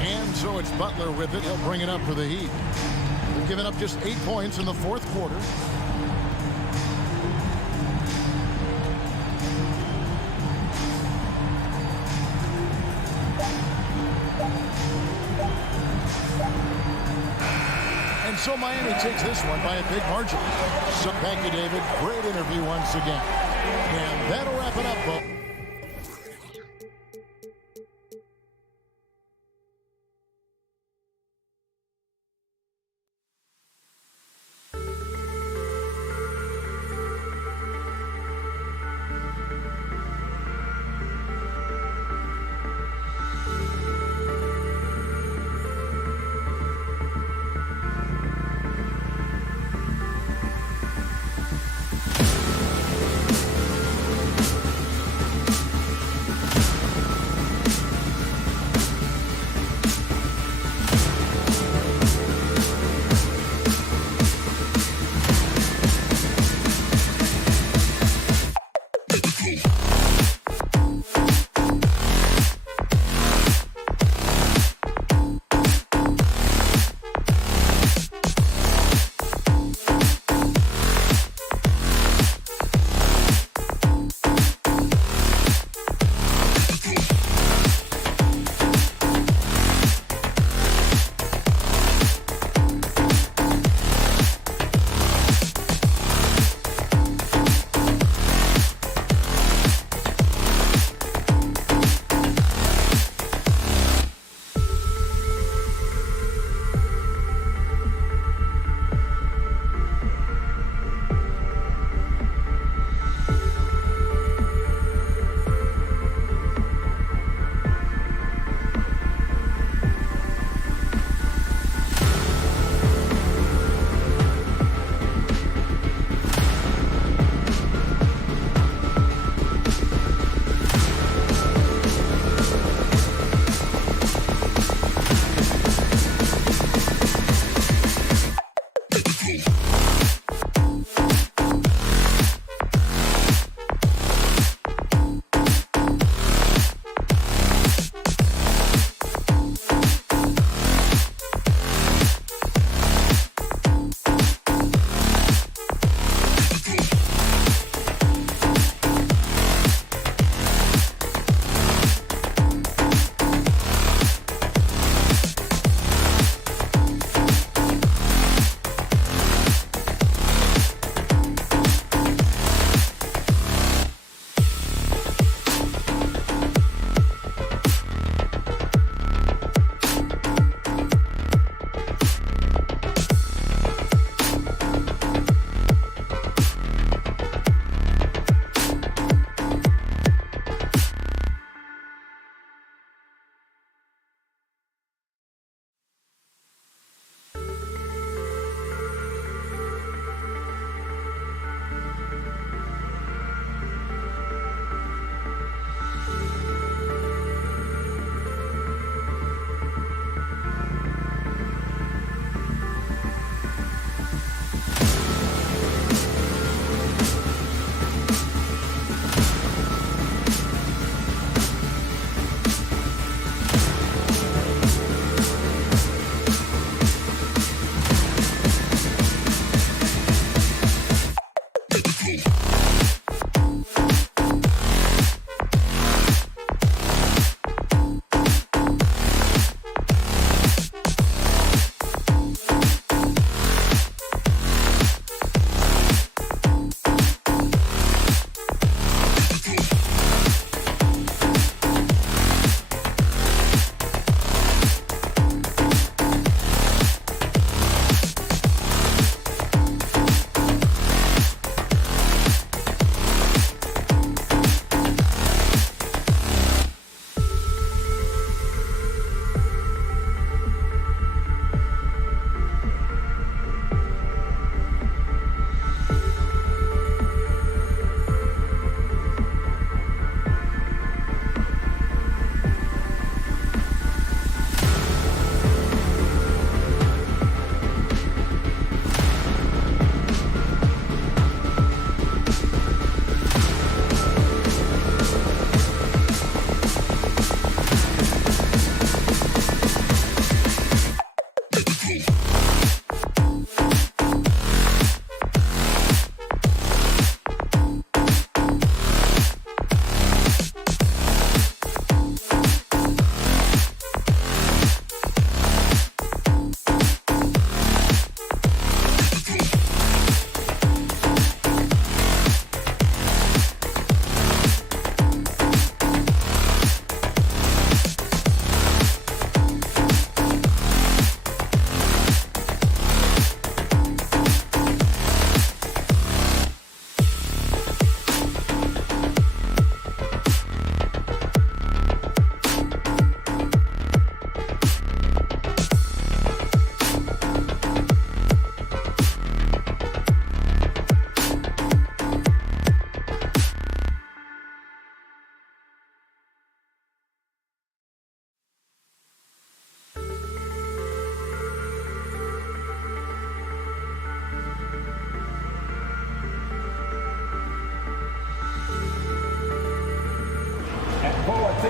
And so it's Butler with it. He'll bring it up for the Heat. They've given up just 8 points in the fourth quarter. And so Miami takes this one by a big margin. So thank you, David. Great interview once again. And that'll wrap it up, folks.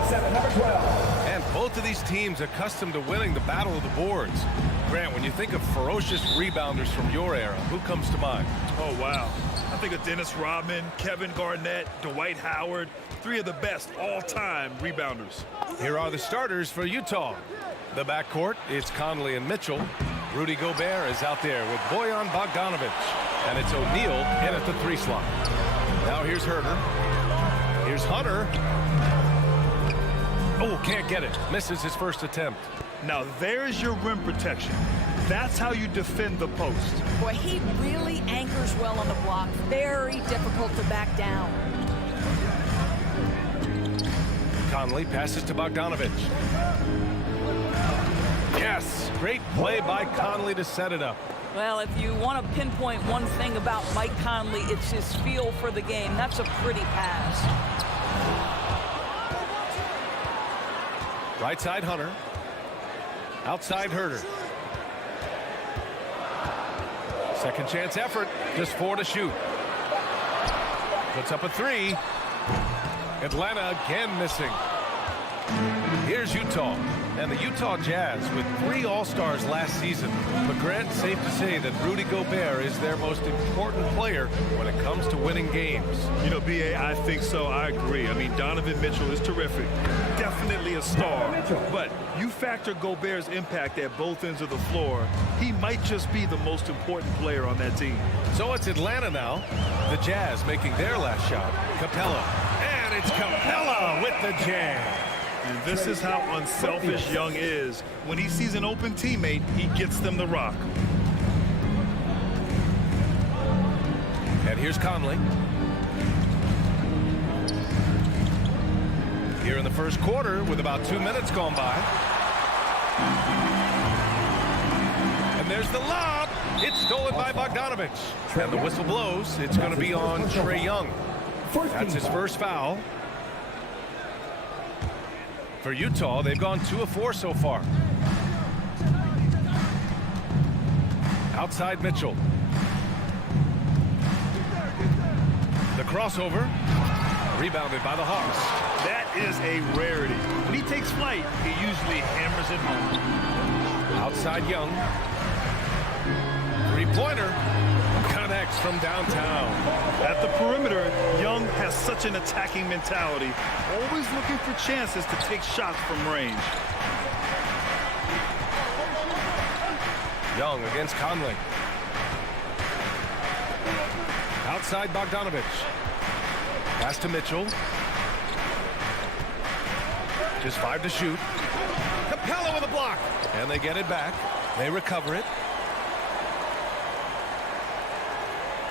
6'7", number 12. And both of these teams accustomed to winning the battle of the boards. Grant, when you think of ferocious rebounders from your era, who comes to mind? Oh, wow. I think of Dennis Rodman, Kevin Garnett, Dwight Howard, three of the best all-time rebounders. Here are the starters for Utah. The backcourt is Conley and Mitchell. Rudy Gobert is out there with Bojan Bogdanovic. And it's O'Neal in at the 3 slot. Now here's Herter. Here's Hunter. Oh, can't get it. Misses his first attempt. Now there's your rim protection. That's how you defend the post. Boy, he really anchors well on the block. Very difficult to back down. Conley passes to Bogdanovic. Yes, great play by Conley to set it up. Well, if you want to pinpoint one thing about Mike Conley, it's his feel for the game. That's a pretty pass. Right side Hunter. Outside Herter. Second chance effort. Just 4 to shoot. Puts up a 3. Atlanta again missing. Here's Utah. And the Utah Jazz with 3 All-Stars last season. But Grant, safe to say that Rudy Gobert is their most important player when it comes to winning games. You know, B.A., I think so. I agree. I mean, Donovan Mitchell is terrific. Definitely a star. But you factor Gobert's impact at both ends of the floor, he might just be the most important player on that team. So it's Atlanta now. The Jazz making their last shot. Capella. And it's Capella with the jam. And this is how unselfish Young is. When he sees an open teammate, he gets them the rock. And here's Conley. Here in the first quarter with about 2 minutes gone by. And there's the lob. It's stolen by Bogdanovic. And the whistle blows. It's going to be on Trae Young. That's his first foul. For Utah, they've gone 2 of 4 so far. Outside Mitchell. The crossover. Rebounded by the Hawks. That is a rarity. When he takes flight, he usually hammers it home. Outside Young. 3-pointer. Connects from downtown. At the perimeter, Young has such an attacking mentality, always looking for chances to take shots from range. Young against Conley. Outside Bogdanovic. Pass to Mitchell. Just 5 to shoot. Capella with a block. And they get it back. They recover it.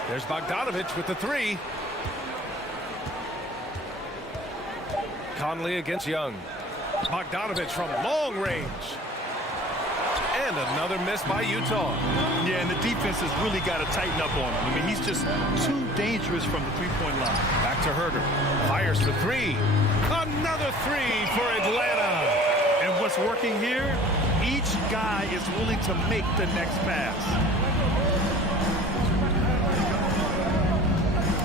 There's Bogdanovic with the 3. Conley against Young. Bogdanovic from long range. And another miss by Utah. Yeah, and the defense has really got to tighten up on him. I mean, he's just too dangerous from the 3-point line. Back to Herter. Fires for 3. Another 3 for Atlanta. And what's working here? Each guy is willing to make the next pass.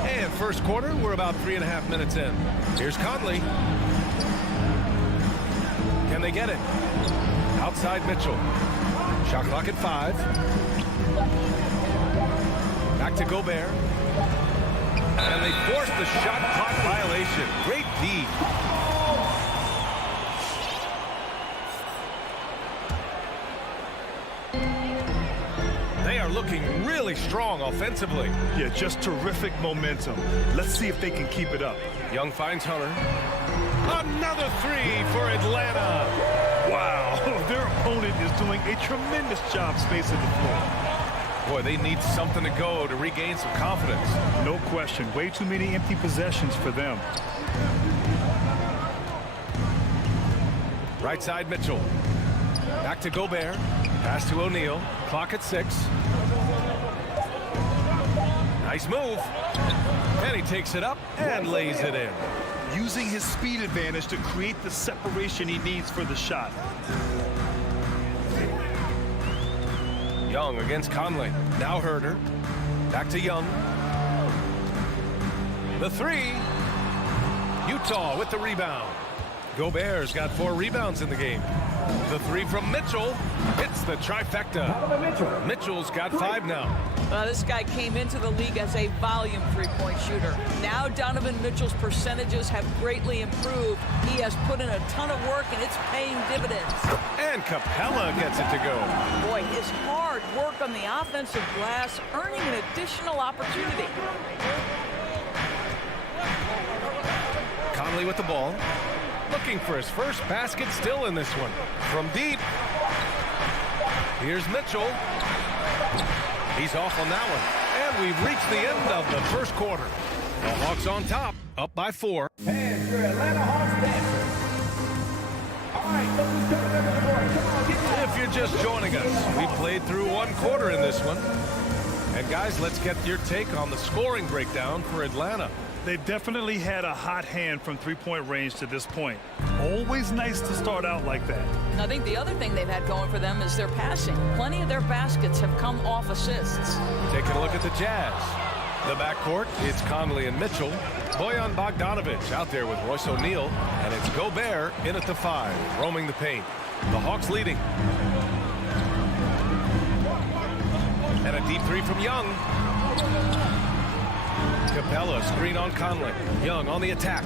And first quarter, we're about 3.5 minutes in. Here's Conley. Can they get it? Outside Mitchell. Shot clock at 5. Back to Gobert. And they force the shot clock violation. Great D. They are looking really strong offensively. Yeah, just terrific momentum. Let's see if they can keep it up. Young finds Hunter. Another 3 for Atlanta. Wow, their opponent is doing a tremendous job spacing the floor. Boy, they need something to go to regain some confidence. No question. Way too many empty possessions for them. Right side Mitchell. Back to Gobert. Pass to O'Neal. Clock at 6. Nice move. And he takes it up and lays it in. Using his speed advantage to create the separation he needs for the shot. Young against Conley. Now Herter. Back to Young. The 3. Utah with the rebound. Gobert's got 4 rebounds in the game. The 3 from Mitchell hits the trifecta. Mitchell's got 5 now. This guy came into the league as a volume three-point shooter. Now Donovan Mitchell's percentages have greatly improved. He has put in a ton of work, and it's paying dividends. And Capella gets it to go. Boy, his hard work on the offensive glass earning an additional opportunity. Conley with the ball. Looking for his first basket still in this one. From deep. Here's Mitchell. He's off on that one. And we've reached the end of the first quarter. The Hawks on top, up by 4. And your Atlanta Hawks dancer. All right, let's turn it over to the board. Come on, get If you're just joining us, we played through 1 quarter in this one. And guys, let's get your take on the scoring breakdown for Atlanta. They've definitely had a hot hand from three-point range to this point. Always nice to start out like that. I think the other thing they've had going for them is their passing. Plenty of their baskets have come off assists. Taking a look at the Jazz. The backcourt, it's Conley and Mitchell. Bojan Bogdanovic out there with Royce O'Neal. And it's Gobert in at the 5, roaming the paint. The Hawks leading. And a deep 3 from Young. Capella screen on Conley. Young on the attack.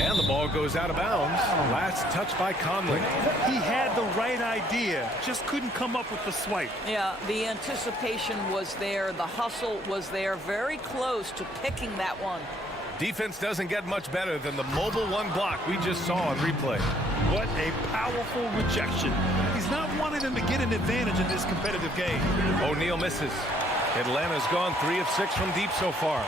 And the ball goes out of bounds. Last touch by Conley. He had the right idea, just couldn't come up with the swipe. Yeah, the anticipation was there. The hustle was there. Very close to picking that one. Defense doesn't get much better than the mobile 1 block we just saw on replay. What a powerful rejection. He's not wanting them to get an advantage in this competitive game. O'Neal misses. Atlanta's gone 3 of 6 from deep so far.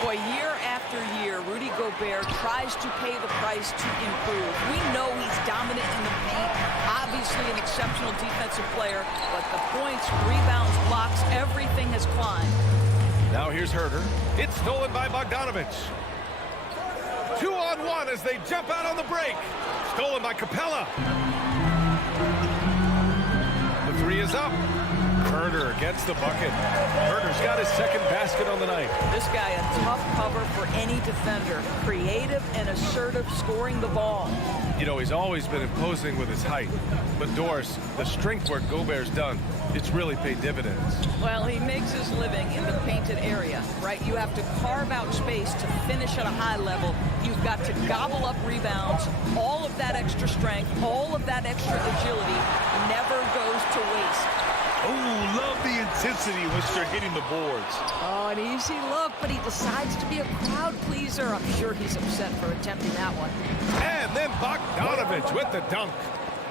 Boy, year after year, Rudy Gobert tries to pay the price to improve. We know he's dominant in the paint, obviously an exceptional defensive player, but the points, rebounds, blocks, everything has climbed. Now here's Herter. It's stolen by Bogdanovic. 2-on-1 as they jump out on the break. Stolen by Capella. The 3 is up. Herter gets the bucket. Herter's got his 2nd basket on the night. This guy a tough cover for any defender. Creative and assertive scoring the ball. You know, he's always been imposing with his height. But Doris, the strength work Gobert's done, it's really paid dividends. Well, he makes his living in the painted area, right? You have to carve out space to finish at a high level. You've got to gobble up rebounds. All of that extra strength, all of that extra agility never goes to waste. Oh, love the intensity once they're hitting the boards. Oh, an easy look, but he decides to be a crowd pleaser. I'm sure he's upset for attempting that one. And then Bogdanovic with the dunk.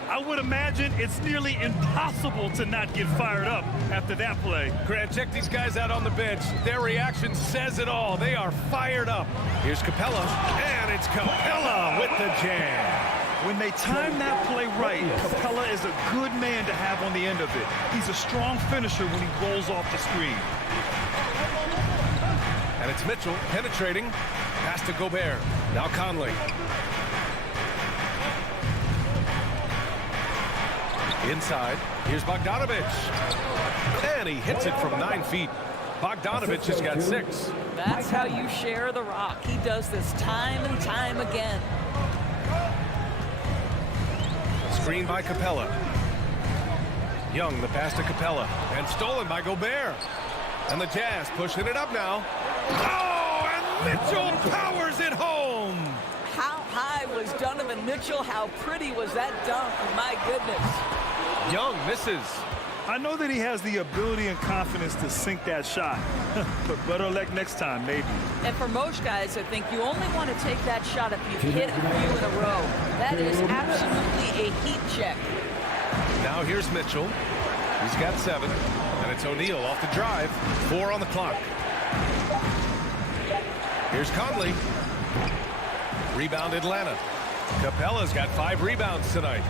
I would imagine it's nearly impossible to not get fired up after that play. Grant, check these guys out on the bench. Their reaction says it all. They are fired up. Here's Capella, and it's Capella with the jam. When they time that play right, Capella is a good man to have on the end of it. He's a strong finisher when he rolls off the screen. And it's Mitchell penetrating. Pass to Gobert. Now Conley. Inside. Here's Bogdanovic. And he hits it from 9 feet. Bogdanovic has got 6. That's how you share the rock. He does this time and time again. Screen by Capella. Young, the pass to Capella. And stolen by Gobert. And the Jazz pushing it up now. Oh, and Mitchell powers it home. How high was Donovan Mitchell? How pretty was that dunk? My goodness. Young misses. I know that he has the ability and confidence to sink that shot, but better luck next time, maybe. And for most guys, I think you only want to take that shot if you've hit a few in a row. That is absolutely a heat check. Now here's Mitchell. He's got 7, and it's O'Neal off the drive. 4 on the clock. Here's Conley. Rebound Atlanta. Capella's got 5 rebounds tonight.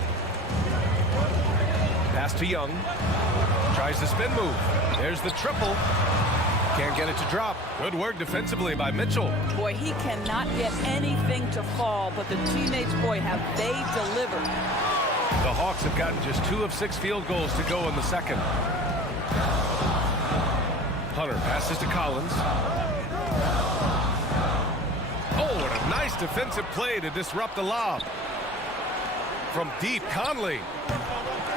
Pass to Young. Tries the spin move. There's the triple. Can't get it to drop. Good work defensively by Mitchell. Boy, he cannot get anything to fall, but the teammates, boy, have they delivered. The Hawks have gotten just 2 of 6 field goals to go in the second. Hunter passes to Collins. Oh, what a nice defensive play to disrupt the lob. from deep, Conley.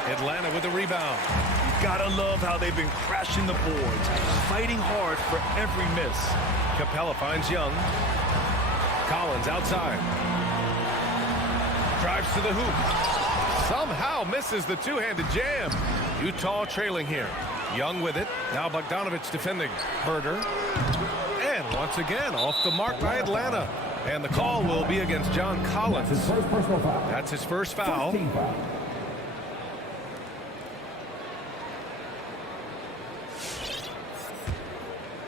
Atlanta with the rebound. You gotta love how they've been crashing the boards, fighting hard for every miss. Capella finds Young. Collins outside. Drives to the hoop. Somehow misses the two-handed jam. Utah trailing here. Young with it. Now Bogdanovich defending. Herder. And once again off the mark by Atlanta. And the call will be against John Collins. That's his first foul.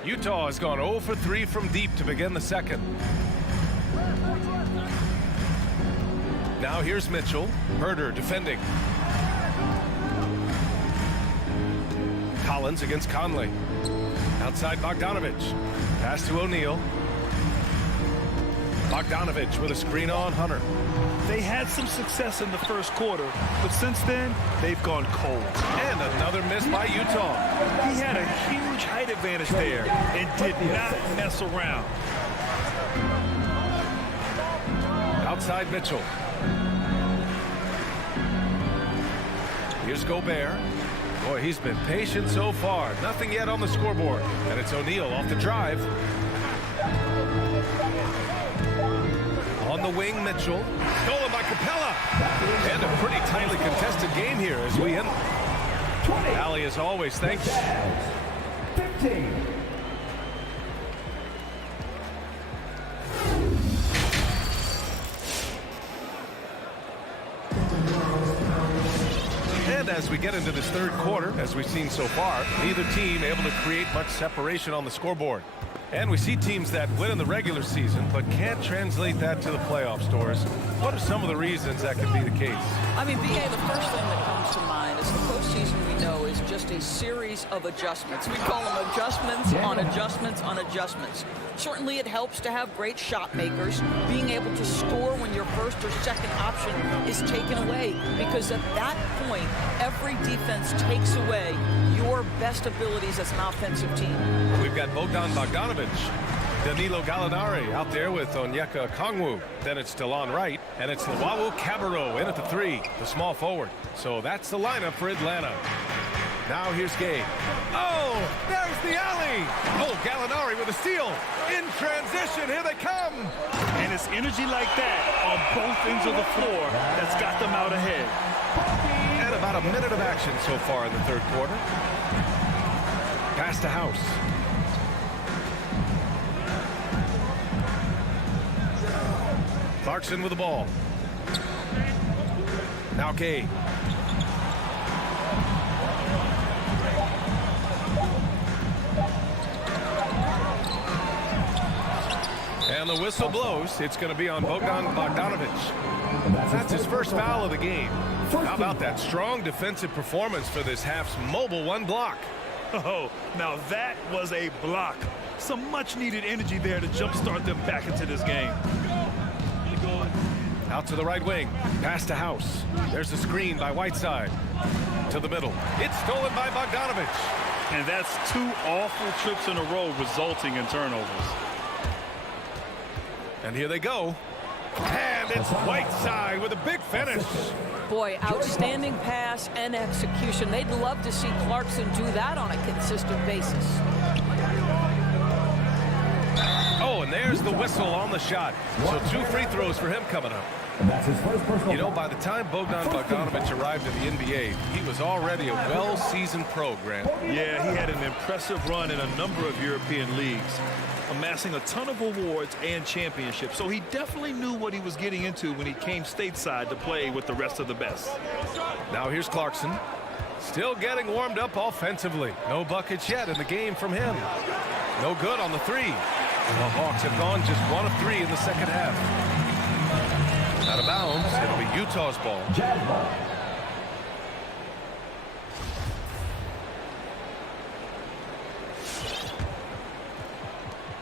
Utah has gone 0 for 3 from deep to begin the second. Now here's Mitchell. Herder defending. Collins against Conley. Outside Bogdanovich. Pass to O'Neal. Bogdanovich with a screen on Hunter. They had some success in the first quarter, but since then, they've gone cold. And another miss by Utah. He had a huge height advantage there and did not mess around. Outside Mitchell. Here's Gobert. Boy, he's been patient so far. Nothing yet on the scoreboard. And it's O'Neal off the drive. On the wing, Mitchell. Stolen by Capella. And a pretty tightly contested game here as we end. Allie, as always, thanks. 15. And as we get into this third quarter, as we've seen so far, neither team able to create much separation on the scoreboard. And we see teams that win in the regular season but can't translate that to the playoffs, Doris. What are some of the reasons that could be the case? I mean, BA, the first thing that comes to mind is the postseason, we know, is just a series of adjustments. We call them adjustments on adjustments on adjustments. Certainly it helps to have great shot makers, being able to score when your first or second option is taken away, because at that point, every defense takes away your best abilities as an offensive team. We've got Bogdanovich, Danilo Gallinari out there with Onyeka Okongwu. Then it's DeLon Wright, and it's Luwawu Cabarrot in at the 3, the small forward. So that's the lineup for Atlanta. Now here's Gay. Oh, there's the alley. Oh, Gallinari with a steal. In transition, here they come. And it's energy like that on both ends of the floor that's got them out ahead. And about a minute of action so far in the third quarter. Pass to House. Clarkson with the ball. Now Gay. And the whistle blows. It's going to be on Bogdanovich. That's his first foul of the game. How about that strong defensive performance for this half's mobile one block? Oh, now that was a block. Some much-needed energy there to jumpstart them back into this game. Out to the right wing. Pass to House. There's a screen by Whiteside. To the middle. It's stolen by Bogdanovich. And that's 2 awful trips in a row resulting in turnovers. And here they go. And it's Whiteside with a big finish. Boy, outstanding pass and execution. They'd love to see Clarkson do that on a consistent basis. Oh, and there's the whistle on the shot. So 2 free throws for him coming up. That's his first personal. You know, by the time Bogdanovich arrived in the NBA, he was already a well-seasoned pro, Grant. Yeah, he had an impressive run in a number of European leagues, amassing a ton of awards and championships. So he definitely knew what he was getting into when he came stateside to play with the rest of the best. Now here's Clarkson. Still getting warmed up offensively. No buckets yet in the game from him. No good on the 3. The Hawks have gone just 1 of 3 in the second half. Out of bounds. It'll be Utah's ball.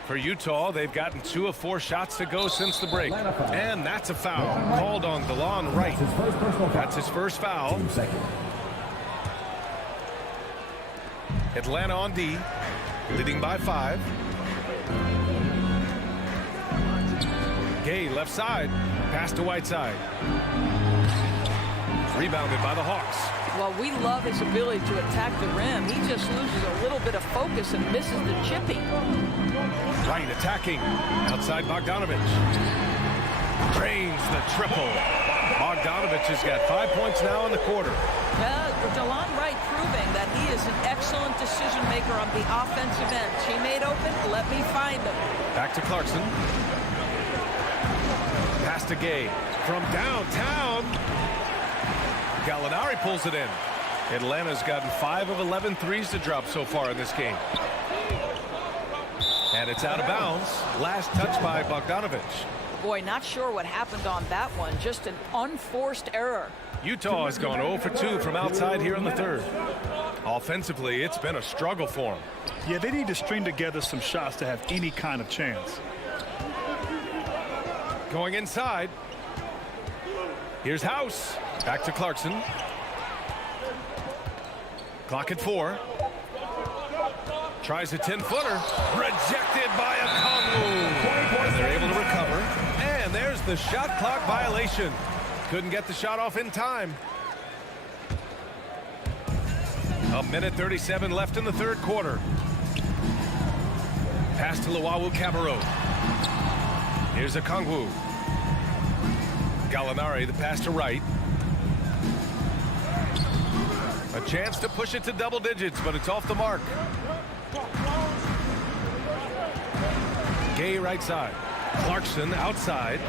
For Utah, they've gotten 2 of 4 shots to go since the break. And that's a foul called on DeLon Wright. That's his first foul. Atlanta on D, leading by 5. Gay left side, pass to Whiteside. Rebounded by the Hawks. Well, we love his ability to attack the rim. He just loses a little bit of focus and misses the chippy. Right, attacking. Outside Bogdanovich. Drains the triple. Bogdanovich has got 5 points now in the quarter. DeLon Wright proving that he is an excellent decision maker on the offensive end. Teammate open, let me find him. Back to Clarkson. Pass to Gay. From downtown. Gallinari pulls it in. Atlanta's gotten 5 of 11 threes to drop so far in this game. And it's out of bounds. Last touch by Bogdanovich. Boy, not sure what happened on that one. Just an unforced error. Utah has gone 0 for 2 from outside here in the third. Offensively, it's been a struggle for them. Yeah, they need to string together some shots to have any kind of chance. Going inside. Here's House. Back to Clarkson. Clock at 4. Tries a 10-footer. Rejected by Okongwu. And they're able to recover. And there's the shot clock violation. Couldn't get the shot off in time. A minute 37 left in the third quarter. Pass to Luwawu-Cabarrot. Here's Okongwu. Gallinari, the pass to Wright. A chance to push it to double digits, but it's off the mark. Gay right side. Clarkson outside.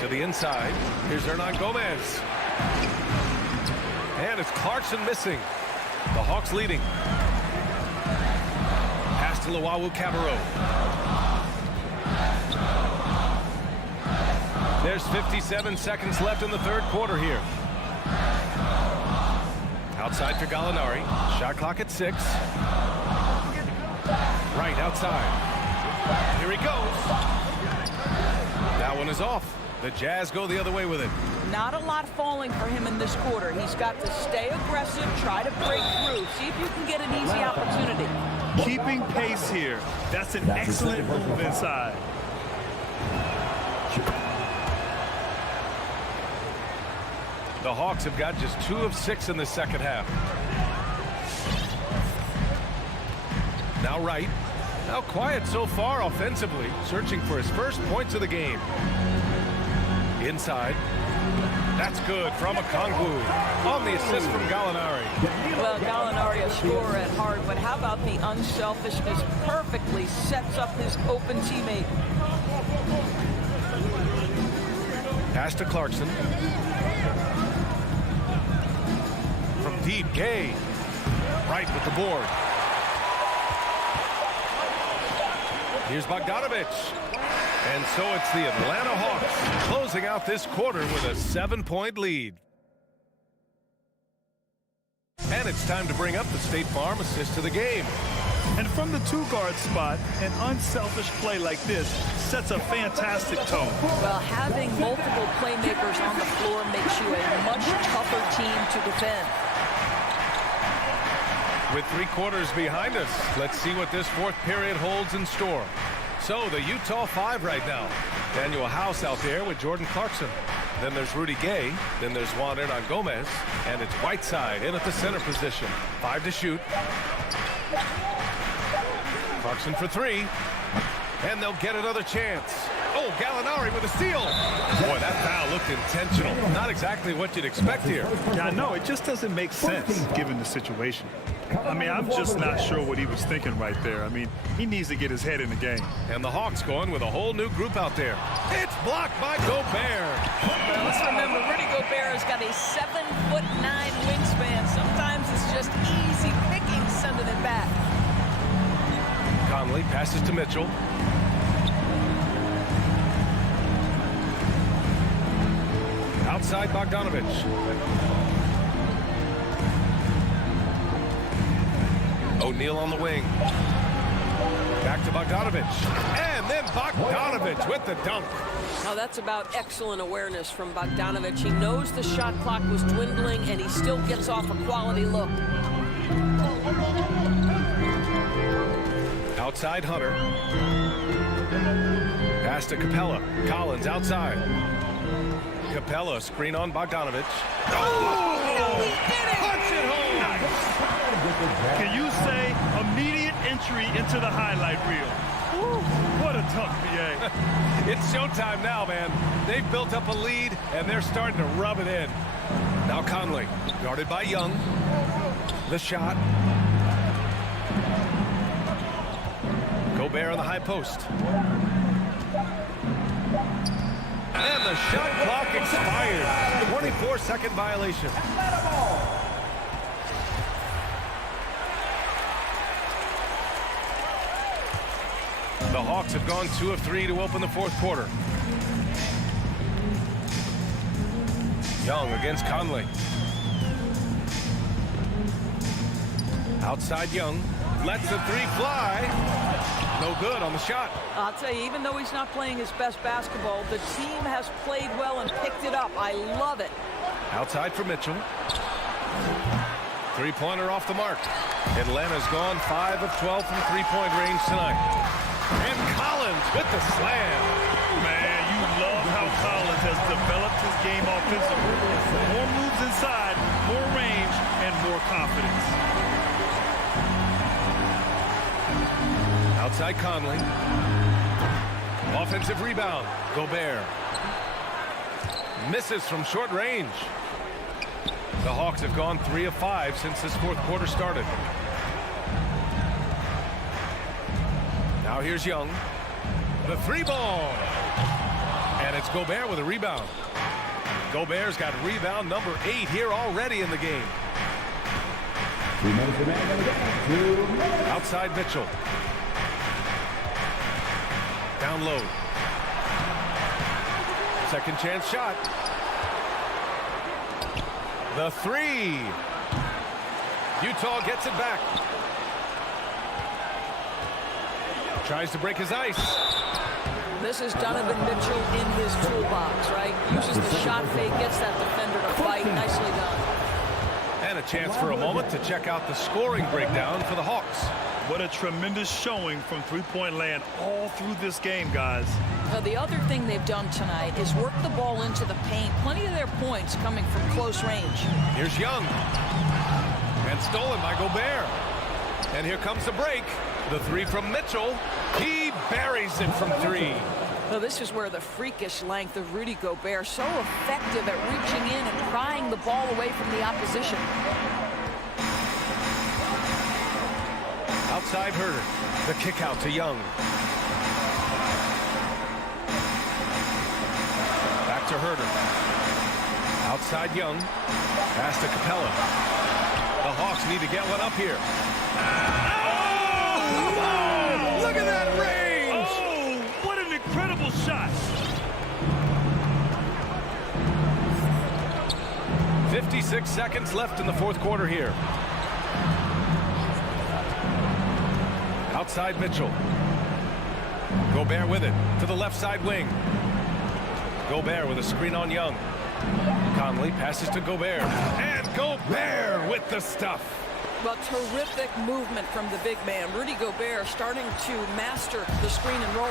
To the inside. Here's Hernan Gomez. And it's Clarkson missing. The Hawks leading. Pass to Luwawu-Cabarrot. There's 57 seconds left in the third quarter here. Outside for Gallinari. Shot clock at 6. Right outside. Here he goes. That one is off. The Jazz go the other way with it. Not a lot falling for him in this quarter. He's got to stay aggressive, try to break through, see if you can get an easy opportunity. Keeping pace here. That's an excellent move inside. The Hawks have got just 2 of 6 in the second half. Now Wright. Now quiet so far offensively, searching for his first points of the game. Inside. That's good from Okongwu on the assist from Gallinari. Well, Gallinari a scorer at heart, but how about the unselfishness? Perfectly sets up his open teammate. Pass to Clarkson. From deep, Gay. Right with the board. Here's Bogdanovich. And so it's the Atlanta Hawks closing out this quarter with a 7-point lead. And it's time to bring up the State Farm assist to the game. And from the 2-guard spot, an unselfish play like this sets a fantastic tone. Well, having multiple playmakers on the floor makes you a much tougher team to defend. With 3 quarters behind us, let's see what this fourth period holds in store. So the Utah 5 right now. Daniel House out there with Jordan Clarkson. Then there's Rudy Gay. Then there's Juan Hernan Gomez. And it's Whiteside in at the center position. 5 to shoot. Clarkson for 3. And they'll get another chance. Oh, Gallinari with a steal. Boy, that foul looked intentional. Not exactly what you'd expect here. Yeah, I know. It just doesn't make sense given the situation. I mean, I'm just not sure what he was thinking right there. I mean, he needs to get his head in the game. And the Hawks going with a whole new group out there. It's blocked by Gobert. Let's remember, Rudy Gobert has got a 7'9" wingspan. Sometimes it's just easy picking sending it back. Conley passes to Mitchell. Outside Bogdanovich. O'Neal on the wing. Back to Bogdanovich. And then Bogdanovich with the dunk. Now that's about excellent awareness from Bogdanovich. He knows the shot clock was dwindling, and he still gets off a quality look. Outside Hunter. Pass to Capella. Collins outside. Capella, screen on Bogdanovich. Punch it home! Can you say immediate entry into the highlight reel? Woo, what a tough PA. It's showtime now, man. They've built up a lead, and they're starting to rub it in. Now Conley, guarded by Young. The shot. Gobert on the high post. And the shot clock expired. 24-second violation. The Hawks have gone 2 of 3 to open the fourth quarter. Young against Conley. Outside Young. Lets the three fly. No good on the shot. I'll tell you, even though he's not playing his best basketball, the team has played well and picked it up. I love it. Outside for Mitchell. Three-pointer off the mark. Atlanta's gone 5 of 12 from three-point range tonight. And Collins with the slam. Man, you love how Collins has developed his game offensively. More moves inside, more range, and more confidence. Outside Conley. Offensive rebound. Gobert. Misses from short range. The Hawks have gone 3 of 5 since this fourth quarter started. Now here's Young. The three ball. And it's Gobert with a rebound. Gobert's got rebound number 8 here already in the game. Outside Mitchell. Down low. Second chance shot. The three. Utah gets it back. Tries to break his ice. This is Donovan Mitchell in his toolbox, right? Uses the shot fake, gets that defender to fight. Nicely done. And a chance for a moment to check out the scoring breakdown for the Hawks. What a tremendous showing from three-point land all through this game, guys. Now, the other thing they've done tonight is work the ball into the paint. Plenty of their points coming from close range. Here's Young. And stolen by Gobert. And here comes the break. The three from Mitchell. He buries it from 3. So this is where the freakish length of Rudy Gobert, so effective at reaching in and prying the ball away from the opposition. Outside Herter. The kick out to Young. Back to Herter. Outside Young. Pass to Capella. The Hawks need to get one up here. Oh! Look at that range! Oh, what an incredible shot! 56 seconds left in the fourth quarter here. Outside Mitchell. Gobert with it to the left side wing. Gobert with a screen on Young. Conley passes to Gobert. And Gobert with the stuff. Well, terrific movement from the big man. Rudy Gobert starting to master the screen and roll.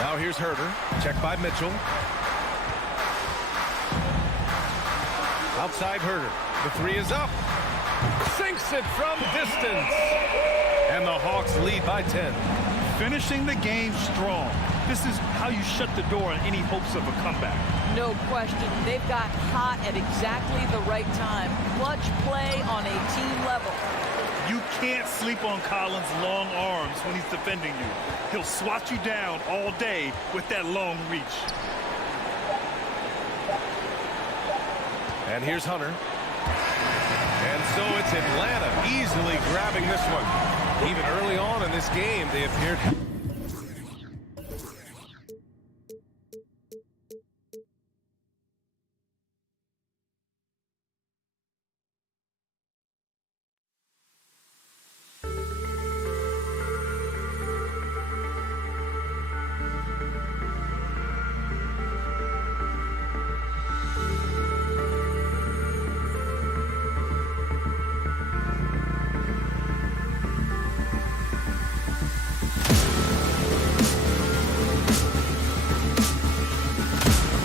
Now here's Herter. Checked by Mitchell. Outside Herter. The three is up. Sinks it from distance. And the Hawks lead by 10. Finishing the game strong. This is how you shut the door on any hopes of a comeback. No question. They've got hot at exactly the right time. Clutch play on a team level. You can't sleep on Collins' long arms when he's defending you. He'll swat you down all day with that long reach. And here's Hunter. And so it's Atlanta easily grabbing this one. Even early on in this game, they appeared